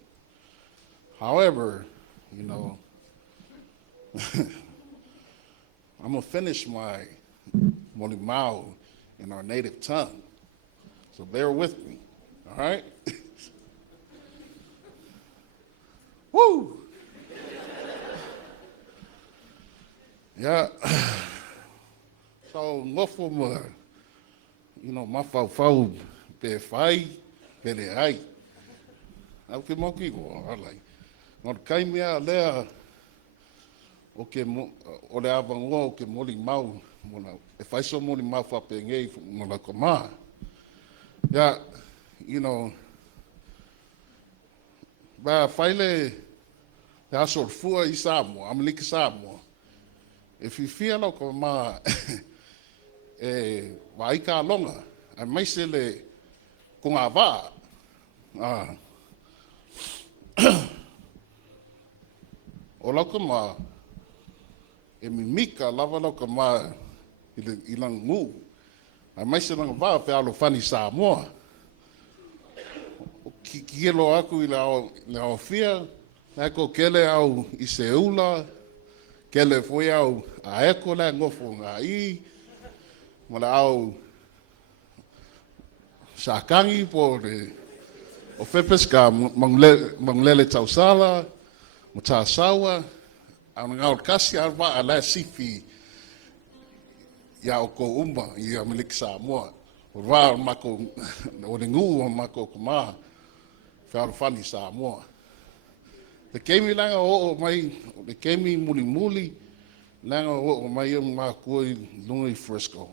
However, you know, I'm going to finish my molimau in our native tongue. So bear with me, all right? Woo! Yeah. So, ngofo mo, you know, ma Faifau pe fai, pe le ai. Au ke moki go, alai. Ngor kai mea lea, o le avangoa o ke molimau, mona, e faiso molimau whapengei mona kama. Yeah, you know, ba faile le aso fua I Samoa, amaliki Samoa. If you feel like ma wa ika longa, ai mai se le kunga va. O laka ma e mimika lava laka ma I lang ngu. Ai mai se langa va pe alo fani Samoa. O kielo aku I le ao fia, na ko kele au I se ula, kele foi au a eko la ngofo ngā I, mala au sakangi po le o fepeska manglele tausala, mo tasawa, au ngau kasi arba ala sifi ya o ko umba I Amaliki Samoa. O wā mako, o le ngu o mako kuma, whaarufani Samoa. Le keimi langa o mai, le keimi muli muli, langa o mai yung mga kuai lunga I Frisco.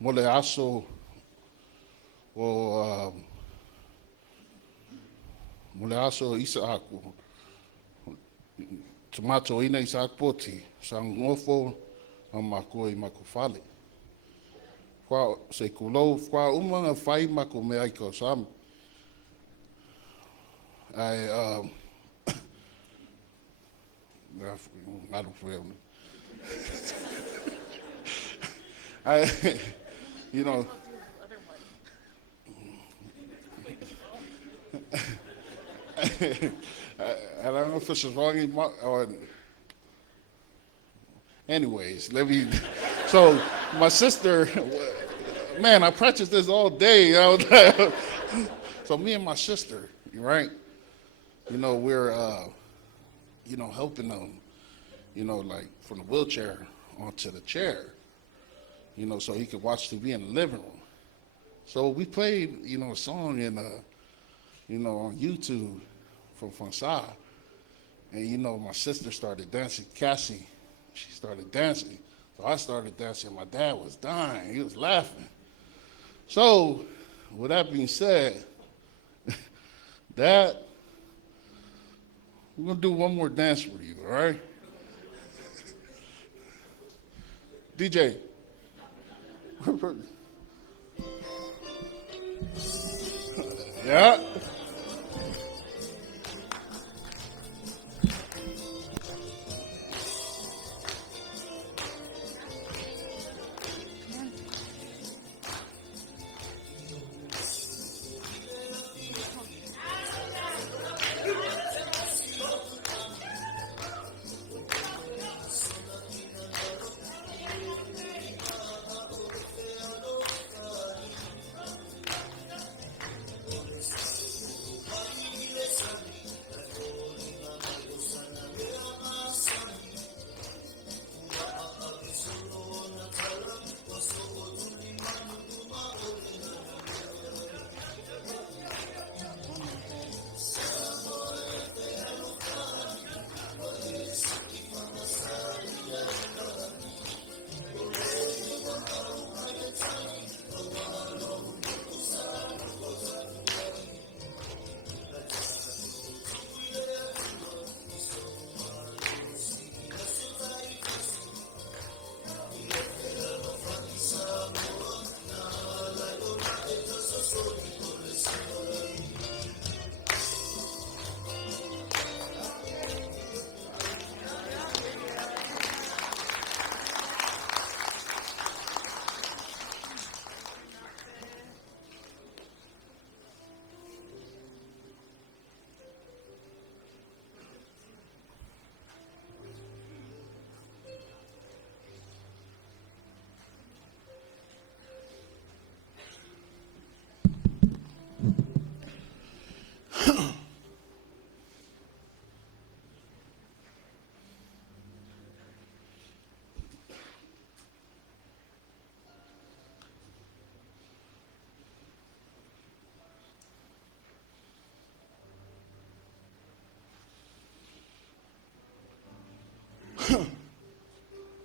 Mo le aso o mo le aso isa aku. Tomato ina isa poti, sa ngofo ang makoi makufale. Kwa se kulo kwa umanga fai mako me ai ko sam. I I don't feel me. You know, I don't know if this is wrong or anyways, let me, so my sister, man, I practice this all day, you know. So me and my sister, right? You know, we're, you know, helping them, you know, like from the wheelchair onto the chair, you know, so he could watch TV in the living room. So we played, you know, a song in, you know, on YouTube from Fonsa. And, you know, my sister started dancing, Cassie, she started dancing. So I started dancing, my dad was dying, he was laughing. So, with that being said, Dad, we're gonna do one more dance for you, all right? DJ. Yeah.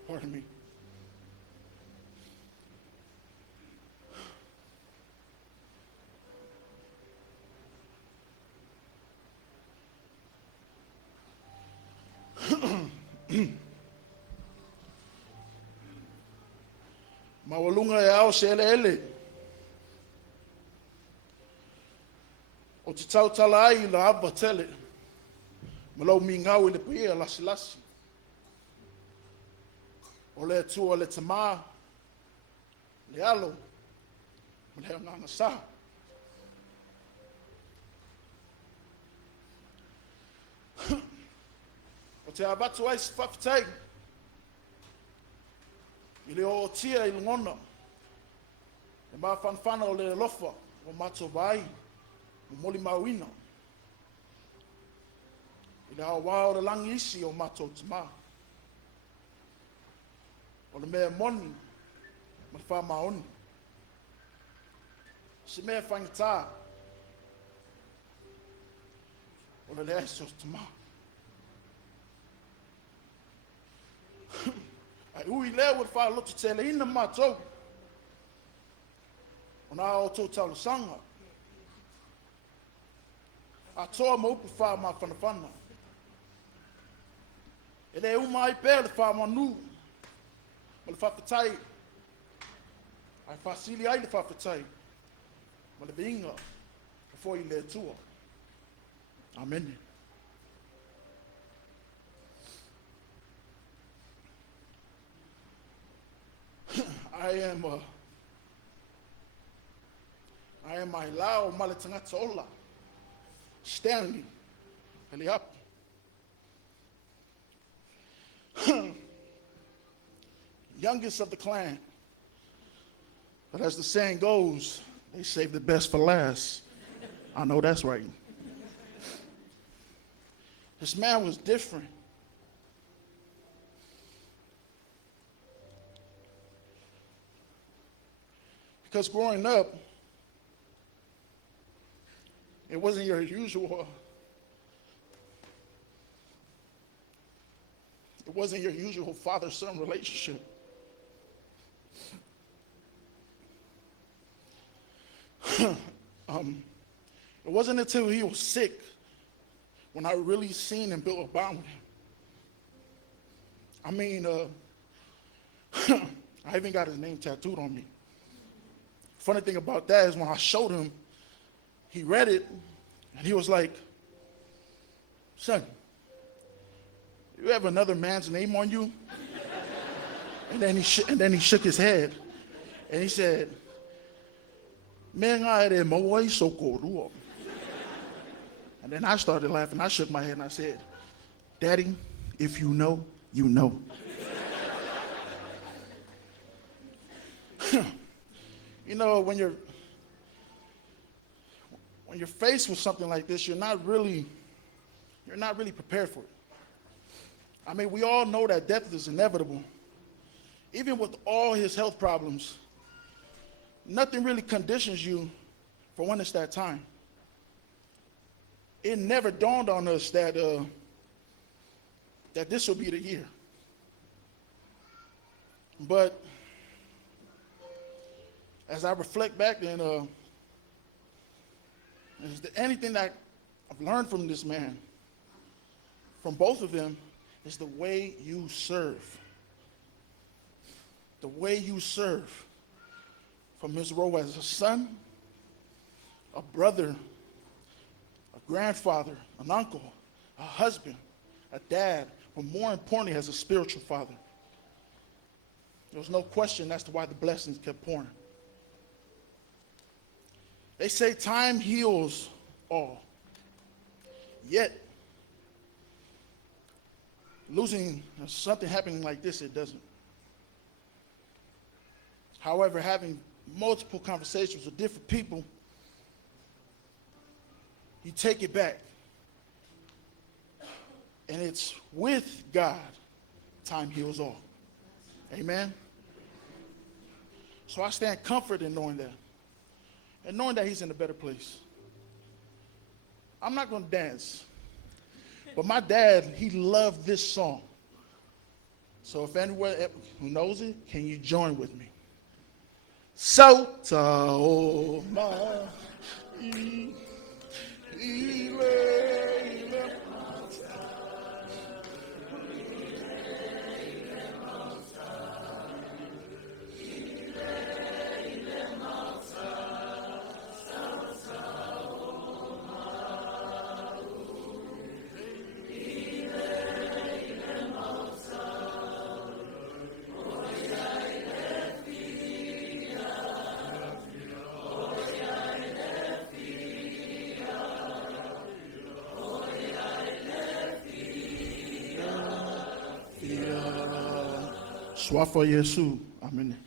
Pardon me. Mawalunga e ao se ele. O te tautala ai la ava tele. Malau mingau i le pia lasi lasi. O le tua le tama. Le alo. Ma le nganga sa. O te abatu ai se whawhitai. I le o tia i lungona. E maa whanwhana o le lofa. O mato vai. O moli mawina. I le hawa o le langi isi o mato tama. O le mea moni. Ma le wha maoni. Se mea whangita. O le lea so tama. Ai ui leo e wha lotu tele ina mātou. O nā o tō tau sanga. A toa ma upu wha ma whanawhana. E le uma ai pēr le wha manu. Ma le whawhitai. Ai whasili ai le whawhitai. Ma le vinga. E fo i le tua. Amen. I am AILAO ma le tangata ola. Stanley Eliapo. Youngest of the clan. But as the saying goes, they save the best for last. I know that's right. This man was different. Because growing up, it wasn't your usual father-son relationship. It wasn't until he was sick when I really seen and built a bond with him. I mean, I even got his name tattooed on me. Funny thing about that is when I showed him, he read it, and he was like, "Son, you have another man's name on you?" And then he shook his head, and he said, "Me nga ere mawai sokoruo." And then I started laughing. I shook my head and I said, "Daddy, if you know, you know." You know, when you're faced with something like this, you're not really prepared for it. I mean, we all know that death is inevitable. Even with all his health problems, nothing really conditions you for when it's that time. It never dawned on us that this will be the year. But as I reflect back, and is there anything that I've learned from this man, from both of them, is the way you serve. The way you serve. From his role as a son, a brother, a grandfather, an uncle, a husband, a dad, but more importantly, as a spiritual father. There was no question as to why the blessings kept pouring. They say time heals all. Yet, losing something happening like this, it doesn't. However, having multiple conversations with different people, you take it back. And it's with God, time heals all. Amen? So I stand comforted in knowing that. And knowing that he's in a better place. I'm not going to dance. But my dad, he loved this song. So if anyone who knows it, can you join with me? Toeaina Swafa Yesu. Amen.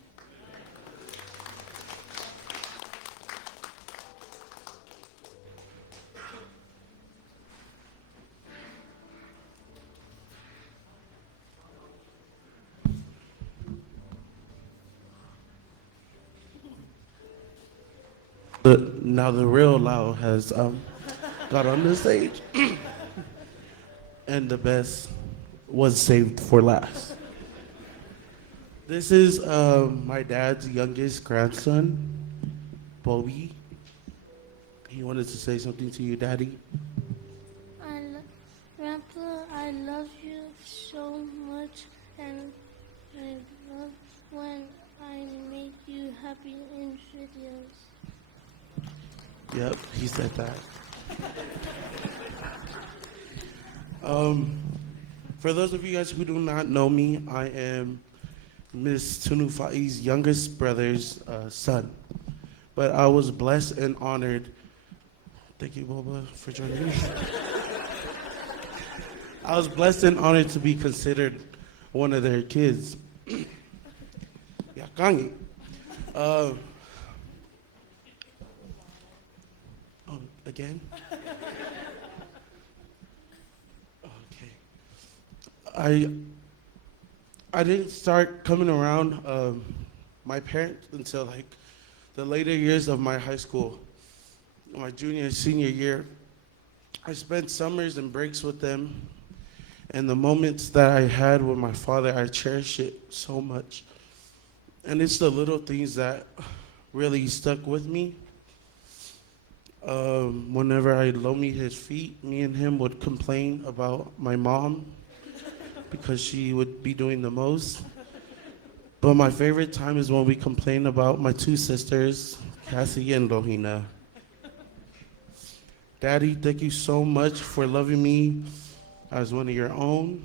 Now the real Lao has got on the stage, and the best was saved for last. This is my dad's youngest grandson, Bobby. He wanted to say something to you, Daddy. Grandpa, I love you so much, and I love when I make you happy in videos. Yep, he said that. For those of you guys who do not know me, I am Miss Tunufai's youngest brother's son. But I was blessed and honored. Thank you, Boba, for joining me. I was blessed and honored to be considered one of their kids. Yeah, Kangi. Again? Okay. I didn't start coming around my parents until like the later years of my high school, my junior and senior year. I spent summers and breaks with them, and the moments that I had with my father, I cherish it so much. And it's the little things that really stuck with me. Whenever I low meet his feet, me and him would complain about my mom because she would be doing the most. But my favorite time is when we complain about my two sisters, Cassie and Lohina. Daddy, thank you so much for loving me as one of your own.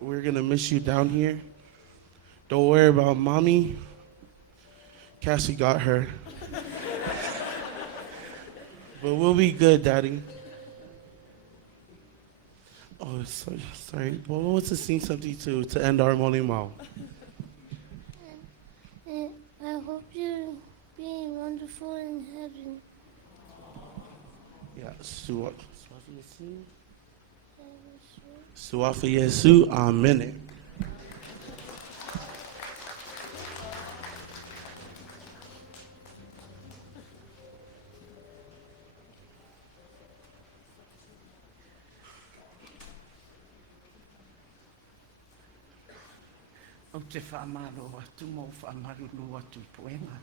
We're gonna miss you down here. Don't worry about mommy. Cassie got her. But we'll be good, Daddy. Oh, sorry. Well, who wants to sing something to end our morning mouth? And I hope you're being wonderful in heaven. Yeah, Suafa Yesu, Amen. O te whaamalo atu mo whaamarulu atu poenga.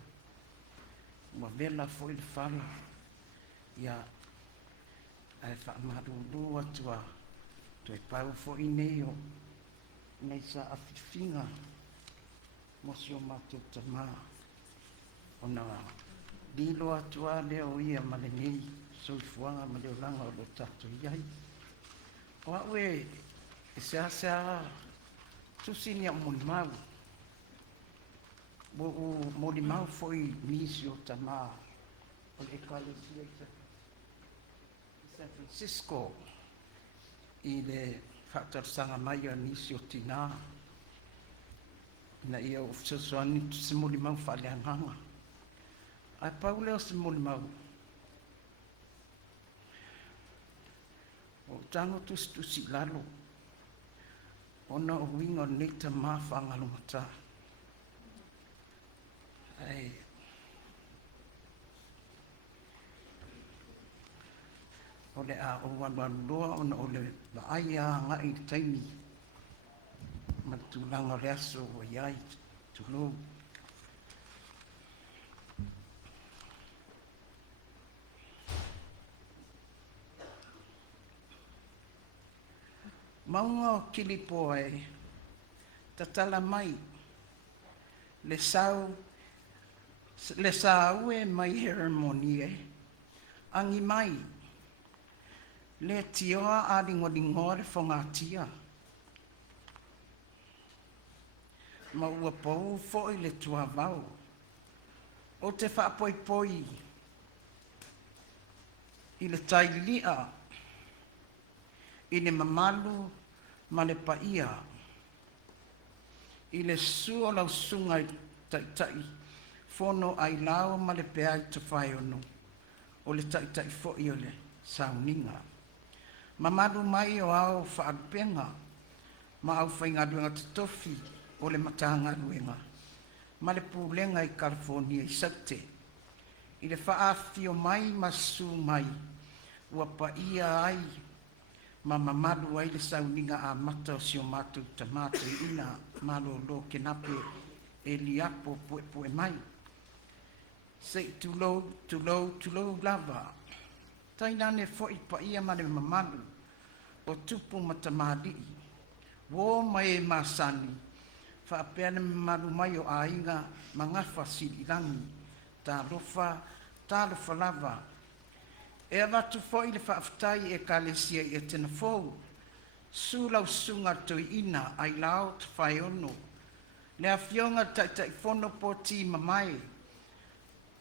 Ma vela foi le whala. Ia, ai whaamarulu atu a toi pau foi neo. Nei sa awhiwhinga. Mo si o mātou tamā. Ona lilo atu a leo ia malengei. Soifuanga ma leo langa o lo tato iai. O awe, e sea tusini a molimau. Molimau foi nisi o tamā. O le ekalesia i San Francisco. I le whaatarsanga mai a nisi o tina. Na ia o fsesoani tu se molimau whaleanganga. Ai pau leo se molimau. O tango tusi lalo. Ona o wingo neita mawhanga lumata. Ai. O le a o wanwandoa ona o le vaai a ngai taimi. matulanga le aso o iai tulou. Maunga o kilipo ai, tatala mai, le sau e mai heremonie, angi mai, le tioa a dingo le whangatia. Ma ua pou foi le tua vau, o te whapoipoi, i le tailia, i le mamalu ma le paia, i le sua lau sunga i taitai, fono AILAO ma le pea i TOFAEONO, o le taitai fo'i o le SAUNIGA. Mamalu mai o au whaarupenga, ma au whaingaruenga tutofi o le matangaruenga, ma le pūlenga i California i saute, i le whaafio mai ma su mai, ua paia ai, ma mamalu ai le SAUNIGA a mata o sio mātou tamātou ina Malolo Kenape Eliapo poe mai. Sei tulou lava. Tainane fo'i paia ma le mamalu o tupu matamadi. Wo mai e masani. Whaapea le mamalu mai o ainga mangafa sililangi. Tā lofa lava. E avatu fo'i le whaafutai e kalesia i Etena fou. Sulau sunga Toeaina AILAO TOFAEONO. Le awhionga taitai fono po ti mamai.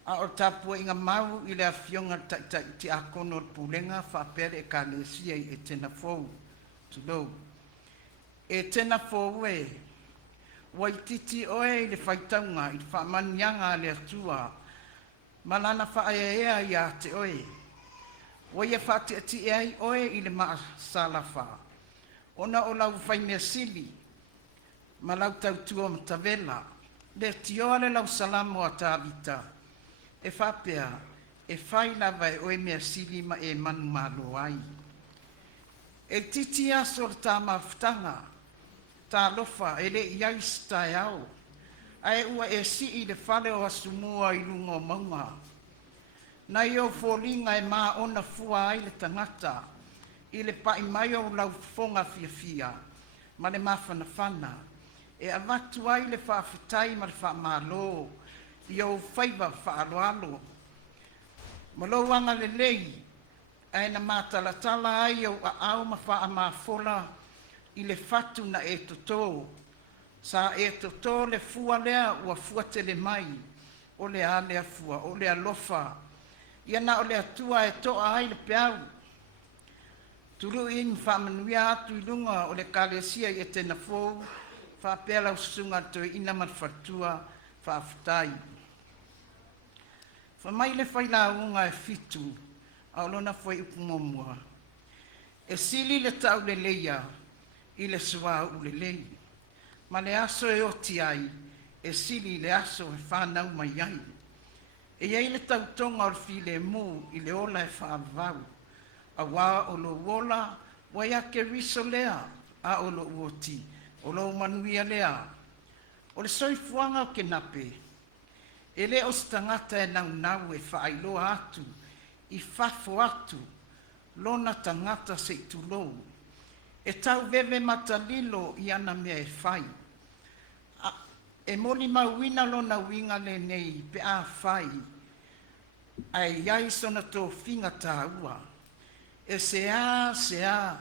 A o tapua inga mau i le awhionga taitai ti akono o pulenga whaapere e kalesia i Etena fou. Tulou. Etena fou e. Waititi oe i le whaitaunga i le whaamanianga le atua. Malana whaeea i a te oe. Waia whati ati e ai oe i le maa salafa. Ona o lau whaimea sili. Ma lau tautua matavela. Le tioa le lau salamo a tāvita. E whapea, e whai lava e oe mea sili ma e manu malo ai. E titi aso le tā mawhtanga. Tā lofa e le iais tai au. Ai ua e si i le whale o asumua i lunga o maunga. Na i o fōlinga e maa ona fua ai le tangata, i le pai mai o lau fonga fia, ma le mawhanawhana, e avatu ai le whaafitai ma le whaamalo, i o whaiva whaaloalo. Malouanga le lei, e na mātalatala ai o a au ma whaamafola, i le fatu na e totō, sa e totō le fua lea ua fua tele mai, o le a lea fua, o le alofa, ia na o le atua e toa ai le peau. Tulu in whamanuia atu i lunga o le kalesia i Etena fou, whapea lau sunga Toeaina Malolo whaafutai. Whamai le whailaunga e fitu, au lona whai upumomua. E sili le tau le leia, i le sua u le lei. Ma le aso e oti ai, e sili le aso e whanau mai ai. E iei le tautonga o file mu i le ola e whaavau. A wā o lo wola, wai ake riso lea, a o lo uoti, o lo manuia lea. O le soifuanga o Kenape, e le o stangata e nau e whaailoa atu, i whafo atu, lona tangata se tulou. E tau veve matalilo i ana mea e whai. E moli mauina lona winga le nei pe a whai, ai iai sona tō whinga tā ua. E sea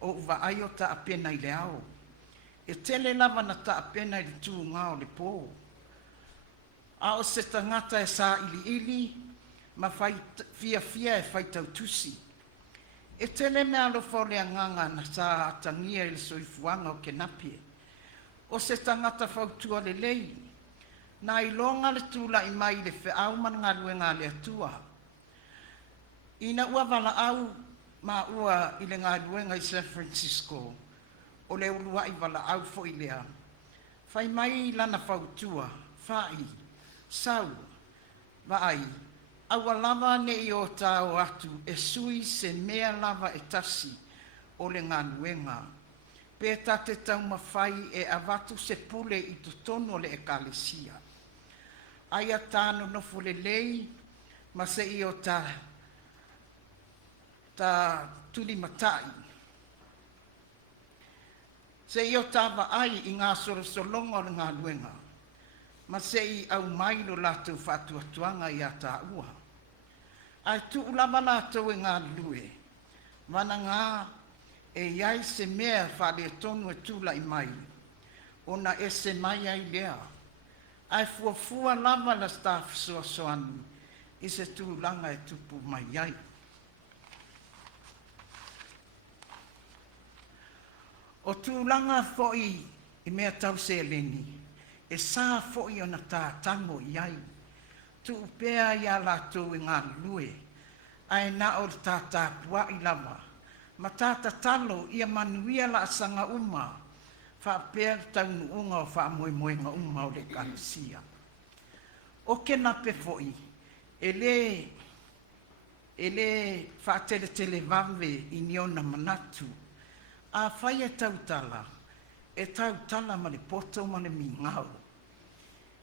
o uwa ai o ta apena i le ao. E tele lava na ta apena i le tū ngao le pō. A o se tangata e sa ili, ma fia e whai tau tusi. E tele mea lo fole anganga na sa atangia i le soifuanga o Kenape. O se tangata whautua le lei, na i longa le tūla i mai le whiau man ngā luenga le atua. Ina ua wala au ma ua i le ngā luenga i San Francisco, o le ulua i wala au fo i lea. Whai mai lana whautua, whai, sau, vai, aua lava ne i o tāo atu e sui se mea lava e tasi o le ngā luenga. Peta te tau mawhai e avatu se pule I tutono le ekalesia. Aia tāno nofo le lei, ma se I o ta tuli matai. Se I o tawa ai I ngā sorosolonga o ngā luenga, ma se I au mailo lātou whātuatuanga I a tā ua. Ai tu ulama lātou e ngā lue, mana ngā e iai se mea whale tonu e tūla I mai, ona e se mai ai lea. Ai fuafua lava la staff soanu, I se tūlanga e tupu mai ai. O tūlanga fo'i I mea tau se leni, e sā fo'i o na tātango I ai. Tu upea I a lātou e ngā lue, ai na o tātā pua I lava. Ma tāta talo ia manuia la asanga uma, whaapea taunu unga o whaamoemoenga uma o le kalesia. O Kenape fo'i, e le whaatele vave I niona manatu, a whai e tautala ma le poto ma le mingau.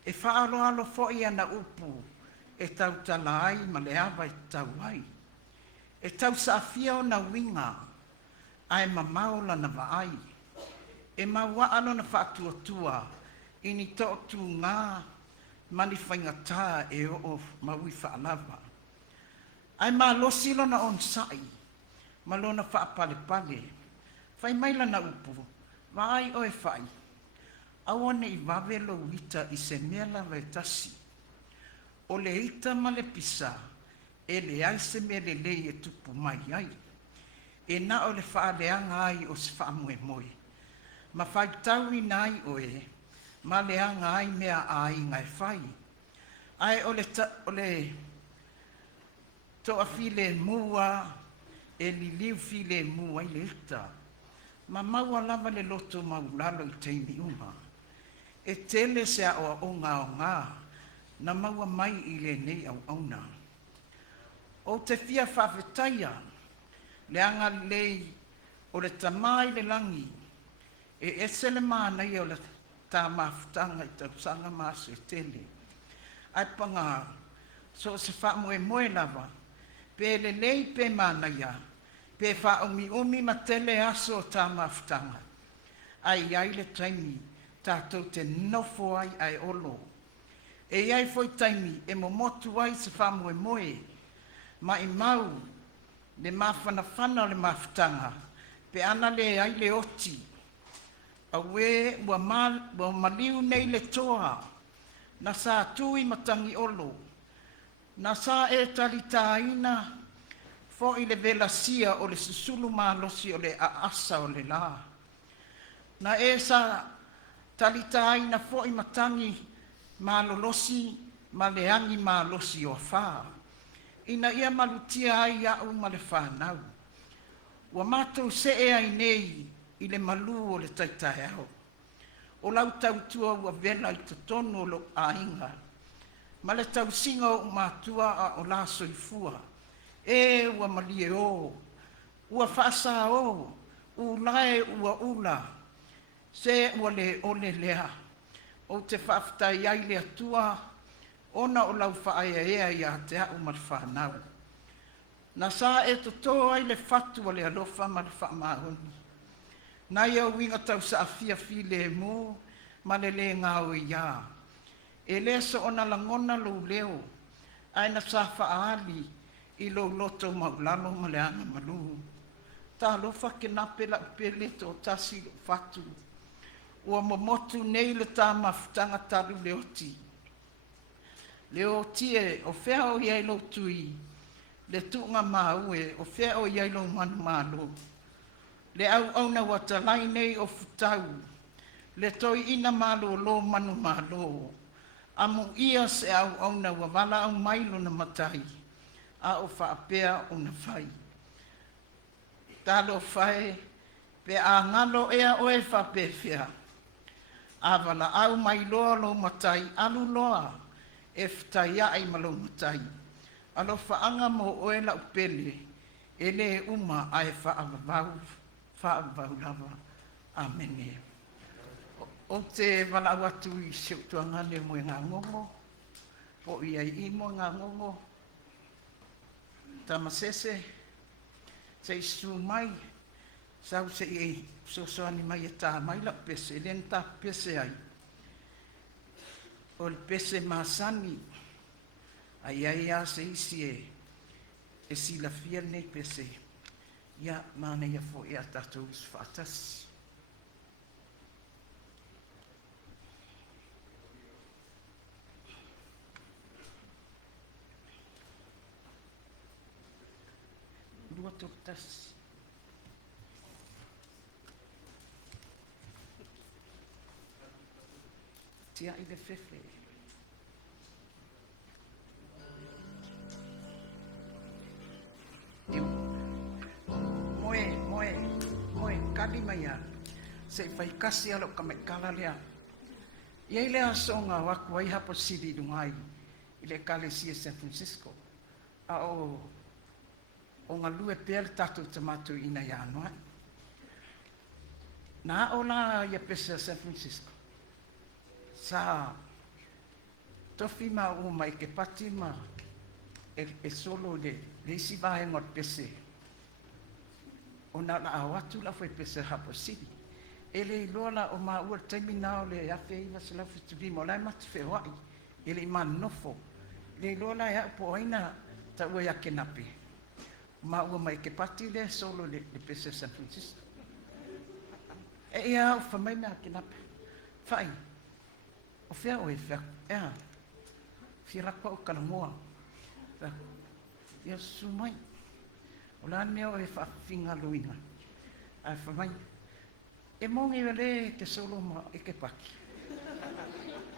E whaaloalo fo'i ana upu, e tautala ai ma le awa e tau ai. E tau saafia o na winga, ai mamau la na vaai. E mawaano na whaatuatua, ini tōtu ngā mani whaingatā e o maui whaalava. Ai malosilo na onsai, malona whaapalepale, whai maila na upu, vai oe whai. Awane I wawelo wita I se mela vaitasi. O le ita ma le pisa, e le ai se me le lei e tupu mai ai. E na o le whaaleanga ai o se whaamoe moe. Ma whai tau I nai oe, ma le anga ai mea ai ngai whai. Ai o le toa file mua, e li liu file mua I le ita. Ma maua lava le loto maulalo I teimi uma. E tele se a o ngā o ngā, na maua mai I le nei au auna. O te fia whawhetaia, le anga lei o le tamai le langi, e ese le mānei o le tā mawhutanga I tau sanga māsu e tele. Ai panga, so se whaamoe lava, pe le lei pe mānaia, pe whaomi ma tele aso o tā mawhutanga. Ai ai le taimi, tātou te nofo ai olo. E ai foi taimi, e momotu ai se whaamoe, ma I mau, le mawhanawhana o le mawhutanga, pe ana le ai le oti, a we ua maliu nei le toa, na sa tui matangi olo, na sa e TAITAI fo I le velasia o le susulu malosi o le aasa o le la. Na e sa TAITAI fo I matangi malolosi, ma le angi malosi o wha. Ina ia malutia ai au ma le whanau. Ua mātou se e ai nei I le malu o le TAITAI. O lau tautua ua vela I totono lo ainga. Ma le tausinga o mātua o la soifua. E ua malie o. Ua whaasa o. Ulae ua ula. Se ua le ole lea. O te whaftai ai le atua. Ona o lau whaaya ia te au ma le whanau. Na sa e toto ai le fatu o le alofa ma le whaamahoni. Na ia winga tau sa afia fi le mo, ma le ngā o ia. E le so ona langona lo leo, ai na sa whaali I lo loto maulalo ma le anga malu. Ta alofa Kenape la pele to tasi fatu. Ua momotu nei le tā mawhutanga taru leoti. Leoti e o whea o iai lo tui, le tuunga maue o whea o iai lo manu malo. Le au na watalai nei o futau, le toi ina malo lo manu malo. Amu ia se au na wawala au mailo na matai, a o whaapea o na whai. Talo whai, pe a ngalo ea oe whapewhia. A wala au mailoa lo matai alu loa, e whtaia ai malo matai. Alo whaanga mo oe la upele, e le uma ai whaavavau lava. Amen. O te walau atu I seutuangane mo ngā ngongo, po I ai mo ngā ngongo, tamasese, se isu mai, sau se I sosoani mai e tā mai la pese, lenta pese ai. O le pese masani, ai a se isi e sila fia nei pese, ia mana ia fo ia tatou isfatas. Dua tortas. Tia I le fefe. Moe, kali mai a. Se fai kasi alo ka me kala lea. Iei lea songa waku ai hapo sidi dungai. I le kalesia San Francisco. A o ngā lue pēr tātou tamatu ina ia anoa. Nā o la ia pesa San Francisco. Sa tofi ma o mai ke pati ma e solo le isi vahe ngot pese. O na awatu la foi pese hapo sidi. Ele lola o ma ua taimi nao le afe iwa se la fituri mo lai matu whewai. Ele ima nofo. Le lola ea po aina ta ua ia Kenape. Ma ua mai ke pati le solo le pese San Francisco. E ia o whamai mea Kenape. Whai. O whea o e whea. Ea. Whirakwa o kalamoa. Whea. Ia sumai. O la mea o e whawhinga luina. Ai whamai. E mongi wale te solo ma e ke paki.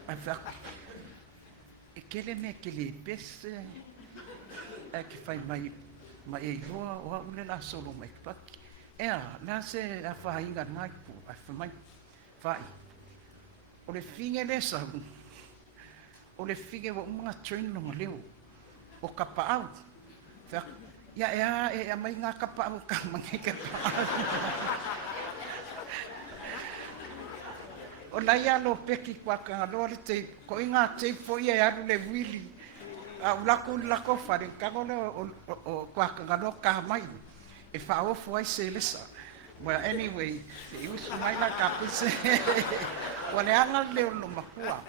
Ai whea. E kele mea kele pese. E ke whai mai. Ma e loa o ule la solo mai paki. Ea, la se a whainga ngai pu, a whamai, whai. O le whinge le sau, o le whinge wa umunga trinonga leo, o kapa au. Ia e mai ngā kapa au ka mangi kapa au. O lai alo peki kwa ka aloa le te, ko inga te fo ia e alu le wili. A lako whare, kagole o kwa kangano ka mai, e whaofo ai se lesa. Well, anyway, e usu mai la ka pise, wale anga leo no makua.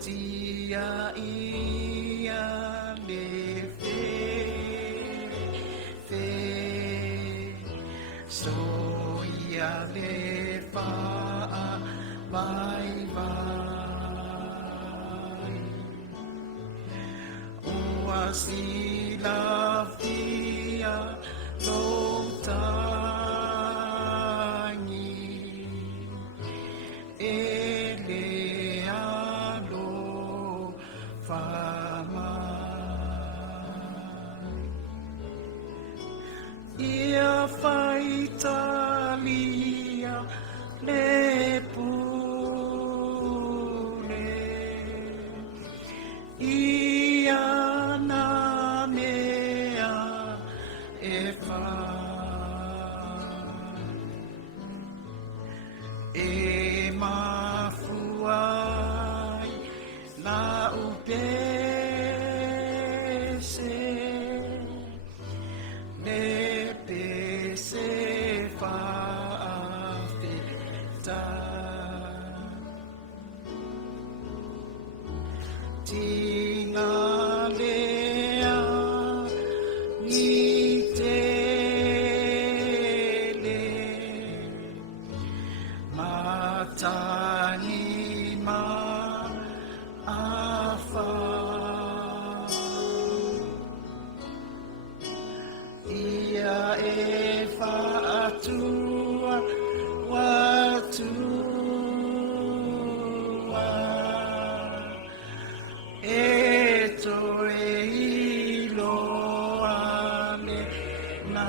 Tia ia le fe so ia le fa vai o asila fia lo tangi Ia fai talia le pule Ia na mea e e mafuai la upese ne pese fafeta tinga lea ni tele matani ma afa ia e faatua watua e toe iloa le na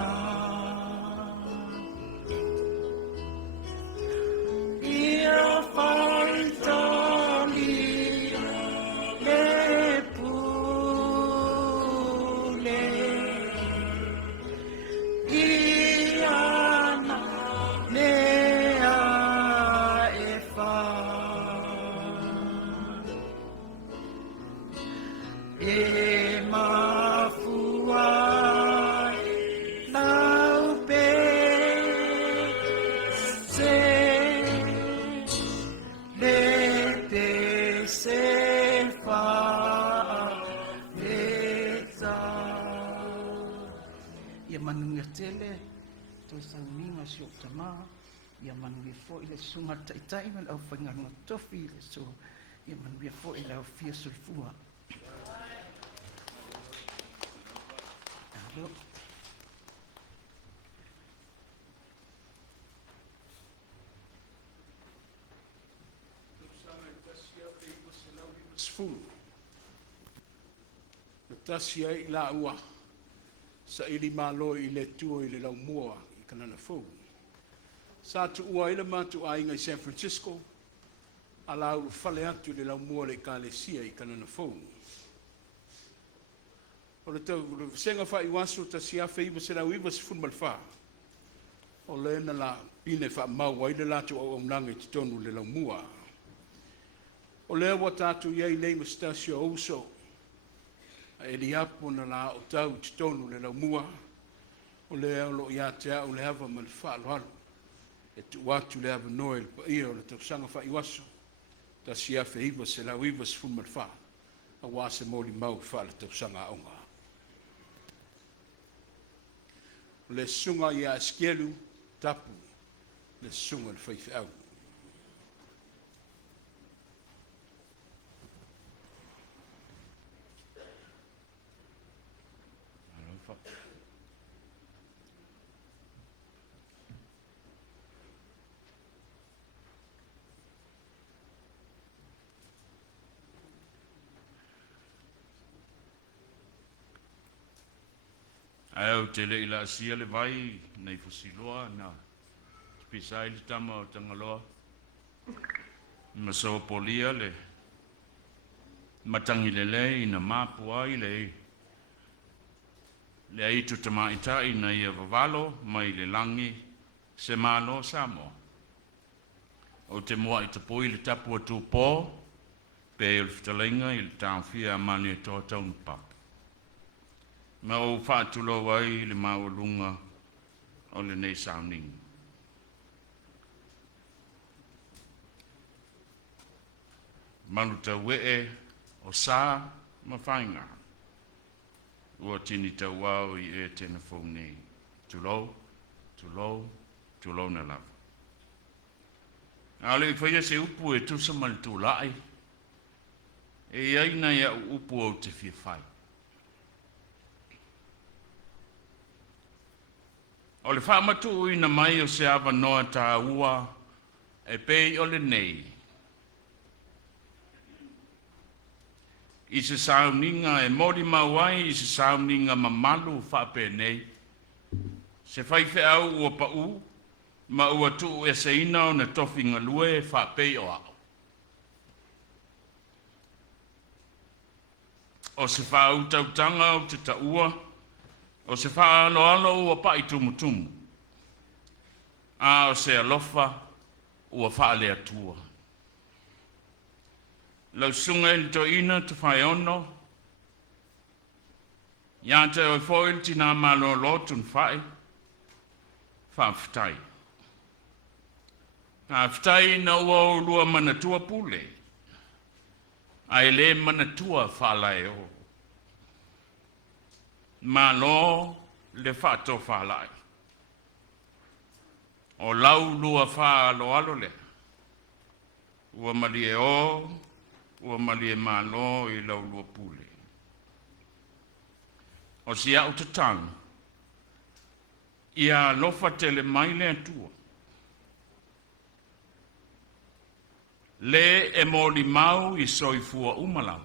le sauninga si o tama, ia manuia fo i le sunga taitai ma le au whainganga tofi le so, ia manuia fo i le au fia sulfua. Alo. Sfulu. Tasi ai la ua. Sa ili malo i le tua i le lau mua i kanana fau. Sa tu ua ila matu a inga i San Francisco. A la uru fale atu i le lau mua le kalesia i kanana fau. O le tau, senga fa i wasu ta si afe iwa se lau iwa se fun malfa. O le ena la pine fa mau wa ila latu au nanga i titonu le lau mua. O le wa tatu iei nei mastasio uso. Eliapo na la o tau titonu le lau mua. O le lo ia te au le hava malfa alo alo. E tu watu le hava noel pa ia o le tau sanga fa i wasu. Ta si afe iwa se lau iwa se fun malfa. A wase moli mau fa le tau sanga aunga. Le sunga ia askelu tapu le sunga le Faifeau. Au te le ila asia le vai nei fusiloa na spisai le tama o tangaloa maso polia le matangi le lei na mapua i le aitu tamaitai na ia vavalo mai le langi se malo samo o te moa i tapoi le tapu atu po pe il fitalinga il taunfia mani e toa taunpa ma o whaatulo wai le maulunga o le nei sauning. Manu ta wee o sa ma whainga. Ua tini ta wau i Etena fau nei. Tulo na lava. Ale i whaia se upu e tusa mali tu lai. E aina ia upu au te fia whai. O le whaamatu ina mai o se awa noa tā ua e pei o le nei. I se sauninga e mori mawai i se sauninga mamalu whape nei. Se Faifeau ua pa u, ma ua tu e se ina o na tofinga lue whape o ao. O se whau tautanga o te taua, o se wha alo ua pa i tumutumu. A o se alofa ua wha le atua. Lau sunga il Toeaina TOFAEONO. Ia te o foil tina Malolo tun whae. Whaafitai. Whaafitai na ua o lua manatua pule. Ai le manatua whaalae o. Malo le whaato whaalai. O lau lua wha alo le. Ua mali e o, ua mali e malo i lau lua pule. O si au te tang. Ia lofa tele mai le atua. Le e moli mau i soifua umalau.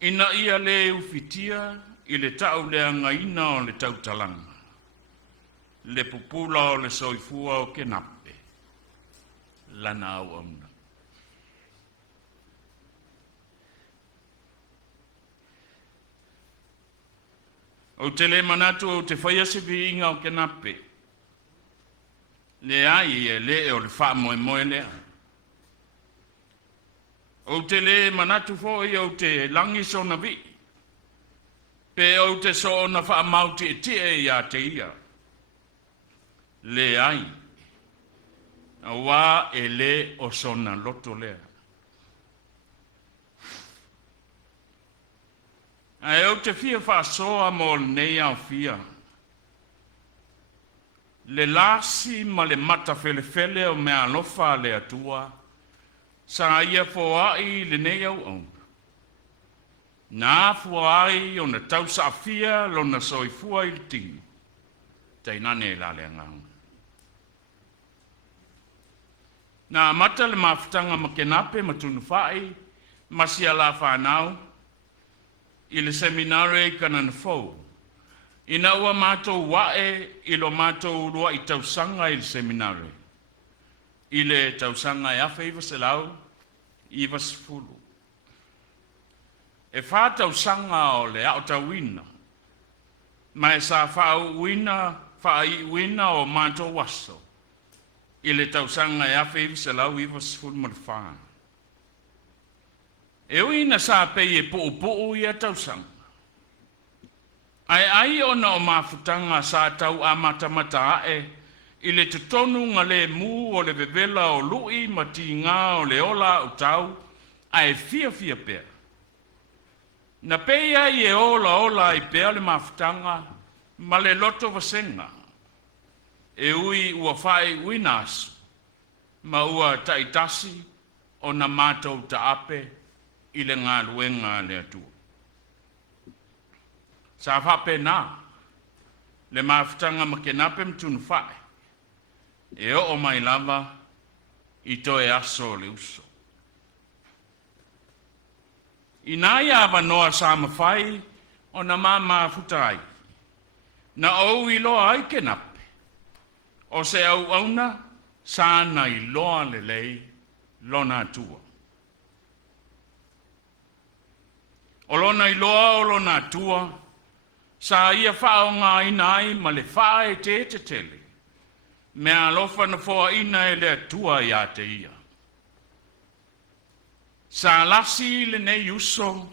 Ina ia le ufitia i le tau le angaina o le tau talanga. Le pupula o le soifua o Kenape. Lana au amna. O te le manatu o te whaia se viinga o Kenape. Le ai e le o le wha moe moe lea. O te le manatu foi o te langi sona vi. Pe o te so na wha mauti e tia ia te ia. Le ai. A wā e le o sona loto lea. A e o te fia wha soa mo nei au fia. le lasi ma le mata fele o mea alofa le atua, sa ia foai le nei au au. Nā fuai o na tau saafia lo na soifua i tingi. Tainane la le ngang. Nā mata le mafutanga ma Kenape ma tunufai, masia la whanau, i le seminare i Kananafou. Ina ua mātou wae i lo mātou urua i tausanga i le seminare. I le tausanga e awha iwa se lau, iwa sifuru. E wha tausanga o le ao tauina, ma e sa wha i uina o mātou waso. I le tausanga e awha iwa se lau, iwa sifuru ma le wha. E uina sa pei e po i a tausanga. Ai ona o mafutanga sa tau a matamata e, i le tutonu nga le mu o le vevela o lui ma ti ngā o le ola o tau, ai fia pea. Na pea i e ola i pea le mafutanga, ma le loto vasenga. E ui ua whae uinasu, ma ua taitasi o na mātou taape i le ngā luenga le atua. Sa whape nā, le mafutanga ma Kenape mtunu whae, e o mai lava i toe aso le uso. I nā ia wanoa sa mawhai o na mafutai, na au i loa ai Kenape, o se au auna sa na i loa le lei lona atua. O lona i loa o lona atua, sa ia whao ngā ina ai ma le whae te tele, mea alofa na fōa ina e le atua i a te ia. Sa lasi le nei uso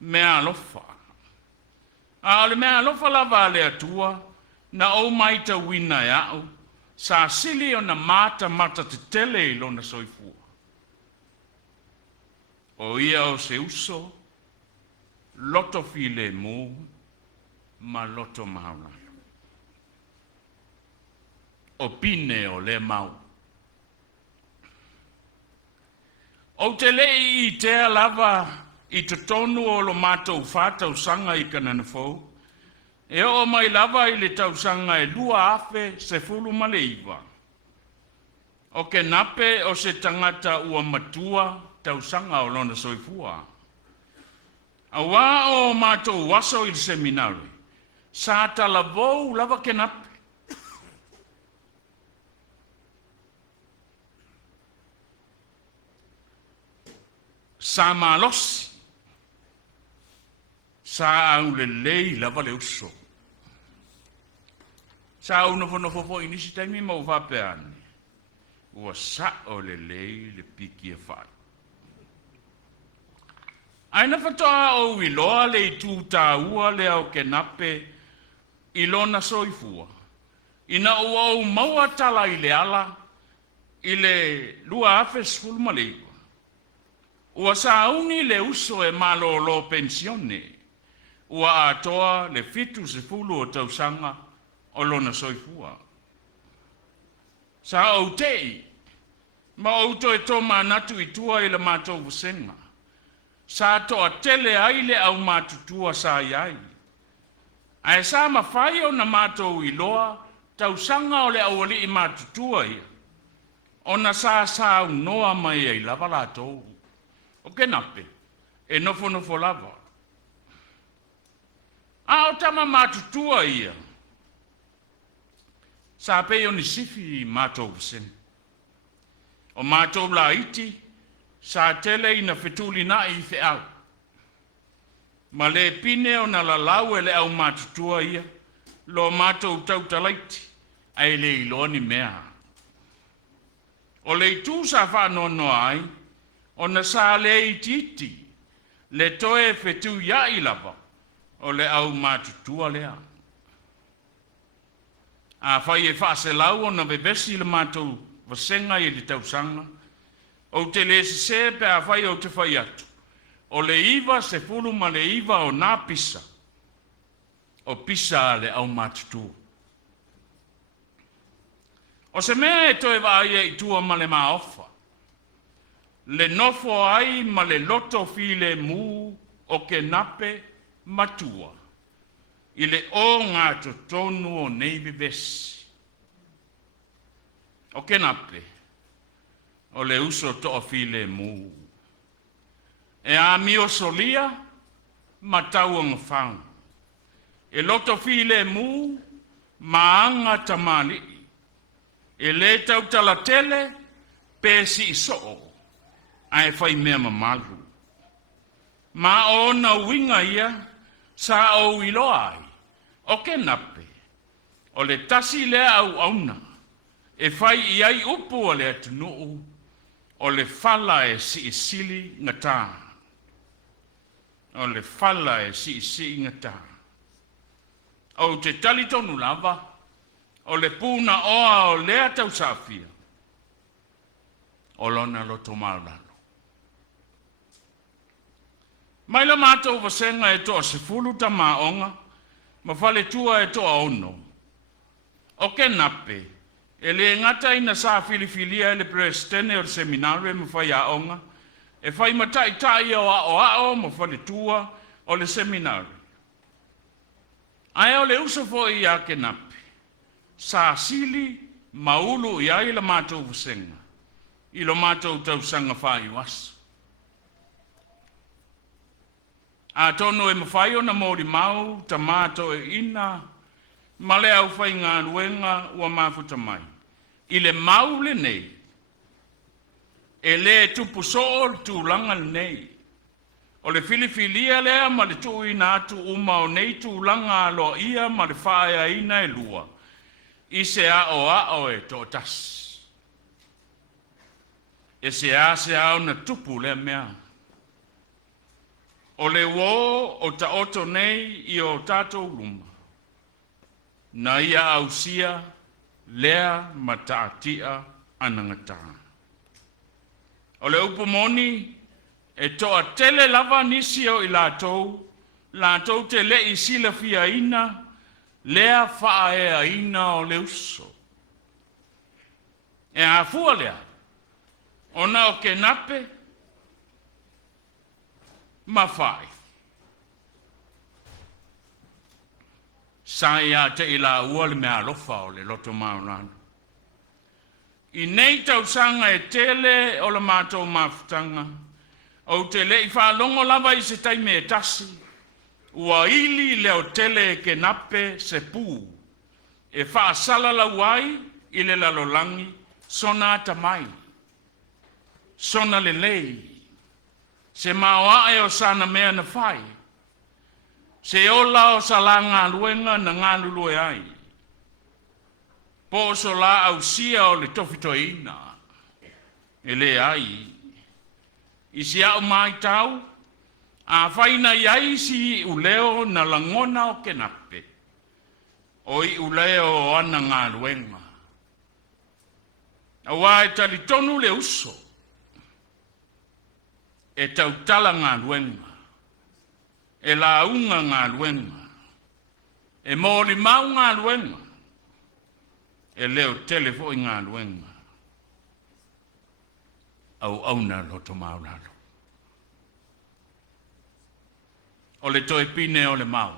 mea alofa. A le mea alofa lava le atua, na o maita wina e au, sa sili o na mata te tele i lona soifua. O ia o se uso, loto file mu, ma loto mauna. O pine o le mau. O te lei i te lava i te tonu o lo mātou whātau sanga i Kananafou, e o mai lava i le tausanga e lua afe se fulu maleiwa. O Kenape o se tangata ua matua tausanga o lona soifua. A wā o mātou waso i le seminare, sa talavou lava Kenape. Sa malosi, sa au le lei lava le uso. Sa au nofo inisi taimi mau vapeani, ua sa o le lei le piki e whai. Aina whatoa o iloa le i tūta ua le au Kenape i lona soifua. Ina ua au maua tala i le ala, i le lua afes fulmaleiwa. Ua sauni le uso e malolo pensione, ua atoa le fitu se fulu o tausanga o lona soifua. Sa au tei, ma auto e tō manatu i tua i le mātou vusenga. Sa toa tele aile au matutua sa iai. Ai sa mawhai o na mātou i loa, tausanga o le awali i matutua ia. O na sa noa mai ai lava lātou. O Kenape, e nofo lava. A o tama matutua ia. Sa pei o ni sifi i mātou vusen. O mātou la iti, sa tele ina fetuli na i fe au. Ma le pine o na lalau e le au matutua ia, lo mātou tautalaiti, ai le iloni mea. O le itu sa whanono ai, o na sa le ititi, le toe fetu ia i lava, o le au matutua lea. A whai e whaase lau o na bebesi le mātou vasenga i le tausanga, o te le se pe a whai o te whai atu, o le iwa se fulu ma le iwa o nā pisa, o pisa le au matutua. O se mea e toe vai e tua ma le maofa. Le nofo ai ma le loto file mu o Kenape matua. I le o ngā tonu o neivi vesi. O Kenape, o le uso to file mu. E a mi o solia, ma tau ang whang. E loto file mu, ma anga tamali. E le tau talatele, pesi iso. Ai whai mea mamalu. Ma o na winga ia, sa o iloa ai. O Kenape, o le tasi le au auna. E whai iai upu o le atunuu, o le fala e si isili ngata. O le fala e si isi ngata. O te talitonu lava, o le puna oa o lea tau safia. O lona lo tomalalo. Mai la mātou vasenga e toa se fulu ta maonga, ma whale tua e toa ono. O Kenape, e le ngata ina sa filifilia e le presidente o le seminario e ma whai aonga, e whai matai tai o ao ma whale tua o le seminario. Ai o le uso fo i a Kenape, sa sili maulu i ai la mātou vasenga, i lo mātou tau sanga whai wasu. A tono e mawhai o na mōri mau, ta mātou e ina, ma le au whai ngā ruenga ua mafuta mai. I le mau le nei, e le tupu sool tūlanga le nei. O le filifilia lea ma le tuu ina atu uma o nei tūlanga alo ia ma le whaia ina e lua. I se a o e tō tasi. E se a na tupu le mea. O le wo o ta oto nei I o tātou luma. Na ia ausia lea ma taatia anangata. O le upumoni e toa tele lava nisi o I lātou te le I sila fia ina, lea faa ea ina o le uso. E a fua lea, ona o Kenape, ma fai. Sai a te ila ua le mea lofa o le loto maunana. I nei tau sanga e tele o le mātou mafutanga, o te le I whaalongo lava I se taime e tasi, ua ili le o tele e Kenape se pū, e whaasala la uai I le lalolangi, sona atamai, sona le lei, se maoa e o sana mea na whai. Se ola o sa la ngā luenga na ngā lulue ai. Po so la au sia o le tofi toeina. E le ai. I si au mai tau, a whaina I ai si uleo na langona o Kenape. O I uleo o ana ngā luenga. A wā e tali tonu le uso. E tautala ngā luenga, e launga ngā luenga, e mōri mau ngā luenga, e leo telefo I ngā luenga, au auna loto maunalo. O le toe pine o le mau.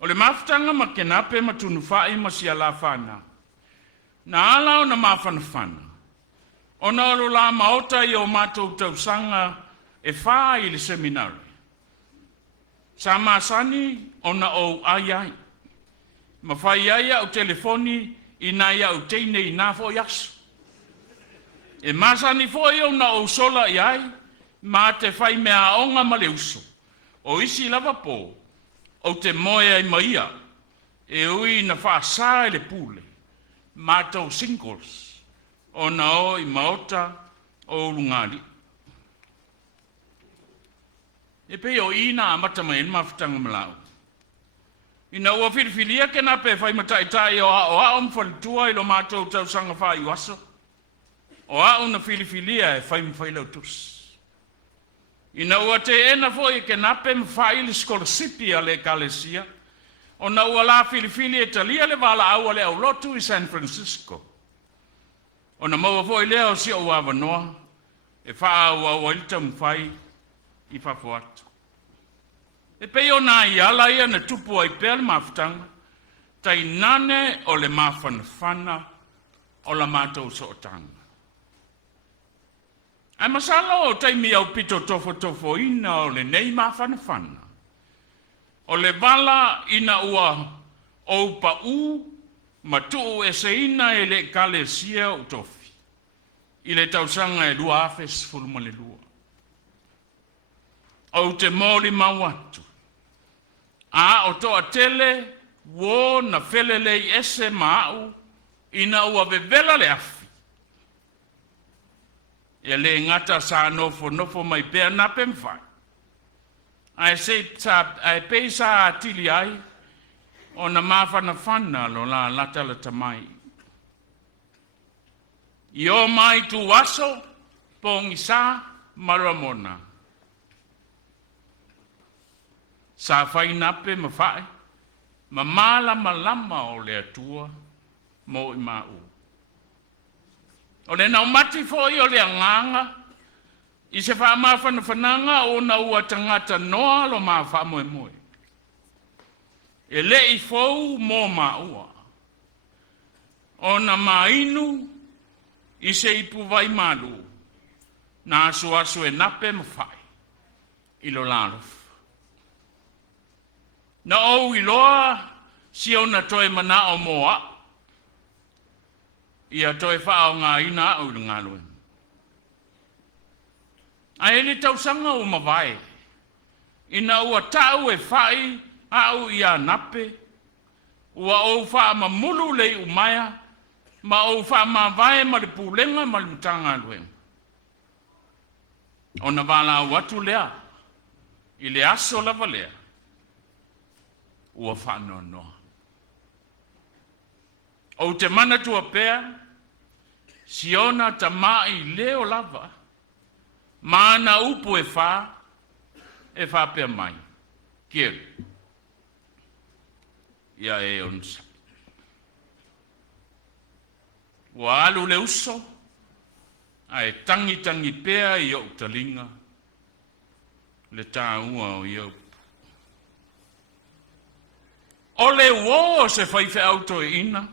O le mafutanga ma Kenape ma tunu whai ma si ala whana, na ala o na mawhanawhana. Ona alo la maota I o mātou tausanga e whā I le seminari. Sa masani ona o ai. Ma whai ai au telefoni I nai au teine I nā fo yasu. E masani fo I ona o sola I ai, ma te whai mea onga ma le uso. O isi lava po, o te moe ai maia, e ui na wha sā le pule, mātou singles. Ona o I maota o lungari. E pe o ina amata mai en mafutanga malau. Ina ua filifilia Kenape whai mataitai o a mfalitua I lo mātou tausanga whai waso. O a una filifilia e whai mwhailau tus. Ina ua te ena fo I Kenape mwhai le skolasipi a le kalesia. O na ua la filifili e talia le wala aua le au lotu i San Francisco. O na maua fo i lea o si o wawa noa, e wha ua ua ilita mwhai i whafo atu. E pei o nā i ala ia na tupu ai pēle mawhitanga, tai nane o le mawhanawhana o la mātou sootanga. Ai masala o taimi au pito tofo ina o le nei mawhanawhana. O le vala ina ua o pa u matu e se ina e le kale sia o tofi. I le tausanga e lua afes fulma le lua. O te moli mawatu. A o toa tele wo na felele ese mau ina ua vevela le afi. E le ngata sa nofo mai pēr na pemwhai. Ai pei sa atili ai o na mawhanawhana lo la lata la tamai. I o mai tu waso pongi sa maramona. Sa whai nape ma whae, ma malama o le atua mo i mau. O le nau mati foi o le anganga, i se wha mawhanawhananga o na ua tangata noa lo mawha moe. E le i fou mō maua. O na mainu i se ipu vai malu, na asu e nape ma whae, i lo lalof. Na o i loa si o na toe mana o moa, ia toe wha o ngā ina au le ngā luen. A ele tausanga o mawai, ina ua tau e whai au ia nape, ua o wha ma mulu lei umaya, ma o wha ma vai ma le pūlenga ma le mutanga luen. O na wala watu lea, i le aso lava lea, ua whano noa. O te mana tua pēr, siona ta mai leo lava, mana upu e wha pēr mai. Kieru. Ia e onsa. Ua alu le uso, a e tangi pēr i o talinga, le tā ua o iau. O le wo se Faifeau Toeaina,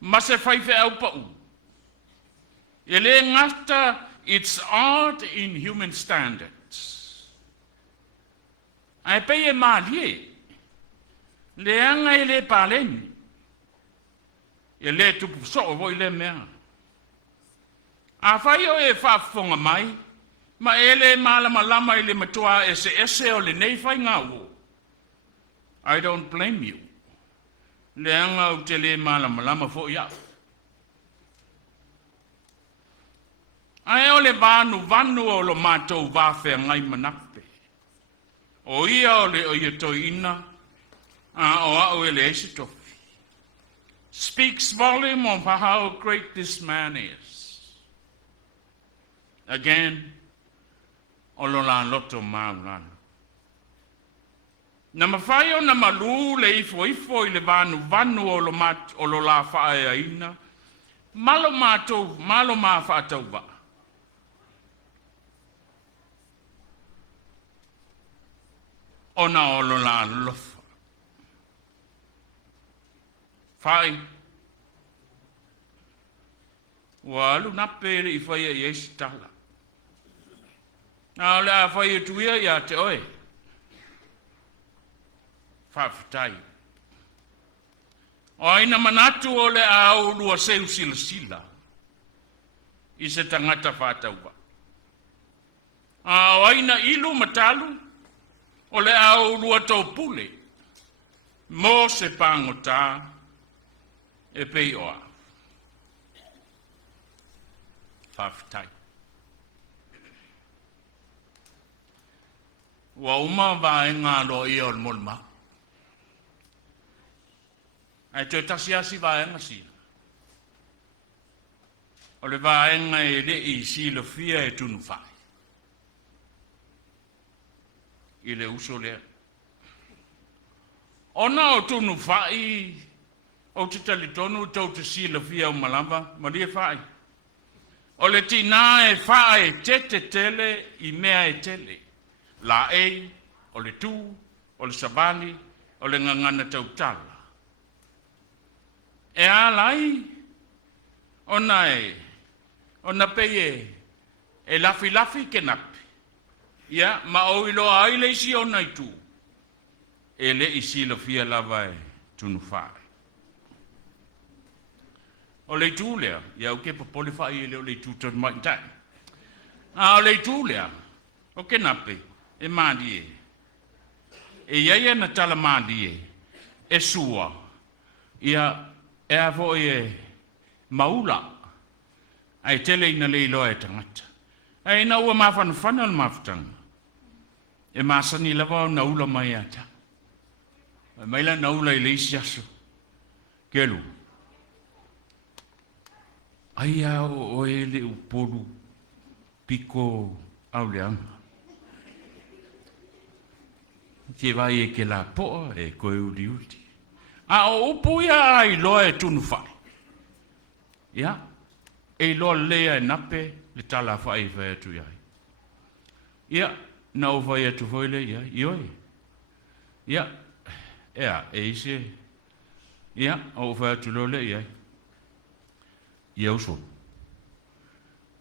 ma se Faifeau pa u. E le ngata, it's art in human standards. Ai pei e MALIU, le anga e le paleni, e le tupu so o voi le mea. A whai o e whaafonga mai, ma e le malama i le matua ese o le nei whai ngā uo. I don't blame you. Le anga o te le malama fo ia. Ai o le vanu o lo mātou wāwhea ngai manape. O ia o le o ia toina, a o au e le ese tofi. Speaks volume of how great this man is. Again, o lo la loto maulana. Na mawhai o na malu le ifo i le vanu o lo la whae aina, malo ma whaatau wa. O na o lo la lofa. Whai. Wa alu na pere i whai e esi tala. Na le a whai e tuia i a te oe. Whawhitai. O aina manatu o le au lua seu sila. I se tangata whātaua. O aina ilu matalu o le au lua tau pule. Mō se pāngota e pei oa. Whawhitai. Wa uma vai ngā lo i o molma. Ai te tasi asi vaenga si. O le vaenga e le i si lo fia e tunu fai. I le uso lea. Ona o tunu fai, o te talitonu tau te sila fia o malamba, maria fai. O le tina e fai te tele I mea e tele. La ei, o le tu, o le sabani, o le ngangana tau tala. E alai, ona peye, e lafi Kenape. Ia, ma o ilo aile isi ona I tu. E le isi la fia lava e tunu fai. O le tu lea, ia o ke papole fai e le o le tu ton mai tai. A o le tu lea, o Kenape, e mandi e. E iaia na tala mandi e sua. Ia, e a vo e maula. Ai tele ina le iloa e tangata. Ai na ua mawhanawhana al mawhtanga. E masani lava o na ula mai ata. E maila na ula I le isi aso. Kelu. Ai au o e le upolu piko au le anga. Ke vai e ke la poa e koe uli uti. A o upu ia ai loa e tunu whai. Ia. E loa lea e nape le tala whai whai atu iai. Ia. Na o whai atu whaile ia. Ioi. Ia. Ea. E ise. Ia. O whai atu lole iai. Ia uso.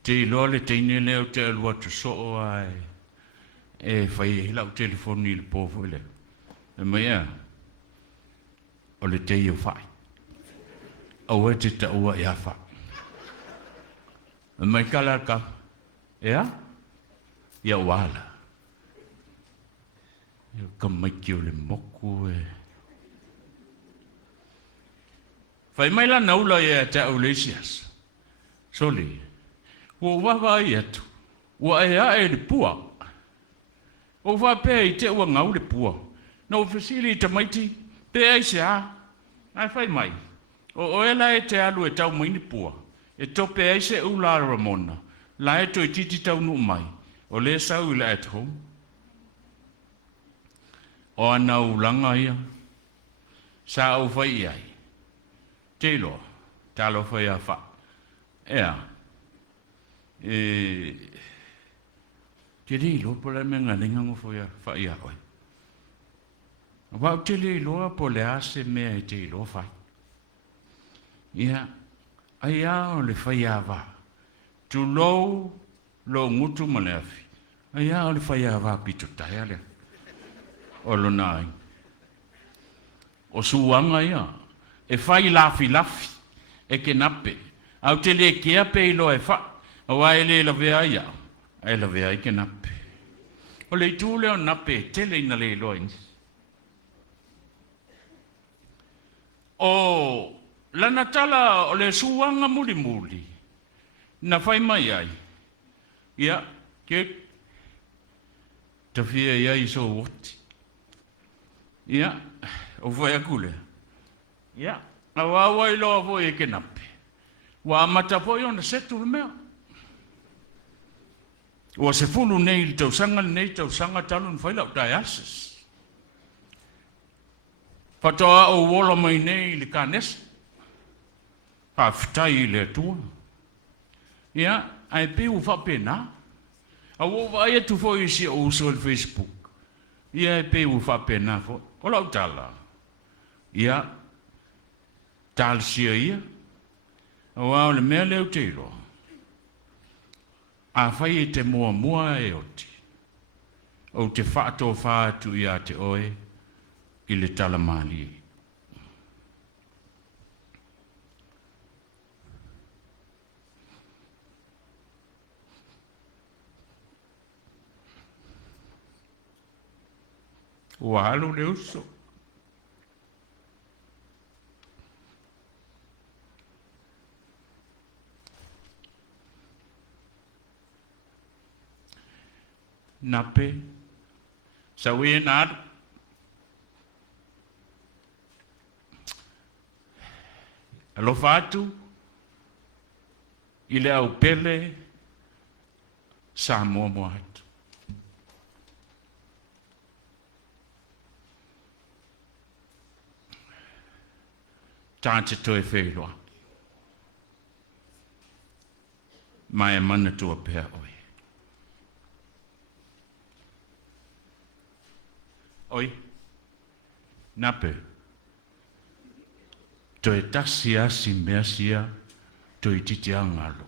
Te loa le teine leo te alua tu soo ai. E whai e hilau telefoni le pōwhu le. E mea. O le te iau whai. Au e te ta ua ia whai. E mai kala ka. Ea? Ia wala. Ia ka mai ki o le moku e. Whai mai la naula e te au leisias. Soli. Ua wawa ai atu. Ua e a e le pua. O whapea I te ua ngau le pua. Na o whesili te maiti. Pe ai se a. Ai whai mai. O ela e te alu e tau maini pua. E tope ai se ula ramona. La e to I titi tau nu mai. O le sau ila at home. O ana ulanga ia. Sa au whai ai. Te loa. Talo whai a wha. Ea. Te rei loa po le menga lenga ngo whai a oi. Wau te rei loa po le ase mea e te loa whai. Ia. Ai ao le whai a wā. Tu lou lo ngutu maleafi. Ai ao le whai a wā pito tai ale. O lo nai. O suanga ia. E whai lafi. E Kenape. Au te le kea pe ilo e wha. Au ai le la vea ia. Ai la vea I Kenape. O le tu leo nape tele ina le ilo ini. O lana tala o le suanga muli. Na whai mai ai. Ia, ke ta fia ia I so woti. Ia, o vai akule. Ia, a wawa I loa voi e Kenape. Wa mata foi ona setu le mea. Wa se fulu nei tau sanga talun whai lau tai ases. Patoa o wola mai nei le kanes. Pa fitai le tua. Ia, ai piu whapena. A wowa ai atu foi si o uso le Facebook. Ia ai piu whapena fo. O lau tala. Ia, tal sia ia. O au le mea leo teiro. A whai e te mua e oti. O te whaato whaatu I a te oe I le tala mali. O alu le uso. Nape, sawi nad, alo fatu, ile au pele, sa moa hatu. tāte toe whailoa. Mai e mana tua pēa oi. Oi, nape, toe tasi asi mea sia, toe titi angalo.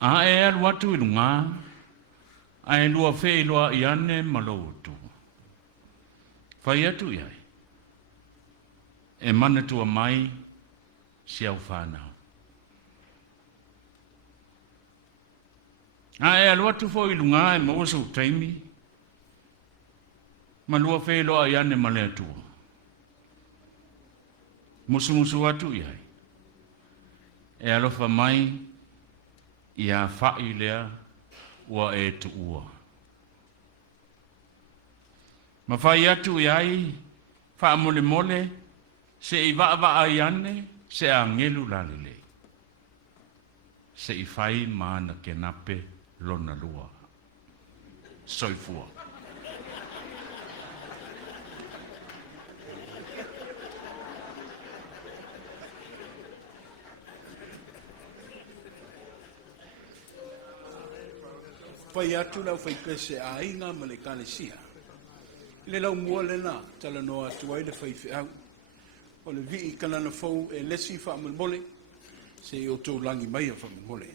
A e alu atu ilu ngā, a e lua whailoa i ane maloutu. Whai atu iai. E mana tua mai si au whanau. A e alu atu fo ilu ngā e mawasa u taimi, ma lua wheloa i ane male atua. Musu atu iai. E alofa mai i a whai lea ua e tu ua. Ma whai atu iai, wha mole mole, se i waa i ane, se a ngelu lalile. Se i whai maana Kenape lona lua. Soifua. Whai atu lau whai pese a inga ma le kalesia. Le lau mua le na, tala noa atu ai le whai whiau. O le vii kanana fau e lesi wha mole, se i o tō langi mai a wha mole.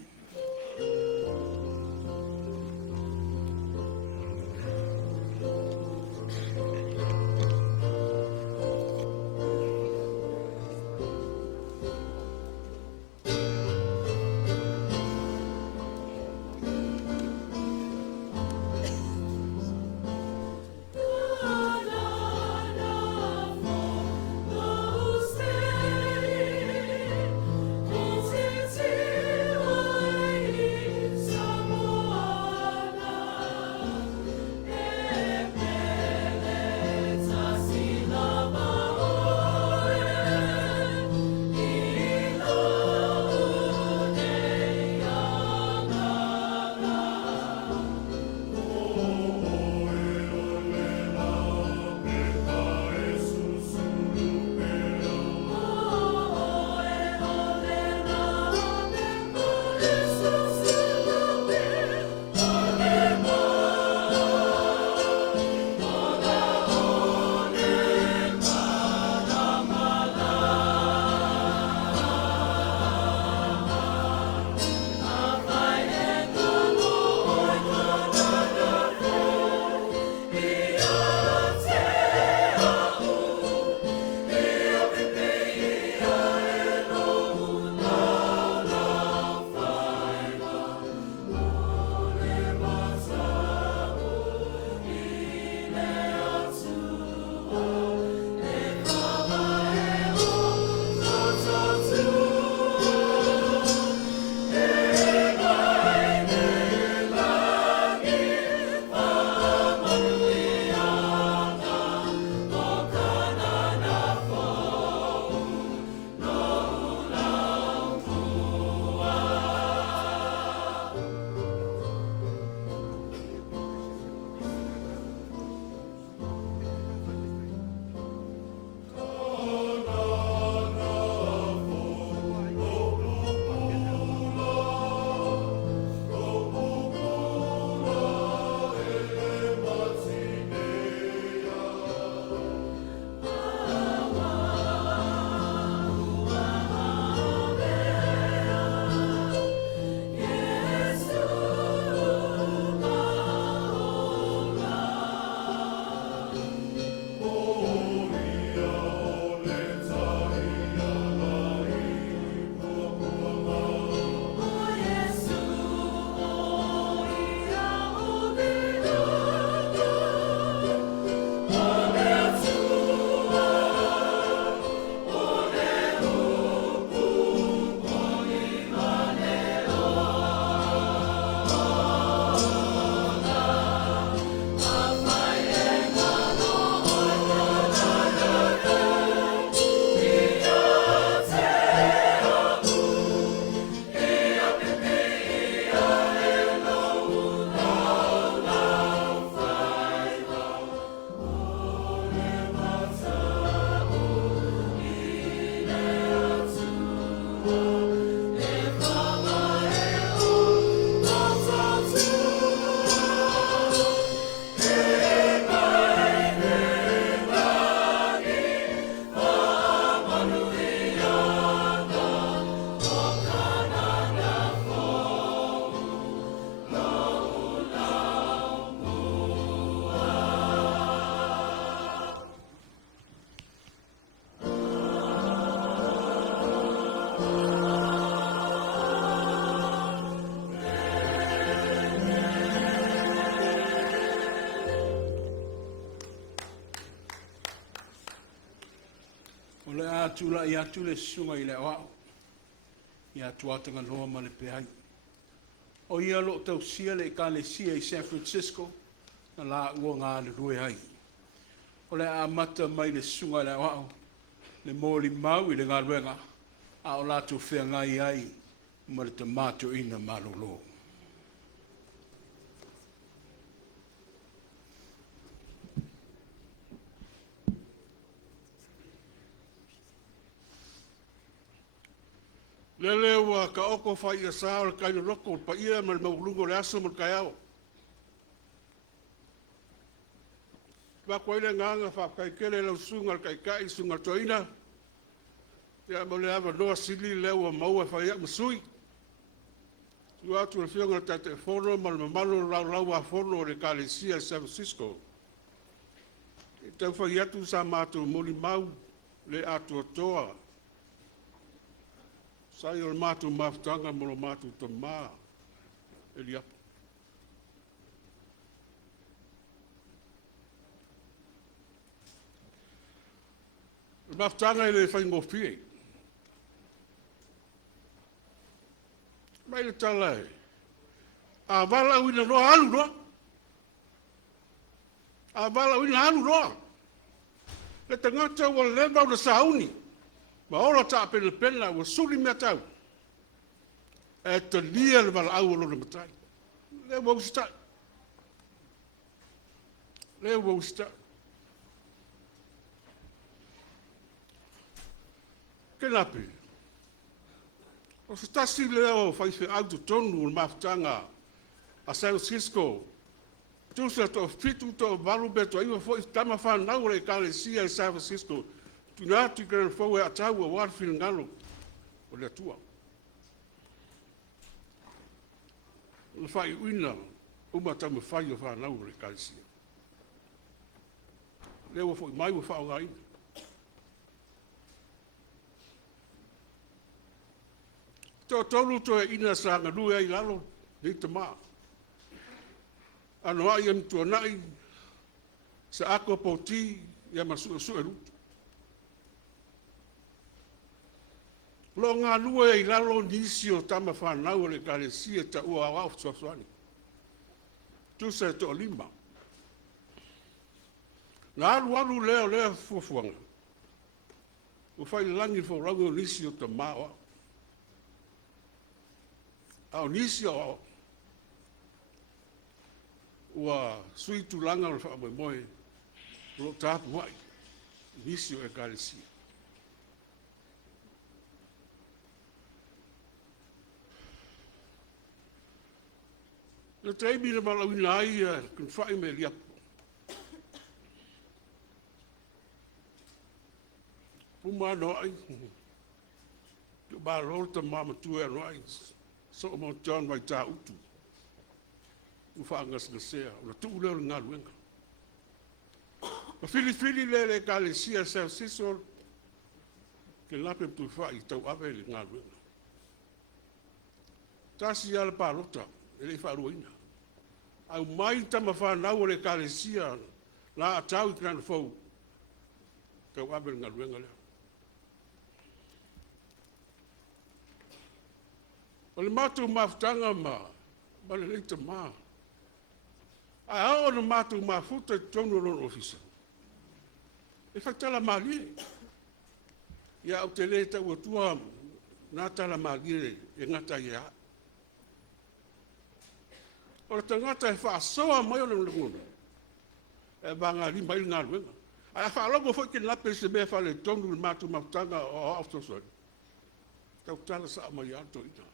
tula ia tule sunga ile wa. Ia tuatanga loa ma le pehai. O ia lo tau sia le ka le sia i San Francisco na la ua ngā le rue hai. O le amata mai le sunga le wa le moli mau i le ngā ruenga a o la tu whea ngai ai ma le Toeaina Malolo. Lele ua ka oko whai a saa o le kaino roko pa ia ma le maulungo le aso ma le kai ao. Wa koe le nganga whakai kele lau sunga le kai kai sunga toina. Ia mo le awa noa sili le ua maua whai a masui. Tu atu le whionga le tate whono ma le mamalo lau lau a whono le Kalesia San Francisco. I tau whai atu sa mātou moli mau le atu toa. Sai o le mātou mafutanga mo le mātou Toeaina Eliapo. Le mafutanga i le whaingofie. Mai le tala e. A wala wina roa alu roa. A wala wina alu roa. Le tangata wa leba o le sauni. Ma ora ta pele pena wa suli mea tau. E te lia le wala au alo le matai. Le wa usta. Le wa usta. Kenape. O se tasi leo Faifeau tonu o mafutanga a San Francisco. Tu se to fitu to valu beto iwa fo tama fa na o le Kalesia i San Francisco. Tu na tu gran fo e atau o war fil ngalo. O le tua. O fai uina o mata me fai o fa na o le Kalesia. Leo fo mai o fa o ngai. To tolu Toeaina sa ngalu ai lalo ni te ma. Ano ai am tu nai sa ako poti ya masu su eru. Lo nga lua ai lalo nisio tama fa na o le Kalesia ta ua wa so soani. Tu se to lima. Na alu leo fufuanga. O fai langi fo rango nisio ta ma. Au nisi o ua sui tulanga o wha moe lo tāpu mai nisi o e Kalesia. Le teimi le malawina ai kun whai me Eliapo. Puma no ai. Tu ba rolta mama tu e no ai. So mo John vai ta utu. U fangas ngasea, o tu le nga luenga. O fili le Kalesia San Francisco ke lape tu fa i tau ave le nga luenga. Tasi ala parota, ele fa ruina. Au mai tama fa na o le Kalesia la atau i gran fo. Tau ave le nga luenga le. O le mātou mafutanga ma le leita ma. A ao le mātou mafuta tonu lon ofisa. E whaitala malie. Ia au te leita ua tua nā tala malie e ngata ia. O le tangata e whaasoa mai o le ngona. E vanga lima ili ngā luenga. A whaalogo fwoi ke lape se mea whale tonu le mātou mafutanga o auftasori. Tau tala sa mai ato ina.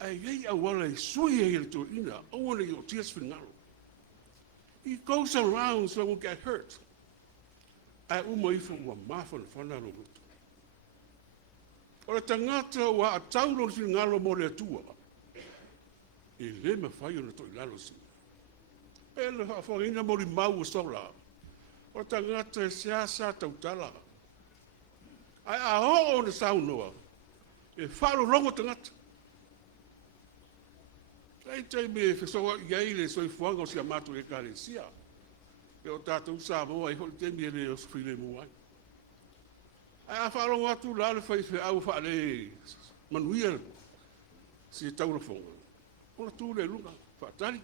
Ai ei awala I sui e le Toeaina, awana I o tias whinaro. He goes around so I won't get hurt. Ai uma ifa ua mawhana whanaro ruta. O le tangata ua atauro le whinaro mo le atua. E le ma whai o le Toeaina si. E le whaina mo li mau o sola. O le tangata e seasa tautala. Ai aho o le saunoa. E wharo rongo tangata. TAITAI me whesoa iai le soifuanga o si amatu e Kalesia. E o tātou sa moa I hoi temi e le o sfile muai. A whaalonga atu la le Faifeau whaale manuia si taura whonga. Ona tū le lunga, whaatari.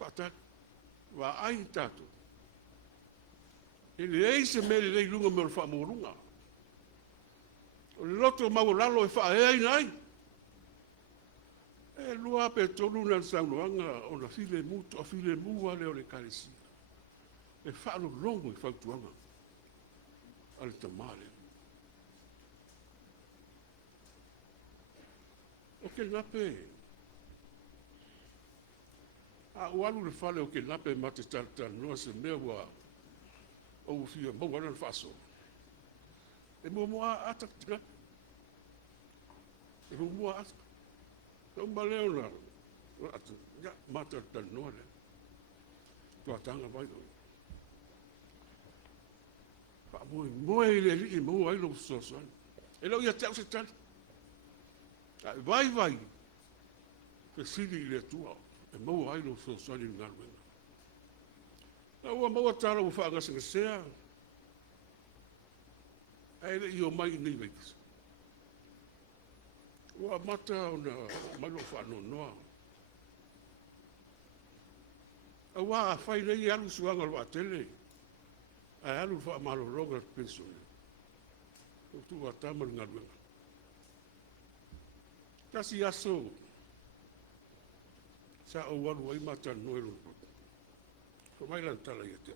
Whaatari. Wa ai tātou. E le eise me le lei lunga me o whaamorunga. O le loto mauralo e whae nai. E lua pe tolu na saunoanga o na file mutu, a file mua le o le karesi. E whaalo longo e whautuanga. Ale tamale. O Kenape. A ualu le fale o Kenape mate tata noa se mea wa o ufia mau wana le faso. E mua atak tina. E mua atak. Tau maleo na. Ya mate tata noa le. Tua tanga vai doi. Pa moe le li mo ai lo soso. E lo ia tau se tali. Vai. Ke sili le tua. E mau ai lo soso ni ngalwe. Na ua mau tala u whaanga singa sea. E le i o mai ni veikis. Ua mata o na malo whaano noa. A ua whai nei alu suanga lo atele. A alu wha malo ronga pensone. O tu wa tamal ngalwe. Kasi aso. Sa o walu ai mata noero. Ko mai lan tala ia te.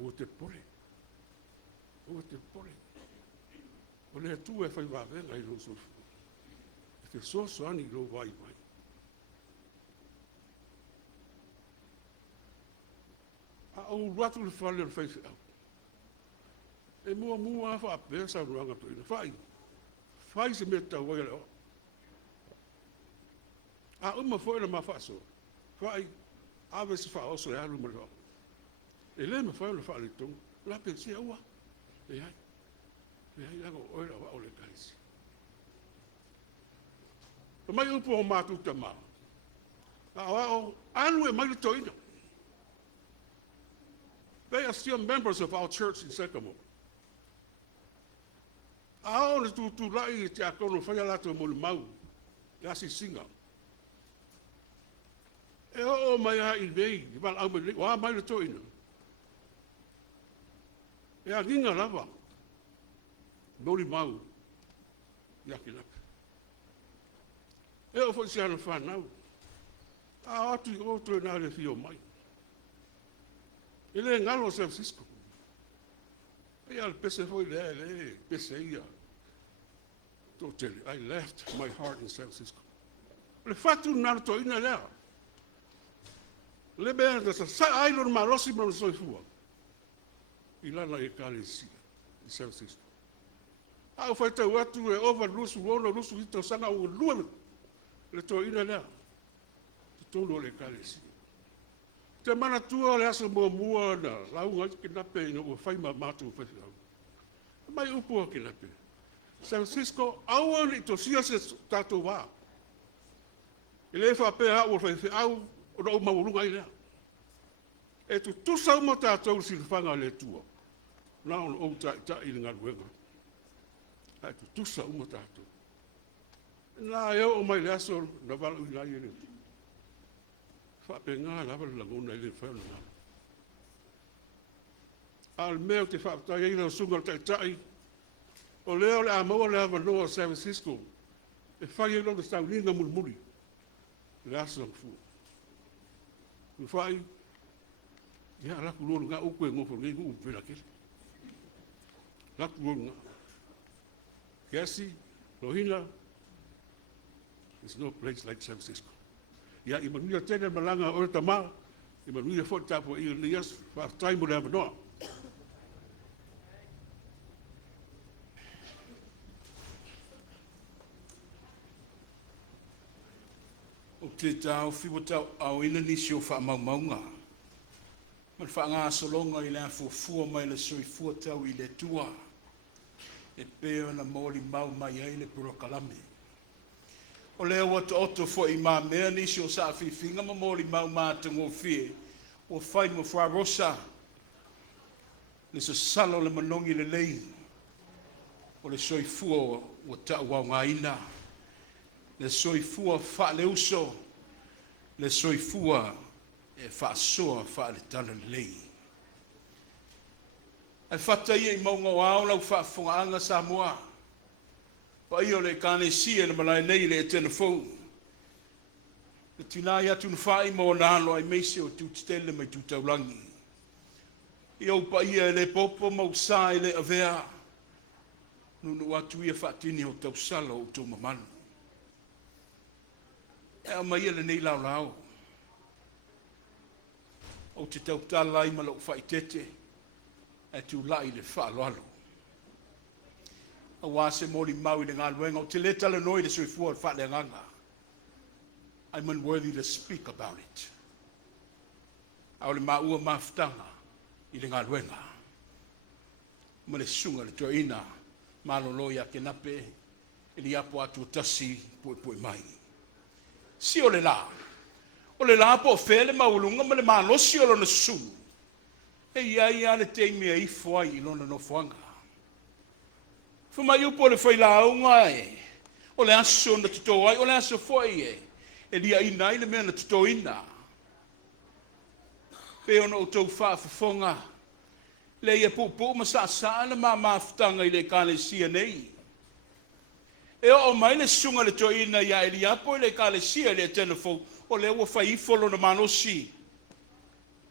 O te pole. O te pole. O le tu e fai wavenga i lo sofu. E te soso ani lo vai mai. A o watu le fale le Faifeau. E mua fa pesa ruanga to ina. Fai se meta wai le o. A uma foi na mafaso. Fai ave se fa oso e alu mo. E le me foi le fa le tung. La pensia ua. E ai lago ora wa ole kaisi. O mai upo o matu tama. A o anu e mai le toina. They are still members of our church in Sekamo. A o le tu lai te akono fai alato mo le mau. Gasi singa. E o mai a i nei, i wala au mai, wa mai le toina. E a ginga lava. Nori mau. Ia Kenape. E o fo si ana whanau. A atu i o toi nā le fio mai. E le ngalo San Francisco. E al pese foi le pese ia. Totally, I left my heart in San Francisco. Le fatu nā toina lea. Le bea da sa ai lo malosi ma so fua. Ilana e kalesi i San Francisco. A o faita watu e over lusu wono lusu ito sanga o lua le toina lea. Tolo le kalesi. Te mana tua le asa mua na launga Kenape no o fai matu Faifeau. Mai upo o Kenape. San Francisco aua ni to sia se tato wa. Ele fa pe a o Faifeau o no maurunga i lea. E tu tusa uma tātou silwhanga le tua. Nā o ta i ngā ruenga. E tu tusa uma tātou. Nā eo o mai le aso na wala ui nai ele. Whape ngā lawa langona i le whauna ngā. Al meo te whaaptai e ina sunga TAITAI. O leo le a maua le awa noa San Francisco. E whai e lo de SAUNIGA mulmuli. Le aso ang fua. Ku whai. Ia laku lolo ngā uko e ngofo ngei ngu upena kele. Laku lolo ngā. Kasi, Lohina, there's no place like San Francisco. Ia i manuia tene malanga o tama, i manuia fo tapo i Elias, fa taimo le amanoa. O te tau whiwa tau au ina nisi o wha maunga. Man wha ngā solonga i lea fua mai le soi fua tau i le tua. E peo na mōli mau mai ai le purakalame. O lea wata oto fo i mā mea nisi o sa whiwhinga ma mōli mau mātango fie. O whai mo wha rosa. le sasala o le manongi le lei, o le soifua o tauaungaina, le soifua wha le uso, le soifua e wha soa wha le tala le lei. Ai whata ia I maunga o ao lau wha whangaanga Samoa, pa ia o le kane sia le malai nei le Etena fau. Le tinai atu na whai mo nalo ai meise o tutele mai tutaulangi. Ia upa ia le popo mausa le avea. Nunu atu ia whaatini o tausala o tō mamanu. Ea mai le nei lau lau. O te tautala I malau whaitete. E tu lai le whaaloalo. A wase mori maui le ngā luenga. O te le tala noi le soifua le whaale nganga. I'm unworthy to speak about it. Aole maua mafutanga I le ngā luenga. Ma le sunga le Toeaina Malolo Kenape Eliapo atu tasi pui mai. Si o le la. O le la po fele maulunga ma le malosi o lona su. E ia le teimi e ifo ai I lona no fuanga. Fumai upo le whailaunga e. O le aso na tuto ai, o le aso foi e. E lia ina I le mea na tutoina. Pe ona o tau whaafafonga. Le ia pupu ma sa le mafutanga I le kalesia nei. E o mai le sunga le Toeaina ia Eliapo I le kalesia le telefo o le ua whaifolo na manosi.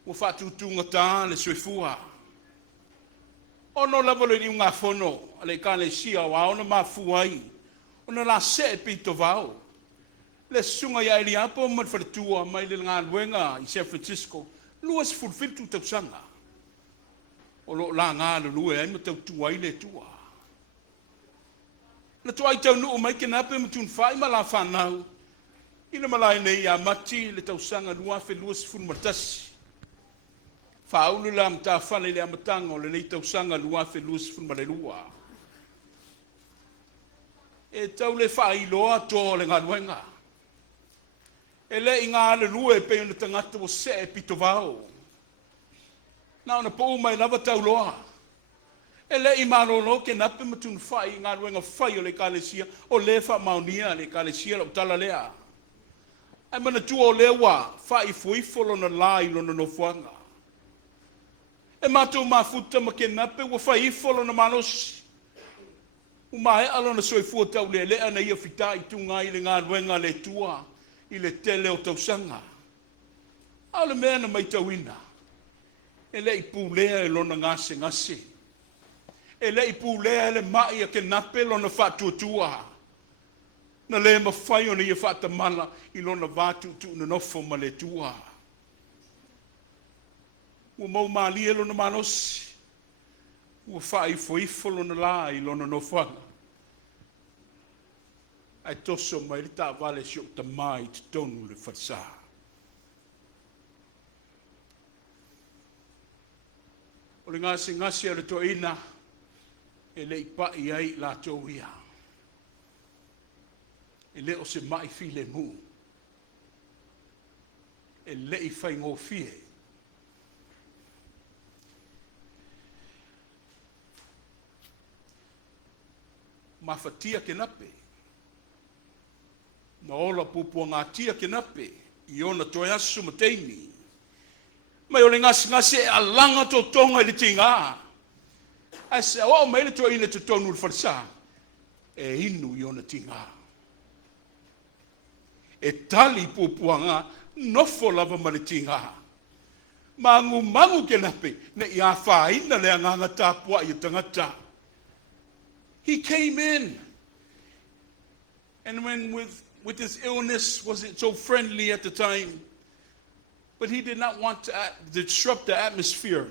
Ua whaatutunga tā le soifua. Ono lava le unga fono le kalesia o aona mafuai. Ona la se pito vau. Le sunga ia Eliapo ma whaletua mai le ngā luenga I San Francisco. Luas fulfitu tausanga. O lo la ngā le lue ai ma tautua I le tua. Na tuai tau nuu mai Kenape ma tun whai ma la whanau. I le malai nei a mati le tausanga lua fe luas fulmatasi. Whaulu la mta whale le amatanga o le nei tausanga lua fe luas fulmalelua. E tau le whai loa to le ngā luenga. E le I ngā le lue pe ona tangata o se e pito vau. Na ona po mai lava tau loa. E le I Malolo Kenape matun whai ngā luenga whai o le kalesia o le wha maunia le kalesia lo tala lea. Ai mana tua o lewa whai fuifolo na lai lo na nofuanga. E matou mafuta ma Kenape ua whai ifolo na manosi. Umae alo na soifua tau le lea na ia fita I tunga I le ngā luenga le tua. I le tele o tausanga. Ale mea na mai tauina. E le I pūlea e lona ngase. E le I pūlea e le mai a Kenape lona whatuatua. Na le mawhai o na ia whatamala I lona vātu tu na nofo ma le tua. Ua mau malia lona manosi. Ua whai foifo lona la I lona nofuanga. Ai toso mai le tā vale si o tamai te tonu le whatsa. O le ngasi a le Toeaina e le I pai ai la tau ia. E le o se mai file mu. E le I whai ngō fie. Mawhatia Kenape. Na ola pupua ngā tia Kenape I ona toe asu ma teimi. Mai o le ngasi e alanga to tonga I le tinga. Ai se o mai le Toeaina te tonu le wharisa. E inu I ona tinga. E tali pupua ngā nofo lava ma le tinga. Mangu Kenape ne I a whaina le anganga tāpua I tangata. He came in. And when with his illness, wasn't so friendly at the time. But he did not want to disrupt the atmosphere,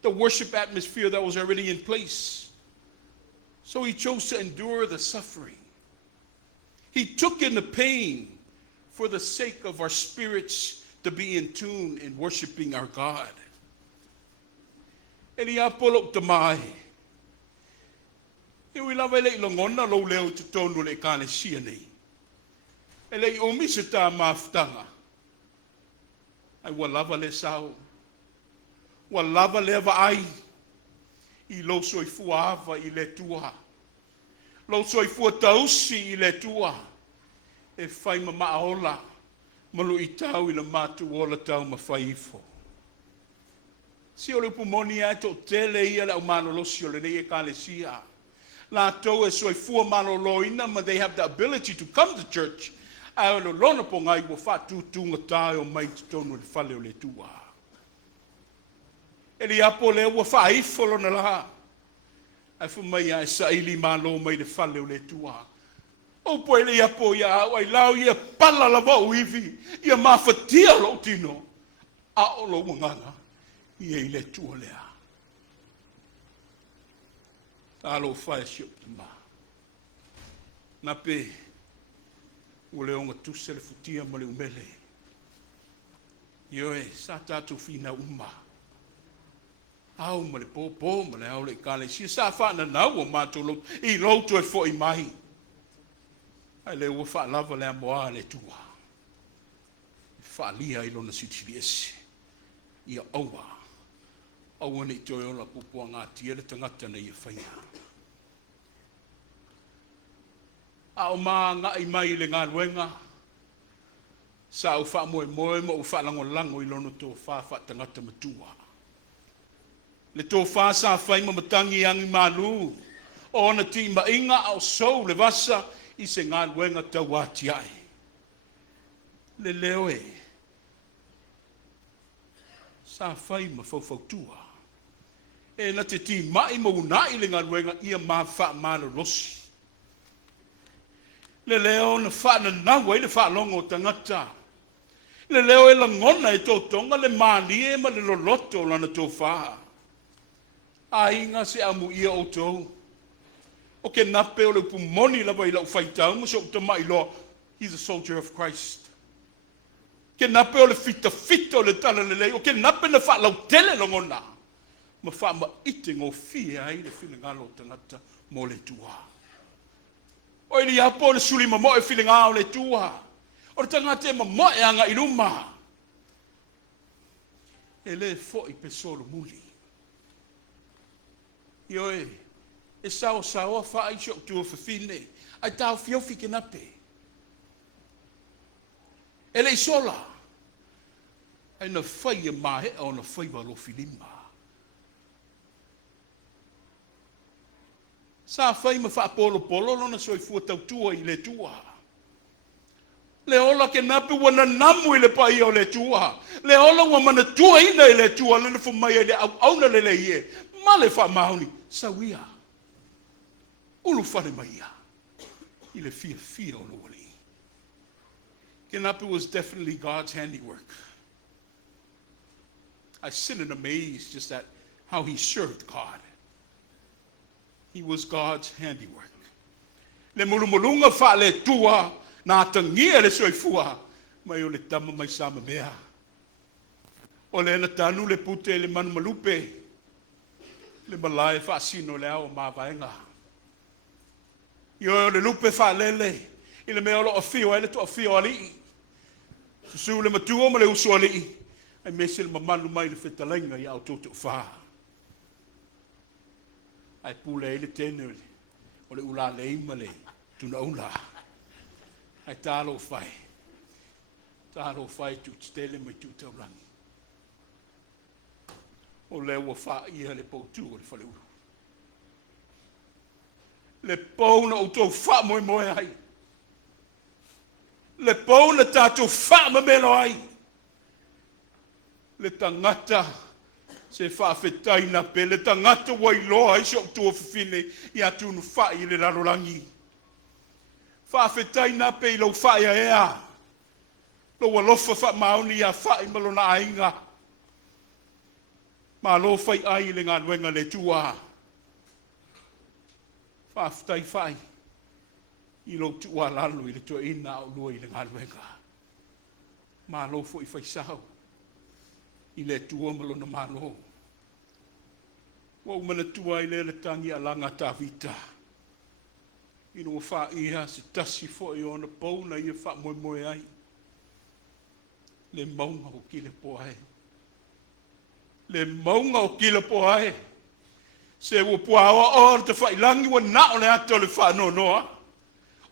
the worship atmosphere that was already in place. So he chose to endure the suffering. He took in the pain for the sake of our spirits to be in tune in worshiping our God. Eliapo lo tamai. Iwi lava le ilongona lo leo te tonu le kalesia nei. Ele I omi se tā mafutanga. Ai ua lava le sau. Ua lava le ava ai. I lo soifua ava I le tua. Lo soifua tausi I le tua. E whai ma maaola. Malu I tau I le matu ola tau ma Faifo. Si o le pumoni ai to tele ia le au manolosi o le nei e kalesia. La tau e soifua maloloina, ma they have the ability to come to church. Ai o le lona po ngai wa whatu tunga tae o mai tonu le whale o le tua. Eliapo le ua Faifo lona la. Ai fu mai ai sa ili malo mai le whale o le tua. O po Eliapo ia au ai lau ia pala la vau iwi. Ia mawhatia lo tino. A o lo wanganga. Ia I le tua lea. Alo whae siop te ma. Na pe, o le onga tuse le futia ma le umele. Ioe, sa tātou whina uma. Au ma le pōpō, ma le au le kāle sia. Sa whana nau o mātou lo, I loutu e fo I mai. Ai le ua wha lava le amoa le tua. Wha lia I lona sitiri ese. Ia aua. Aua ni toi ola pupua ngā tia le tangata na ia whaia. A o mā ngā I mai le ngā ruenga. Sa au wha moe moe ma u wha lango lango I lono tō wha wha tangata matua. Le tō wha sa whai ma matangi angi malu. O na ti ma inga au sou le vasa I se ngā ruenga tau ati ai. Le leo e. Sa whai ma Faifau tua. E na te ti mai mo unai le ngā ruenga ia mā wha mana rosi. Le leo na wha na nawa I le wha longo tangata. Le leo e la ngona e tō tonga le mālie ma le loloto lana tō wha. A inga se amu ia o tō. O Kenape o le pumoni lava I lau whaitau ma so ta mai lo. He's a soldier of Christ. Kenape o le fita fita o le tala le lei. O Kenape na wha lau tele longona. Ma wha ma ite ngō fia ai le whina ngalo tangata mo le tua. O Eliapo le suli ma mo e whina ngā o le tua. O le tangata e ma mo e anga I luma. E le fo I pe solo muli. Ioe, e sao sao wha ai shok tua whiwhine. Ai tau whiofi Kenape. E le sola. Ai na whai e mahe o na whai walo filima. Sa whai ma wha polo polo lona soi fua tau tua I le tua. Le ola Kenape wana namu I le pai o le tua. Le ola wa mana tua ina I le tua lana fu mai le au na le ie. Ma le wha mauni, sawia. Ulu whare mai ia. I le fia o lo wali. Kenape was definitely God's handiwork. I sit and amazed just at how he served God. He was God's handiwork. Le mulumulunga wha le tua, nā tangia le soifua, mai o le tama mai sama mea. O le ena tanu le pute le manu malupe, le malai wha sino le au ma vaenga. Io le lupe wha lele, I le mea lo a fio, ele to a fio ali. Susu le matua ma le usu ali. Ai mese le mamalu mai le whetalenga I au toto wha. Ai pule ele tene o le ula le ima le tuna ula. Ai talo whai. Talo whai tu stele mai tu taurangi. O le ua wha ia le poutu o le whale uru. Le pauna o tau wha moe moe ai. Le pauna tātou wha ma melo ai. Le tangata se Faifeau pe le tangata wailoa ai so tua whiwhine I atu nu whai le rarorangi. Faifeau pe I lau whai a ea. Lo walofa wha mauni a whai malona ainga. Ma lo whai ai le ngā nuenga le tua. Whaftai whai. I lo tua lalo I le Toeaina au lua I le ngā nuenga. Ma lo fo I whai sao. I le tua malona malo. Wa umana tua I le tangi a langa ta vita. I no wha iha se tasi fo I ona pauna I wha moe moe ai. Le maunga o kile po ai. Le maunga o kile po ai. Se wo pua o te whailangi wa na o le ato le whano noa.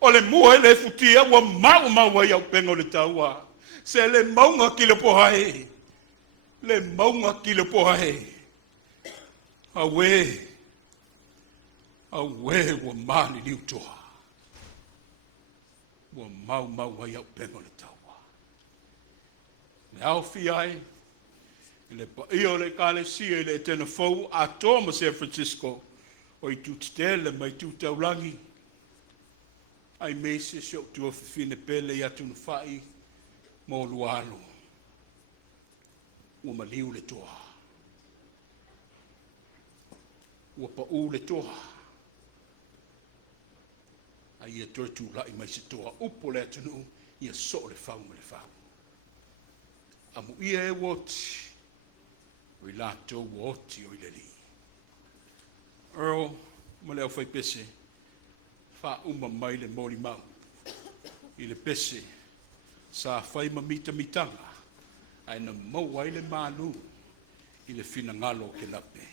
O le mua le futia wa mau wa iau penga o le taua. Se le maunga ki le pohai. Le maunga ki le pohai. Awe wa mali liu toa. Wa mau wa iau penga o le taua. Le au fi ai. Le pa io le kale sia le Etena fou a toma San Francisco o I tutele mai tu taulangi ai mese so tu fine pele ya tu fai mo lualo o maliu le toa o pa u le toa ai e tu la I mai se toa upo le tunu ia so le fau le fau amu ia e woti o I lato woti o I le li. Earl, ma leo fai pese, fa uma mai le mori mau. I le pese, sa fai ma mita mitanga, ai na mau ai le malu, I le fina ngalo ke lape.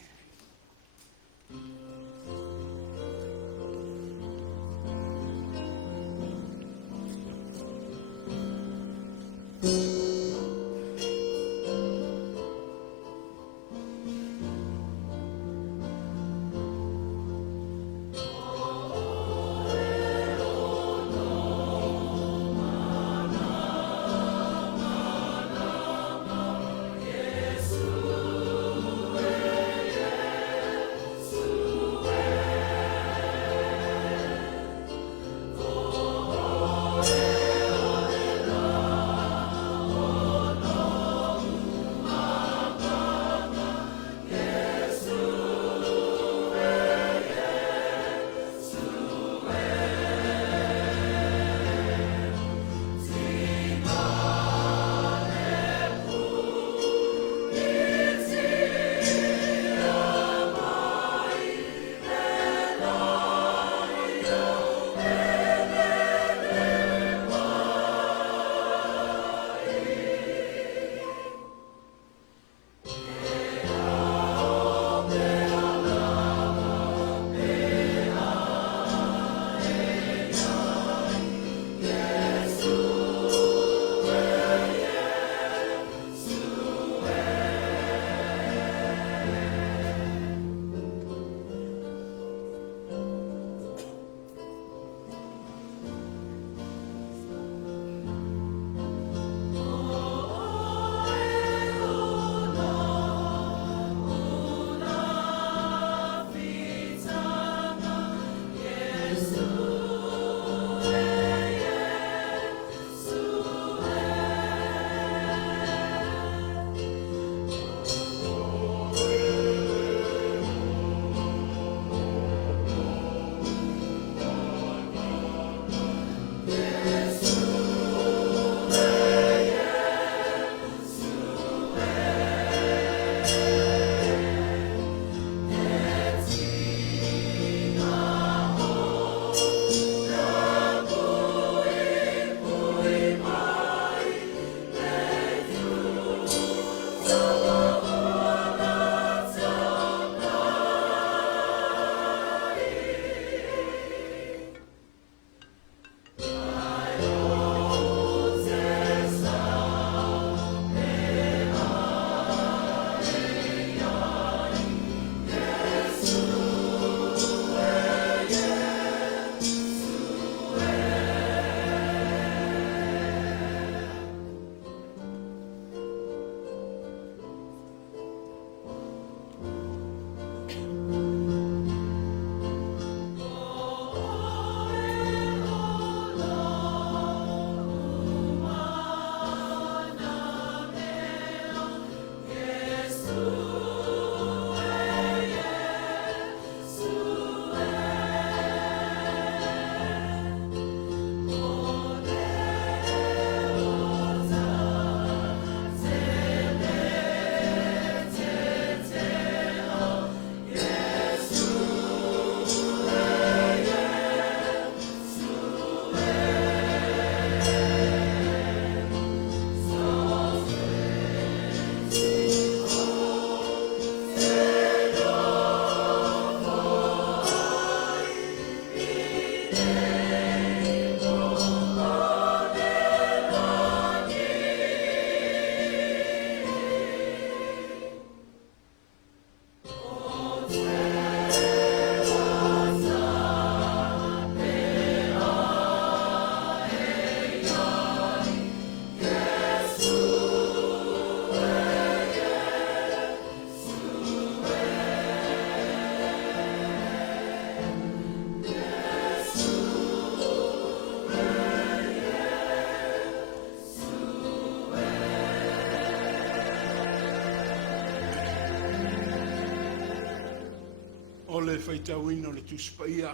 O le whaitauina o le tuspaia,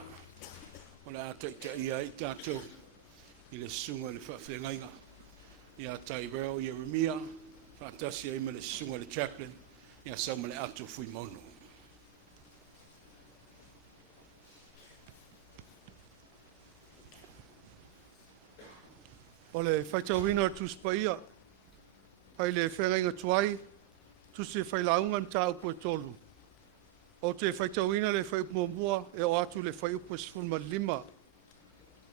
o le AITAI ai tātou, i le sunga le whawhengainga. I a tai reo i a Remia, whaatasi ai ma le sunga le chaplain, i a sauma le atu fui mono. O le whaitauina o tuspaia, pai le whengainga tuai, tusi whailaunga mta upo e tolu. O te whaitauina le whaipumua e o atu le whaiupo sifuma lima.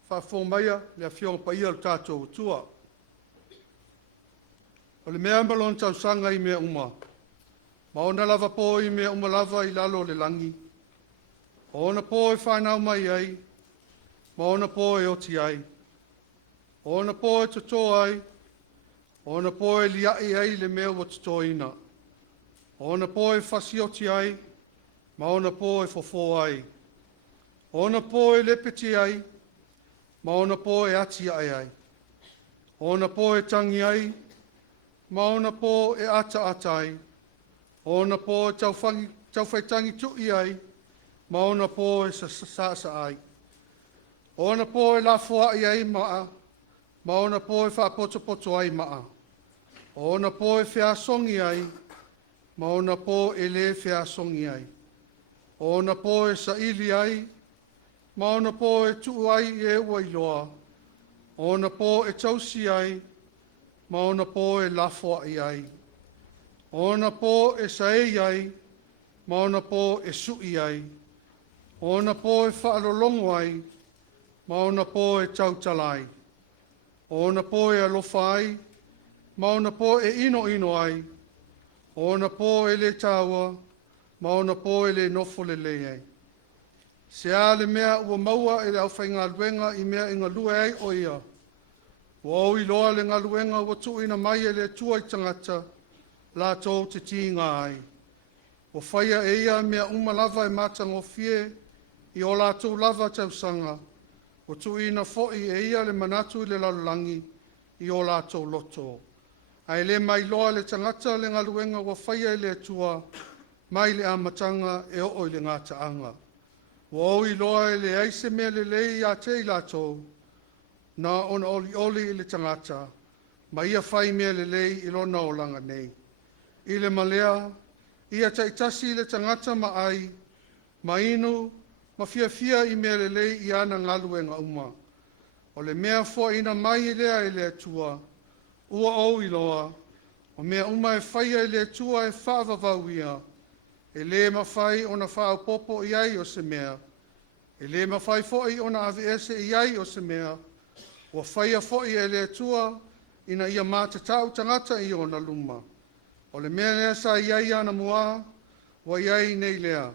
Whawhomaia le a whionga paia le tātou tua. O le mea malon tausanga i mea uma. Ma ona lava po i mea uma lava i lalo le langi. O ona po e whanau mai ai. Ma ona po e oti ai. O ona po e toto ai. O ona po e liai ai le mea wa totoina. O ona po e whasi oti ai. Ma ona po e fofo ai. Ona po e lepeti ai. Ma ona po e ati ai ai. Ona po e tangi ai. Ma ona po e ata ai. Ona po e tauwhaitangi tui ai. Ma ona po e sasa ai. Ona po e lafua ai maa. Ma ona po e whapoto ai maa. Ona po e whiasongi ai. Ma ona po e le whiasongi ai. Ona po e saili ai, ma ona po e tuu ai e ua iloa. Ona po e tausi ai, ma ona po e lafo ai. Ona po e saei ai, ma ona po e sui ai. Ona po e whaalolongo ai, ma ona po e tautalai. Ona po e alofa ai, ma ona po e ino ai. Ona po e le taua, ma ona po e le nofo le ai. Se a le mea ua maua e le au whainga luenga i mea inga lue ai o ia. Ua au i loa le ngā luenga ua tuina mai e le tua i tangata, la tō te tinga ai. Ua whaia e ia mea lava e mātango fie, i o la tō lava tausanga. Ua tuina fo'i e ia le manatu i le lalulangi, i o la tō loto. Ai le mai loa le tangata le ngā luenga ua whaia e le tua, mai le amatanga e o le ngata anga. Wa i loa e le aise mea le lei a te ilato, na ona oli le tangata, ma ia whai mea le lei i lona o langa nei. I le malea, ia taitasi le tangata ma ai, ma inu, ma fia i mea le lei i ana ngaluenga uma. O le mea fo ina mai i lea i le tua, ua o i loa, o mea uma e whaia i le tua e whaavavauia, e le mawhai o na whao popo i ai o se mea. E le mawhai foi o na AVS i ai o se mea. Ua whaia foi e le tua ina ia mātatau tangata i o na luma. O le mea lea sa i ai ana mua, wa i ai nei lea.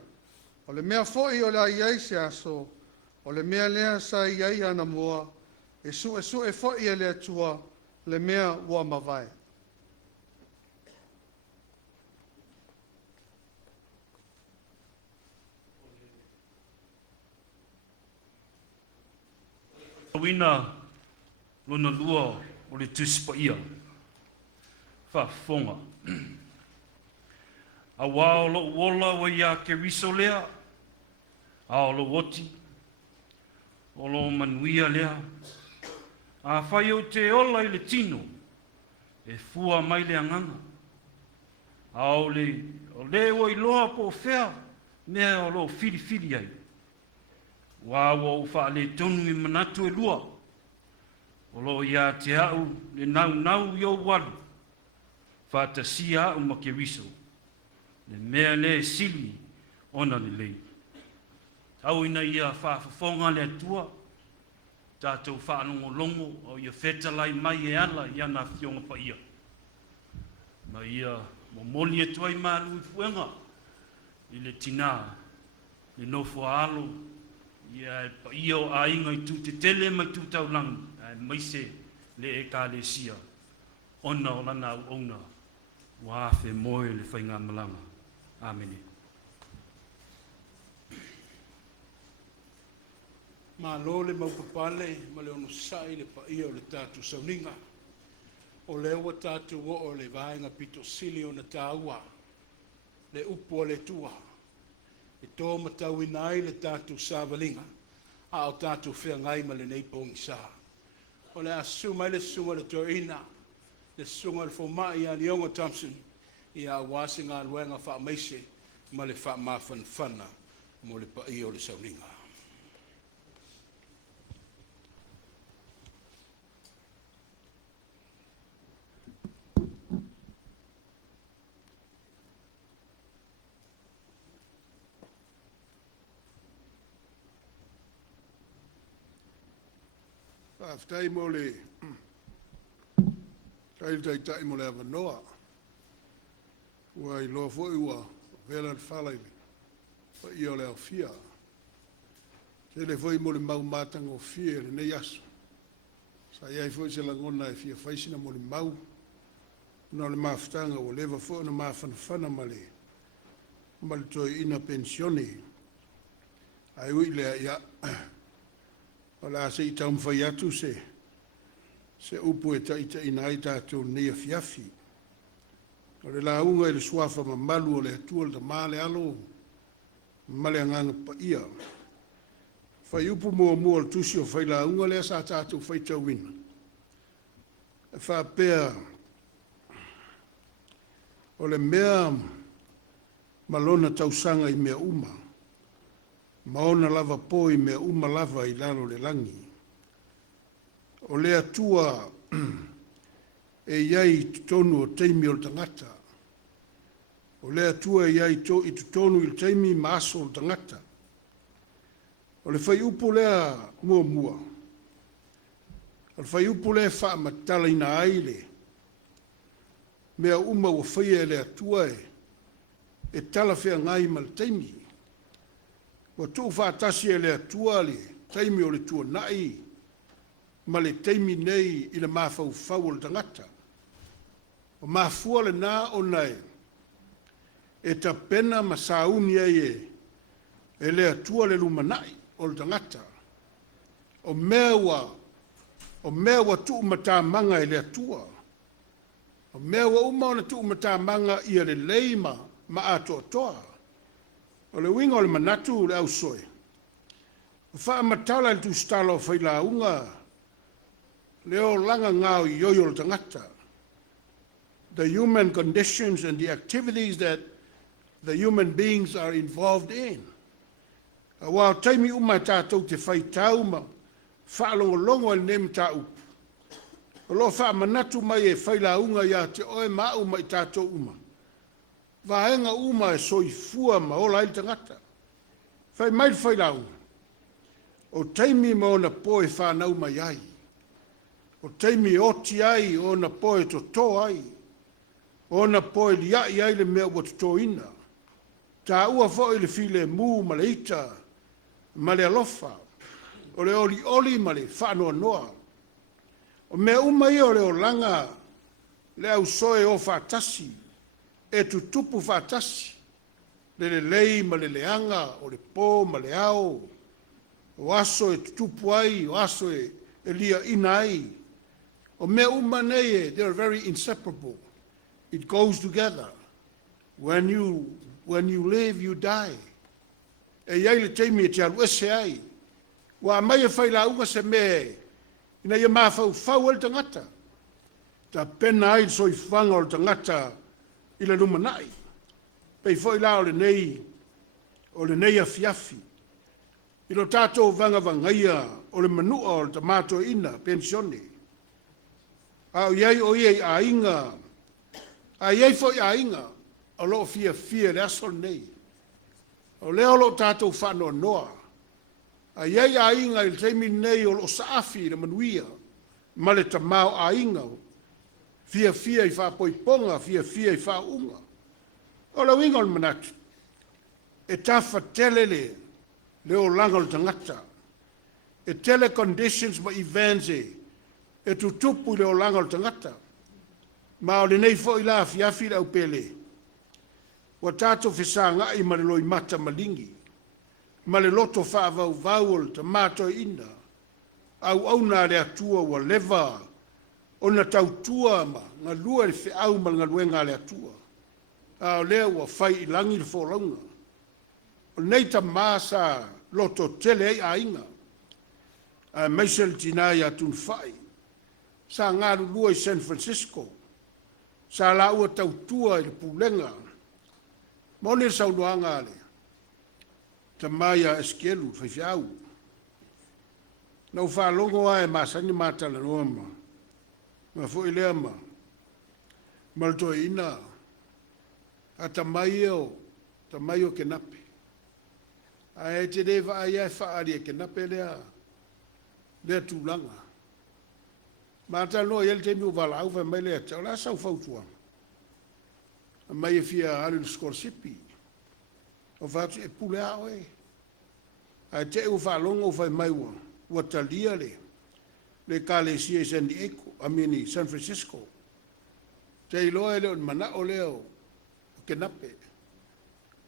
O le mea foi o la i ai se aso. O le mea lea sa i ai ana mua. E su e foi e le tua, le mea ua mawai. Toeaina lona lua o le tuspaia. Whafonga. A wā o lo wola wa ia ke riso lea. A o lo woti. O lo manuia lea. A whai o te ola i le tino. E fua mai le anganga. A o le o i loa po whea. Mea o lo fili ai. Wā o wha le tonu i manatu e lua. O lo ia te au le nau i o walu. Wha ta si au ma ke riso. Le mea le sili ona le lei. Tau ina ia wha whafonga le atua. tātou whaanongolongo o ia whetalai mai e ala i ana whionga pa ia. Ma ia mo moli e tuai malu I fuenga I le tina, le nofo alo, ia e pa ia o ainga I tu te tele mai tu tau lang, maise le e ka le sia, ona o lana au ona, wa fe moe le whainga malanga. Amen. Malo le maupapale, ma le ono sai le pa ia o le tātu sauninga. O le ua tātu o le vaenga pito sili o na tāua. Le upo o le tua. E tō matau inai le tātu sāvalinga. A o tātu whea ngai ma le neipongi sā. O le asu mai le sunga le Toeaina. Le sunga le fomai a Nionga Thompson. I a wasinga luenga wha meise ma le wha mawhanwhana mo le pa ia o le sauninga. Aftai mo le TAITAI mo le avanoa. Ua I loa fo ua vela le whalai le. Pa ia o le au fia. Te le foi mo le mau matanga o fia le nei aso. Sa iai foi se langona e fia faisina mo le mau. Na le maftanga o leva fo na mawhanawhana ma le Toeaina pensione. Ai ui lea ia. O la se I tau mwhai atu se upu e taitaina ai tātou nei a fiafi. O le la unga I le suafa ma malu o le atua le male alo, male anganga pa ia. Whai upu mua mua le tusi o whai la unga lea sa tātou whai tauina. E whapea o le mea malona tausanga I mea uma. Maona lava po I mea uma lava I lalo le langi. O le atua e iai tutonu o teimi o le tangata. O le atua e iai I tutonu I le teimi maaso o le tangata. O le whai upu lea mua mua. O le whai upu lea wha matala ina aile. Mea uma o whaia le atua e tala whea ngai ma le teimi. Wa tu whaatasi e le atua le teimi o le tua nai, ma le teimi nei I le mawhau whau o le tangata. O mawhua le nā o nei, e ta pena ma sauni e le atua le lumanai o le tangata. O mea wa tu matamanga e le atua. O mea wa uma o na tu matamanga I le leima ma atoa toa. O le winga o le manatu le au soe. O wha matala le tu stala o whaila unga. Leo langa ngao I yoyo le tangata. The human conditions and the activities that the human beings are involved in. Wa taimi uma tātou te whai tau ma whaalongo longo le neme tā upu. O lo wha manatu mai e whaila unga ia te oe mau mai tātou uma. Vaenga uma e soifua ma ola I tangata. Whai mai whai lau. O teimi ma ona poe whanau mai ai. O teimi oti ai o na poe to to ai. O na poe liai ai le mea wa toina. Ta ua fo I le file mu ma le ita, ma le alofa. O le oli ma le whanoa noa. O mea uma I o le o langa le au soe o whatasi. E tu tupu whatasi, le lei ma le leanga, o le pō ma le ao, o aso e tupu ai, o aso e lia ina ai. O mea uma nei they are very inseparable. It goes together. When you live, you die. E iai le teimi e te alu ese ai. Wa mai e whaila unga se me, ina ia mawhau whau el tangata. Ta pena ai soi whanga o le tangata, I le lumanai. Pei foi la o le nei a fiafi. I lo tātou vangaia o le manua o le tamato ina pensione. A iai o iei a inga. A iai foi a inga. O lo fia le aso nei. O leo lo tātou whanoa noa. A iai a inga il teimi nei o lo saafi na manuia. Ma le tamau a inga. Fia i wha poiponga, fia i wha unga. O la winga o manatu. E tafa telele le o langa o tangata. E tele conditions ma events e tutupu le o langa o tangata. Ma o le nei fo ila fiafi la upele. Wa tato fisanga i maliloi mata malingi. Ma le loto wha vau o ta mato ina. Au na le atua wa leva. O na tautua ma nga lua le whiau ma nga luenga le atua. A lea wa whai ilangi le wholaunga. O nei ta masa loto tele a inga. A meisel tinai atun whai. Sa ngaru lua i San Francisco. Sa la ua tautua i le pulenga. Mone saunuanga le. Ta maia eskelu, whaifiau. Nau whalongo ai masani matala noama. Ma fo ilea ma. Malolo Toeaina. A ta maio Kenape. A e te rewa ai ai whaari e Kenape lea tūlanga. Ma ta loa iel te miu wala au vai mai lea tau la sau fautua. A mai e fia alu skorsipi. O vatu e pule ao e. A te u whalongo vai mai ua. Ua talia le kale sia San Diego, amini San Francisco. Te iloa leo mana o leo Kenape.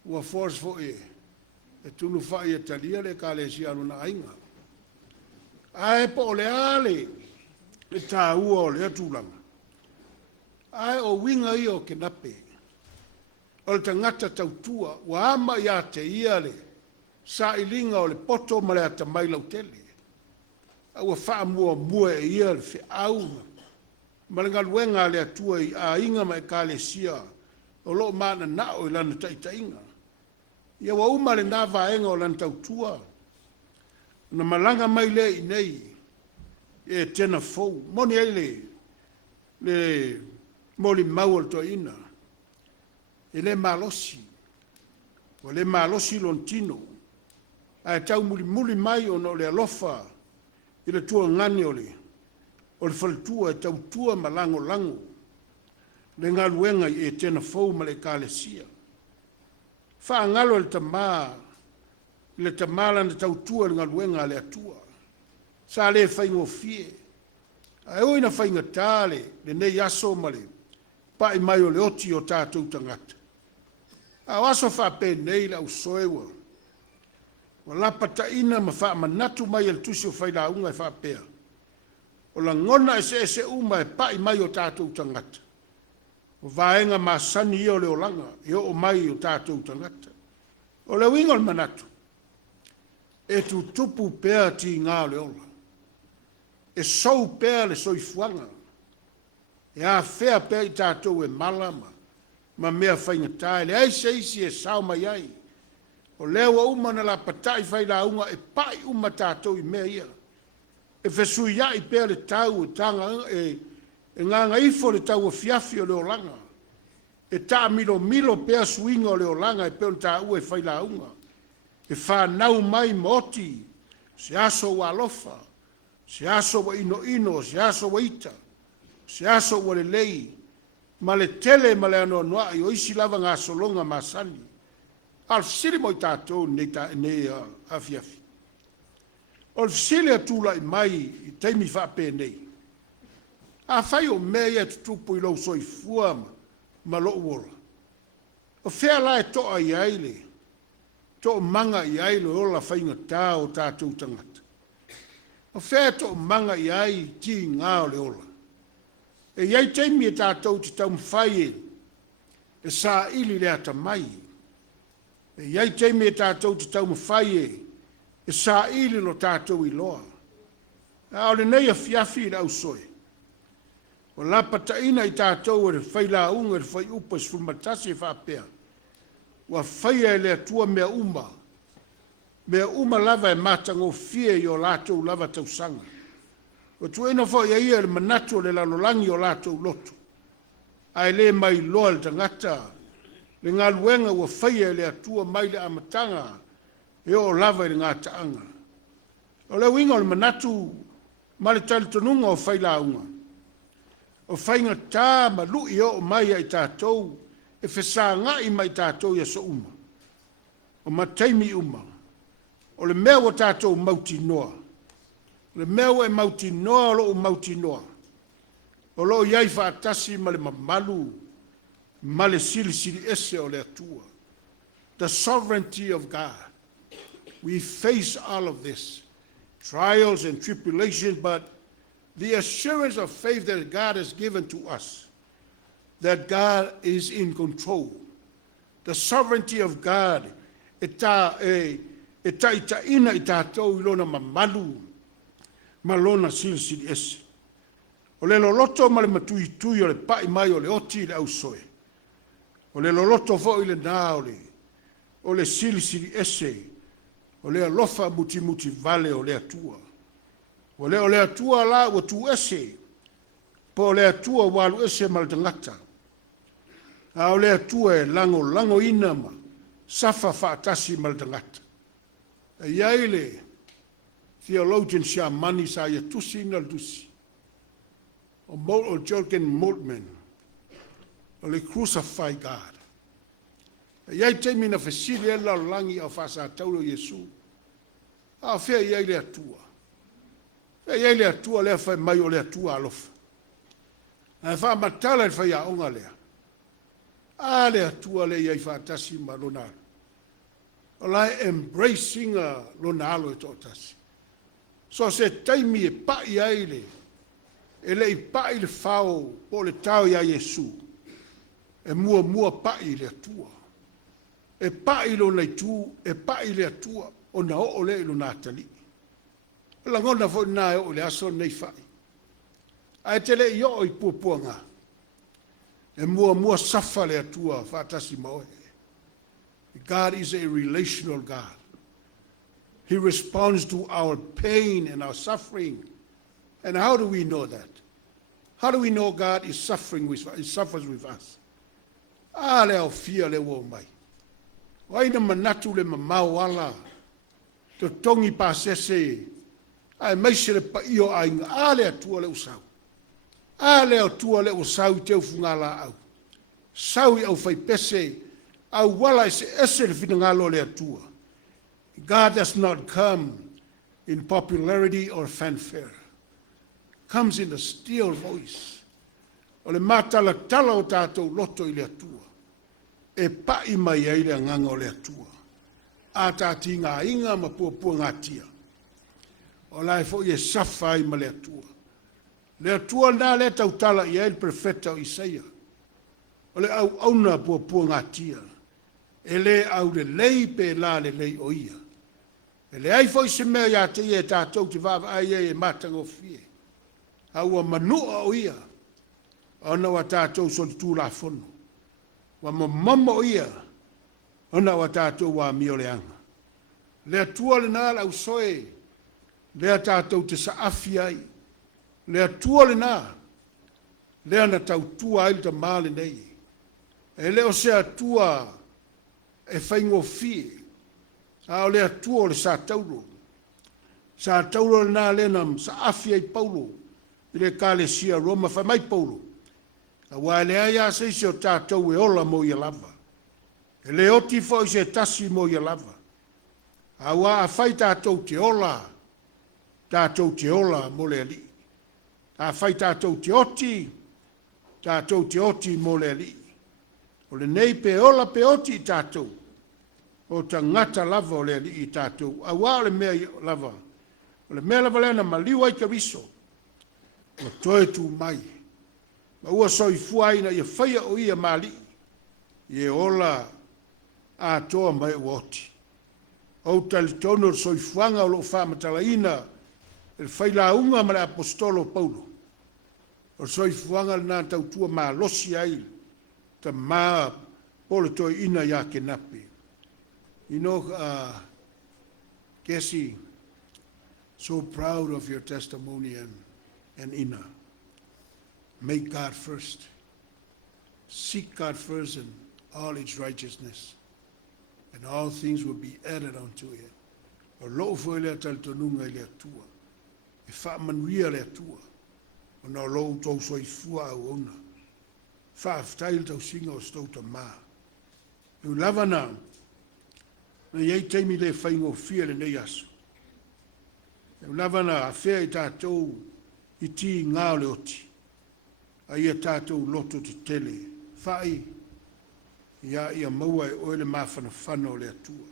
Ua force fo e tunu whai e talia le kale sia anu na ainga. Ai po le ale le tā ua o le atulanga. Ai o winga i o Kenape. O le tangata tautua, wa ama ia te ia le sa ilinga o le poto ma le atamai lau tele. Ua wha mua e ia le whiau. Ma le ngaluenga le atua i a inga mai ka le sia o lo mana nao i lana taitainga. Ia wa uma le nā vaenga o lana tautua. Na malanga mai le i nei e Etena fou. Moni ei le moli mau o Toeaina. E le malosi. O le malosi lontino. A tau muli mai o no le alofa. I le tua ngani o le whalitua e tau tua ma lango. Le ngā luenga i Etena fou ma le kālesia. Wha ngalo le tamā lana tau tua le ngā luenga le atua. Sa le whaingo fie. A oi na whainga tāle le nei aso ma le pai mai o le oti o tātou tangata. A waso wha pe nei la usoewa. O la pataina ma wha manatu mai el tusi o whaila unga e wha pea. O la ngona e se uma e pai mai o tātou tangata. O vaenga ma sani i o le olanga, i o mai o tātou tangata. O le winga o manatu. E tu tupu pea ti ngā le ola. E sou pea le soifuanga. E a whea pea i tātou e malama. Ma mea whainga tae. Le aise isi e sao mai ai. O leo uma na la patai whaila unga e pai uma tātou i mea ia. E whesui ia i pēr le tau e tanga e nganga ifo le tau o fiafi o leo langa. E tā milo pēr suinga o leo langa e pēr tā ua e whaila unga. E whanau mai moti, se aso wa alofa, se aso wa ino, se aso wa ita, se aso wa le lei, ma le tele ma le anoa noa i o isi lava ngā solonga ma sani. Al fisili mo i tātou nei afiafi. O fisili atula i mai i teimi whape nei. A whai o mea e tutupu i lau soi fua ma lo uola. O whea la e toa i aile, to manga i aile o la whainga tā o tātou tangata. O whea to manga i ai ti ngā o le ola. E iai teimi e tātou ti tau mwhai e sa ili le ata mai. E iai teime e tātou te tau mawhai e sa ili lo tātou i loa. A ole nei a fiafi i lau soe. O la pataina i tātou e whaila unga e whai upa si fumatasi e whapea. Wa whaia e lea tua mea uma. Mea uma lava e matango fie i o lātou lava tau sanga. O tuena whai a ia le manatu le lalolangi o lātou loto. Ai le mai loa le tangata. Le ngā luenga ua whaia le atua mai le amatanga e o lava i le ngā taanga. O le winga o le manatu ma le talitonunga o whailaunga. O whainga tā ma lui o mai ai tātou e whesa ngai mai tātou ia so uma. O ma teimi uma. O le mea o tātou mauti noa. Le mea e mauti noa o lo mauti noa. O lo iai whaatasi ma le mamalu ma le sili ese o le atua. The sovereignty of God. We face all of this. Trials and tribulations, but the assurance of faith that God has given to us, that God is in control. The sovereignty of God, itaina i tātou ilona mamalu, malona sili ese. O le loloto ma le matui o le pai mai o le oti le au soe. O le loloto fo i le nā o le sili ese, o le alofa muti vale o le atua. O le atua la o tu ese, po le atua walu ese maltangata. A o le atua e lango inama, safa faatasi maltangata. E iaile, theologian sia mani sa ia tusi na tusi. O Jürgen Moltmann, o le crucify God. Iai te mina fesili e lau langi au whasa tauro Yesu. A whea iai le atua. Whea iai le atua lea whai mai o le atua alofa. A wha matala e whai a onga lea. A le atua le iai whaatasi ma lona. O lai embracing a lona alo e tōtasi. So se taimi e pai ai le. E le i pai le whao o le tau ia Yesu. E mua pai le atua. E pai lo nei tu, e pai le atua, o na o le ilo natali. La ngona fo na o le aso nei fai. Ai te le io i puapuanga. E mua safa le atua, fatasi moe. God is a relational God. He responds to our pain and our suffering. And how do we know that? How do we know God is suffering with us, he suffers with us? Ah, le au fia le wo mai. Waina manatu le mamau ala. To tongi pa sese. Ai maise le pa io ainga. Ale atua le usau. Ale atua le usau te ufungala au. Saui au fai pese. Au wala ese le finangalo le atua. God does not come in popularity or fanfare. Comes in a still voice. O le matala tala o tātou loto i le atua. E pai mai ai le nganga o le atua. A tāti ngā inga ma puapua ngā tia. O lai fo i e safai ma le atua. Le atua nā le tautala i ai le profeta o Isaia. O le au auna puapua ngā tia. E le au le lei pe la le lei o ia. E le ai fo i se mea ia te ia e tātou te vava ai e matanga o fie. Au a manua o ia. Ona wa tātou sol tū la fono. Wa mamama o ia, ona wa tātou wa mio le anga. Lea tua le nā lau soe, lea tātou te saafi ai. Lea tua le nā, lea na tau tua ai ta māle nei. E leo sea tua e whaingo fie. A o lea tua o le sa tauro. Sa tauro le nā lenam saafi ai paulo. I le kāle sia Roma whai mai paulo. A wale aia se o tātou e ola mo ia lava. E le oti fo i se tasi mo ia lava. A wā a whai tātou te ola mo le ali. A whai tātou te oti mo le ali. O le nei pe ola pe oti i tātou. O ta ngata lava o le ali i tātou. A wā o le mea lava. O le mea lava lena maliu ai ka riso. O toe tu mai. Ma ua soi fuaina ia whaia o ia mali. Ie ola a toa mai uoti. O talitono soi fuanga o lo whamatalaina. El whaila unga ma le apostolo Paulo. O soi fuanga na tautua ma losi ai. Ta ma polo Toeaina ya Kenape. You know, Cassie, so proud of your testimony and Ina. Make God first. Seek God first and all its righteousness. And all things will be added unto it. O loo foi le talitonunga i le atua. E whaamanuia le atua. O na lou tau soifua au ona. Whaaftail tau singa o stouta maa. E u lava na, na iei teimi le whaingo fia le nei aso. E u lava na a whea i tātou i ti ngā le oti. A ia tātou loto te tele. Whai, ia maua e oele mawhana whana o le atua.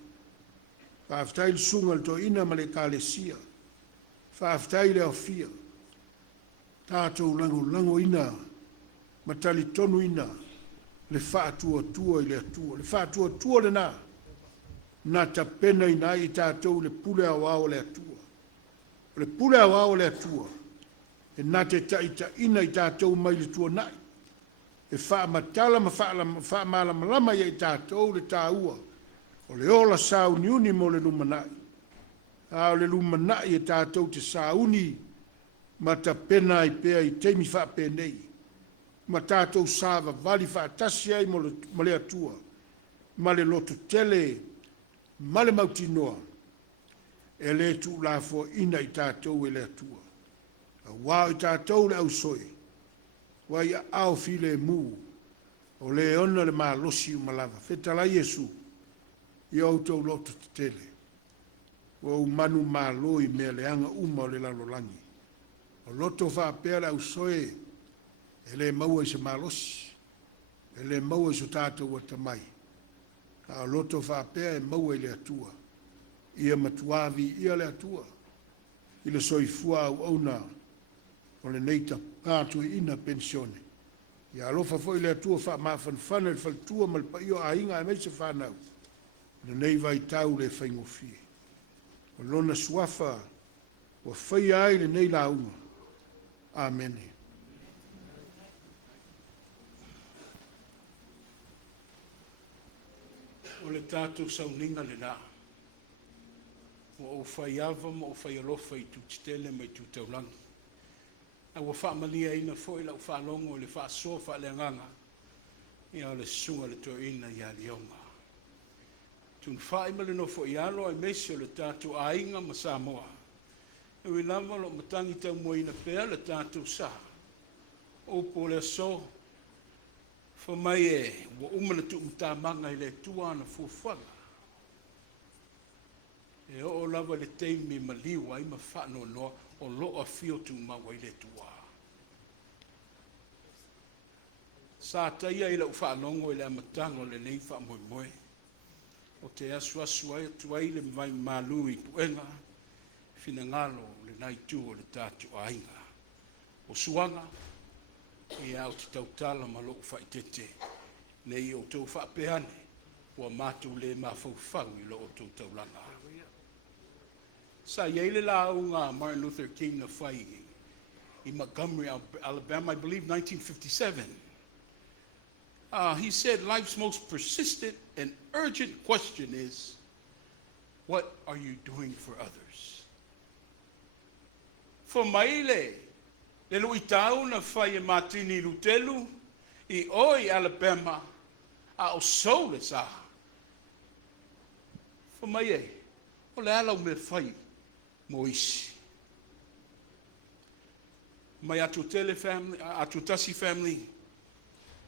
Whaaftail sunga le Toeaina ma le kālesia. Whaaftail le awhia. Tātou lango ina, matali tonu ina, le whaatua tua i le atua. Le whaatua tua le nā. Nā ta pena ina i tātou le pule awao le atua. Le pule awao le atua. E nā te taita ina i tātou mai le tua nai. E whaamatala ma whaamalamama i tātou le tāua. O le ola sauniuni mo le lumanai. A o le lumanai e tātou te sauni ma ta pena i pea i teimi whaapenei. Ma tātou sāva vali whaatasi ai mo le atua. Ma le loto tele, ma le mautinoa. E le tu la fo ina i tātou e le atua. A wā i tātou le au soe. Wa ia au file mu. O le ona le malosi umalava. Fetala Yesu. I autou loto te tele. O manu maloi mea le anga uma o le lalolangi. O loto whaapea le au soe. E le maua i se malosi. E le maua i se tātou wa tamai. A loto whaapea e maua i le atua. Ia matuavi ia le atua. I le soifua au auna. O le neita pātu i ina pensione. Ia alofa fo i le atua wha mawhanwhana le whaltua malpa io a inga e meise whanau. Le nei vai tau le whaingofie. O lona suafa o whai ai le nei launga. Amen. O le tātou sauninga le nā. O whai ava ma o whai alofa i tūtitele mai tūtaulangi. A wa whaamalia ina fo i lau whaalongo le whaasoa whaaleanganga. Ia o le sunga le Toeaina i alionga. Tun whae male no fo i alo ai mesi o le tātou ainga ma Samoa. E wi lama lo matangi tau mua ina pēr le tātou sa. O po le so. Fa mai e wa umana tu mtamanga i le tuana fuwhanga. E o lava le teimi MALIU ai ma whano noa o loa fio tu mawa i le tua. Sa taia i lau whaanongo i le amatanga o le nei wha moe moe. O te asu ai tuai le mai malu i puenga. Fina ngalo le nai tu o le tātu ainga. O suanga i au te tautala ma loo whaitete. Nei o tau whaapeane. Ua mātou le mawhauwhang i loo tau taulanga. Sa yeile la unga Martin Luther King na whai i Montgomery, Alabama, I believe 1957. He said life's most persistent and urgent question is, what are you doing for others? For maile, le lui tau na whai e Martini Lutelu, i oi Alabama, a o sole sa. For maile, o le alau me whai, Moisi. Mai atu tele family, atu tasi family,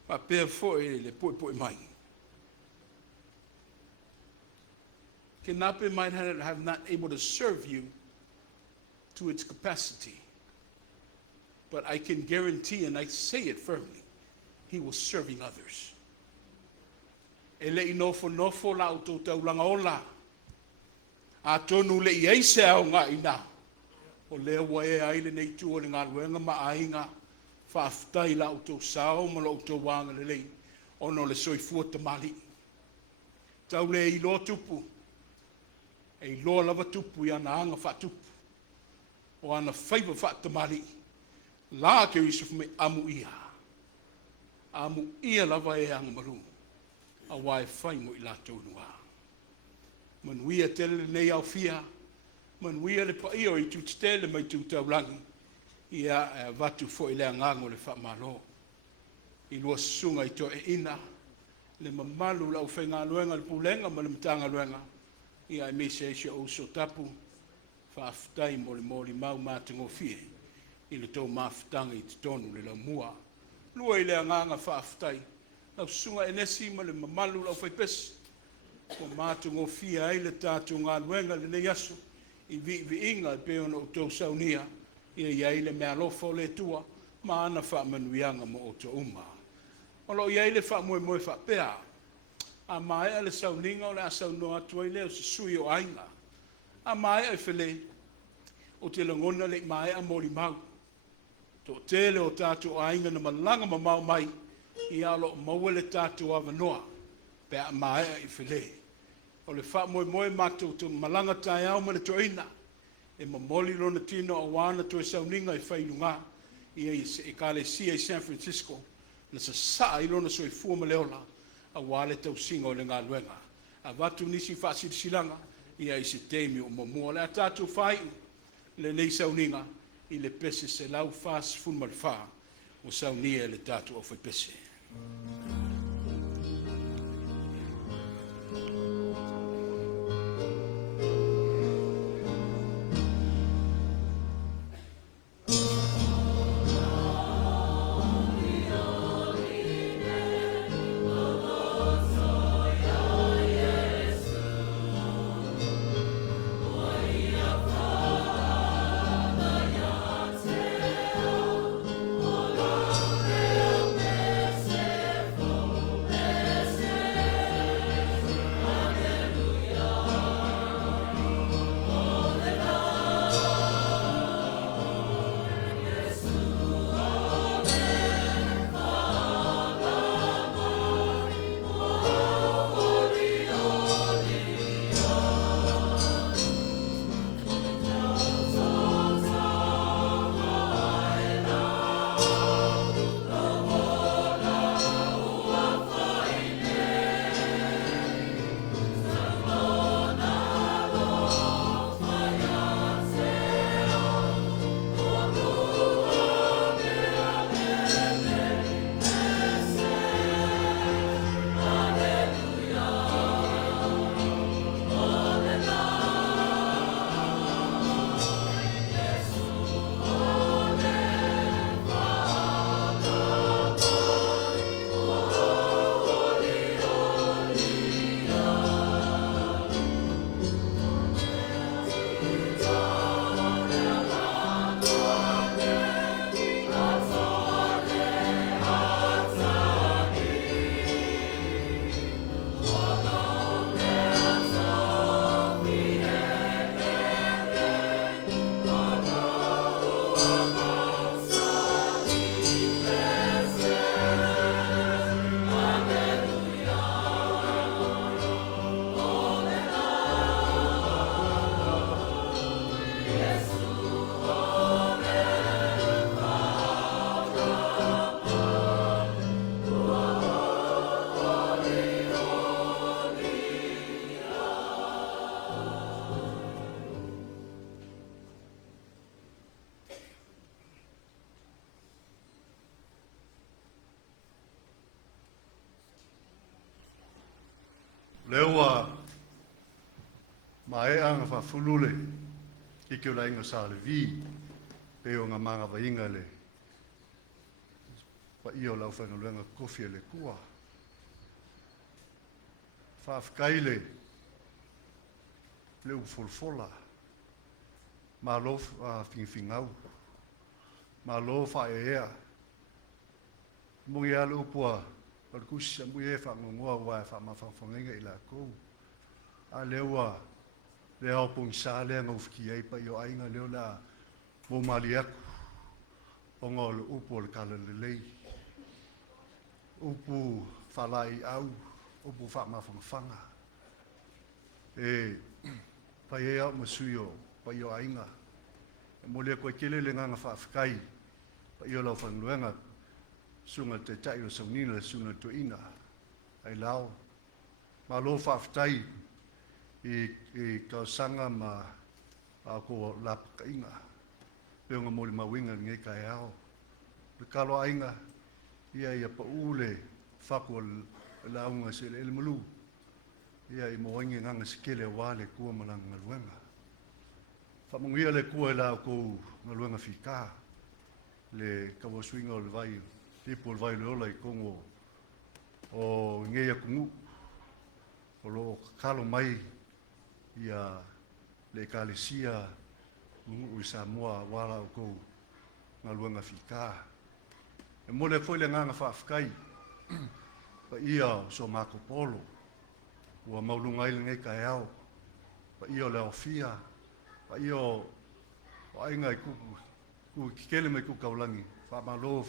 pa pēr fo e le poi mai. Kenape might have not able to serve you to its capacity, but I can guarantee, and I say it firmly, he was serving others. E le nofo la auto taulanga ola. A tonu le iei se au ngā ina. O lea wae aile nei tu o le ngā luenga ma ainga. Whaaftai la auto sao ma la auto wanga le lei. Ono le soifua tamali. Tau le i loa tupu. E loa lava tupu i ana anga wha tupu. O ana whaiva wha tamali. La ke Yusuf me amu ia. Amu ia lava e anga maru. A wae whai mo i la tonua. Manuia tele nei au fia, manuia le paio i tutele mai tutaulangi, ia vatu fo i le angango le whaamalo. I lua sunga i Toeaina, le mamalu lau whainga luenga le pulenga ma le mtanga luenga, ia me se o so tapu whaafutai moli mau mātingo fie i le tau mawhitanga i te tonu le lau mua. Lua i le anganga whaafutai, lau sunga enesi ma le mamalu lau whaipesi, ko mātingo fie ai le tātou ngā luenga le nei aso, i vi inga i peona o tau saunia, ia iai le mea lofa o le tua, ma ana whaamanuianga mo o to uma. Olo iai le whaamoe whaapea, a mai le sauninga o le asau no atua i leo se sui o ainga. A mai ai whele o te langona le mai a moli mau. To tele o tātou ainga na malanga ma mau mai i alo maua le tātou awanoa. Pe a mai ai whele. O le wha moe mātou to malanga tai au ma le toeina. E ma moli rona tino a wana to e sauninga i whainunga. I e kale sia i San Francisco. Na sa saa i rona so i fua ma leola. A wale tau singa o le ngā luenga. A watu nisi whaasiri silanga, ia i se teimi o mamua. Le a tātou whai, le nei sauninga, i le pese se lau whaas funma le wha, o saunia le tātou o whai pese. Lewa mai anga fa fulule ki ke la inga sa le vi pe o nga manga va inga le pa io la fa no lenga kofi le kua fa fkaile le u folfola ma lo fin fingau ma lo fa ea mo ya lo pua per kus mo ye fa mo wa fa ma fa fonga ila ko a lewa le au pung sa le ngof ki ai pa yo ainga le la mo malia o ngol upol kala le lei upu falai au upu fa ma fanga e pa ye au masuyo pa yo ainga mo le ko kele le nga fa fkai pa yo lo fan luenga sunga te tai o saunina sunga Toeaina AILAO ma lo fa ftai i ka sanga ma a ko la kainga pe nga mo le mawinga nge ka yao le kalo ainga ia pa ule fa ko la unga se le mulu ia I moingi nganga sikele wale kua malanga ngaluenga. Whamungia le kua la ko ngaluenga fika. Le kawaswinga o le vai, tipu o le vai le ola I kongo o ngeia kungu. O lo kalo mai ia le kalesia ngu I Samoa wala o ko ngaluenga fika. E mole foi le nganga whaafkai. Pa ia so Marco Polo. Ua maulunga ili ngai kai au. Pa ia o le ofia. Pa ia o ainga I ku kikele mai ku kaulangi. Wha malo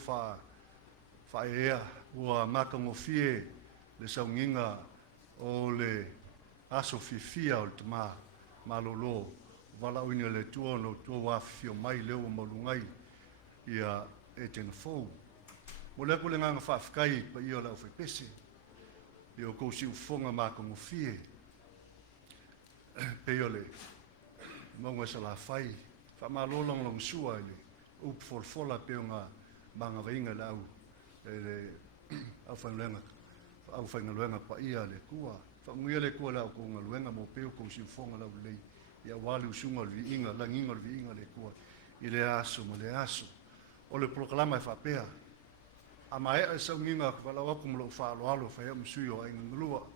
wha ea. Ua maka ngofie le saunginga o le aso fifia o le tama Malolo. Wala uina le tua no tua wafifio mai leo o maulungai. Ia Etena fou. Mo le ko le nganga whaafkai pa ia o le au whaipese. Ia o kou si ufonga maka ngofie. Pe ia le maunga sa la whai. Wha malolong long sua ele. Up folfola pe o ngā manga vainga le au. Le au whaingaluenga. Au whaingaluenga pa ia le kua. Wha nguia le kua le au kou ngaluenga mo pe o kou si ufonga lau lei. Ia wali usunga le vi inga, langinga le vi inga le kua. I le aso ma le aso. O le proklama e whapea. A mai e saunginga walau aku mlo whaaloalo whai amsui o ainga ngulua.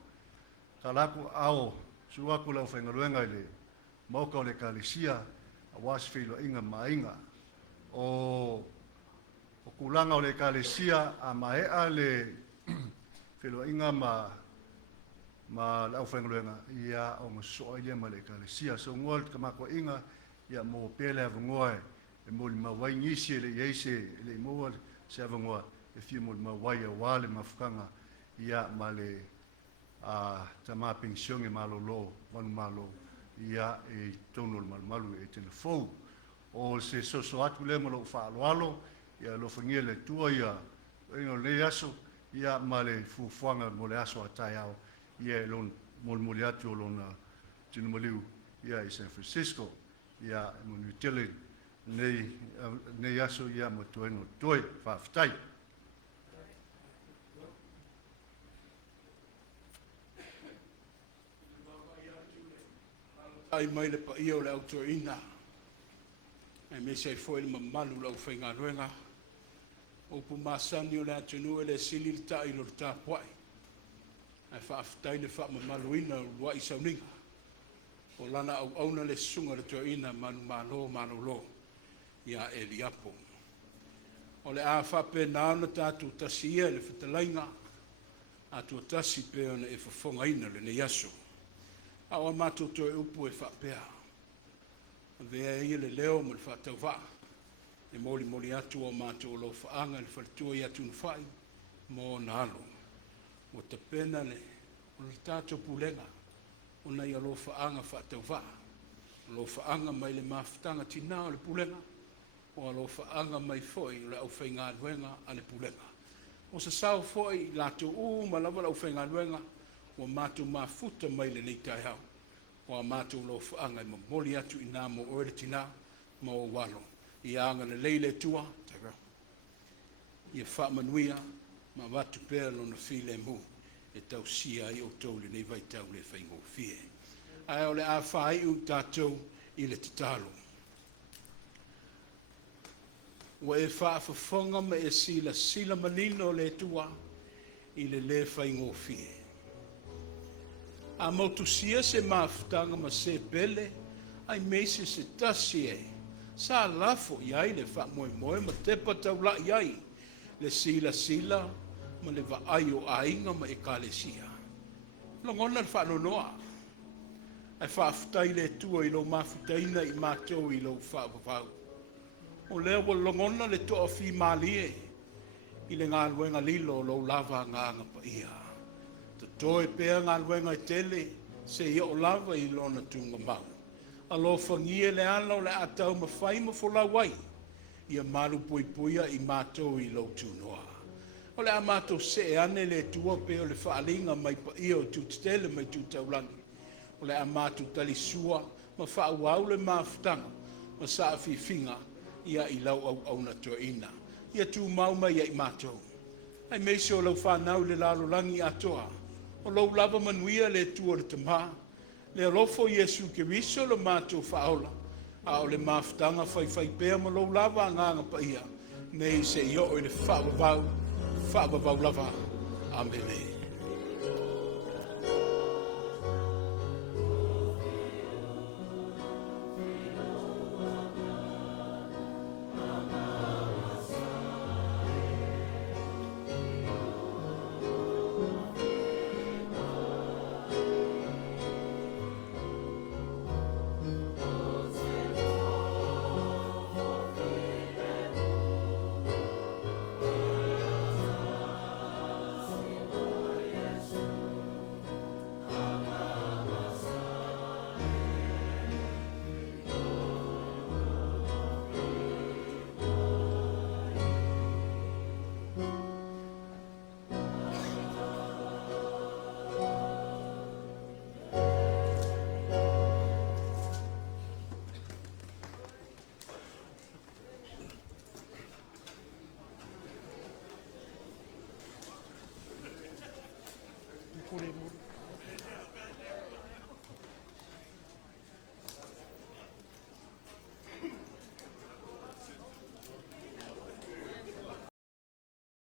Ka laku ao suaku lau whaingaluenga le mauka o le kalesia a wasi whilo inga mainga. O kulanga o le kalesia a mai le whilo inga ma lau whaingaluenga ia o masoa ilia ma le kalesia. So ngol kamako inga ia mo pele avungoe e mo li mawai ngisi le yeise le moa se avungoa. E fia mo mawai a wale mafukanga ia ma le tama pension e Malolo, manu malo ia e tono le malu e tena fou. O se soso atu le malo whaaloalo ia lo whangia le tua ia ino le aso ia ma le fufuanga mo le aso a TAIAO ia lon moli atu o lona tino MALIU ia I San Francisco ia mo nutele nei aso ia mo toeno toe whaafitai. Ai mai le pa ia o le autoina. E me sei foi le mamalu lau whaingaluenga. O pu masani o le atunu e le sili le tai lo le tāpuai. Ai whaafitai le wha mamaluina o lua I SAUNIGA. O lana au auna le sunga le Toeaina Malolo ia Eliapo. O le a whape naana tātu tasi ia le whetalainga. Atu tasi pe ona e whafonga ina le ne yaso. Awa mātou toi upu e whapea. Vea ia le leo mo le whatau wha. E moli atu o mātou lo whaanga le whalitua I atu nwhai. Mō nalo. Mo te pena le. O le tātou pulenga. O nei a lo whaanga whatau wha. Lo whaanga mai le mawhitanga tina o le pulenga. O a lo whaanga mai foi le au whainga luenga a le pulenga. O sa sao foi lātou malawa au whainga luenga. O mātou mafuta mai le leitai hau. O mātou lo whaanga I moli atu I nā mo oere tina mo o walo. I anga le leile tua, taga. I wha manuia, ma watu pēr lo na while mu. E tau sia I o tau le nei vai tau le whaingo fie. Ai o le a whai u tātou I le titalo. Wa e wha whafonga me e sila manino le tua I le whaingo fie. A mautusia se mafutanga ma se pele, ai meise se tasi e. Sa lafo iai le wha moe ma tepa taula iai. Le sila ma le vaai o ainga ma e kalesia. Longona le wha nonoa. Ai wha afutai le tua I lo mafutaina I mātou I lo wha wawau. O lea wa longona le toa fi malie. I le ngā luenga lilo lo lava ngā pa ia. Toe pea ngā luenga I tele, se ia o lava I lona tunga mau. A lo whangia le ala o le atau ma whai ma whola wai. Ia maru puipuia I mātou I lo tunoa. O le a mātou se e ane le tua pea o le whaalinga mai pa ia o tutele mai tutaulangi. O le a mātou tali sua ma whaauau le mawhitanga ma saa whiwhinga ia I lau au na Toeaina. Ia tu mau mai I mātou. Ai meise o lau whanau le lalo langi atoa. O lou lava manuia le tua le tamā. Le alofo Iesu Keriso le mātou whaola. A o le mafutanga whai pēa ma lou lava nganga pa ia. Nei se i o i le whaabavau lava. Amen. Por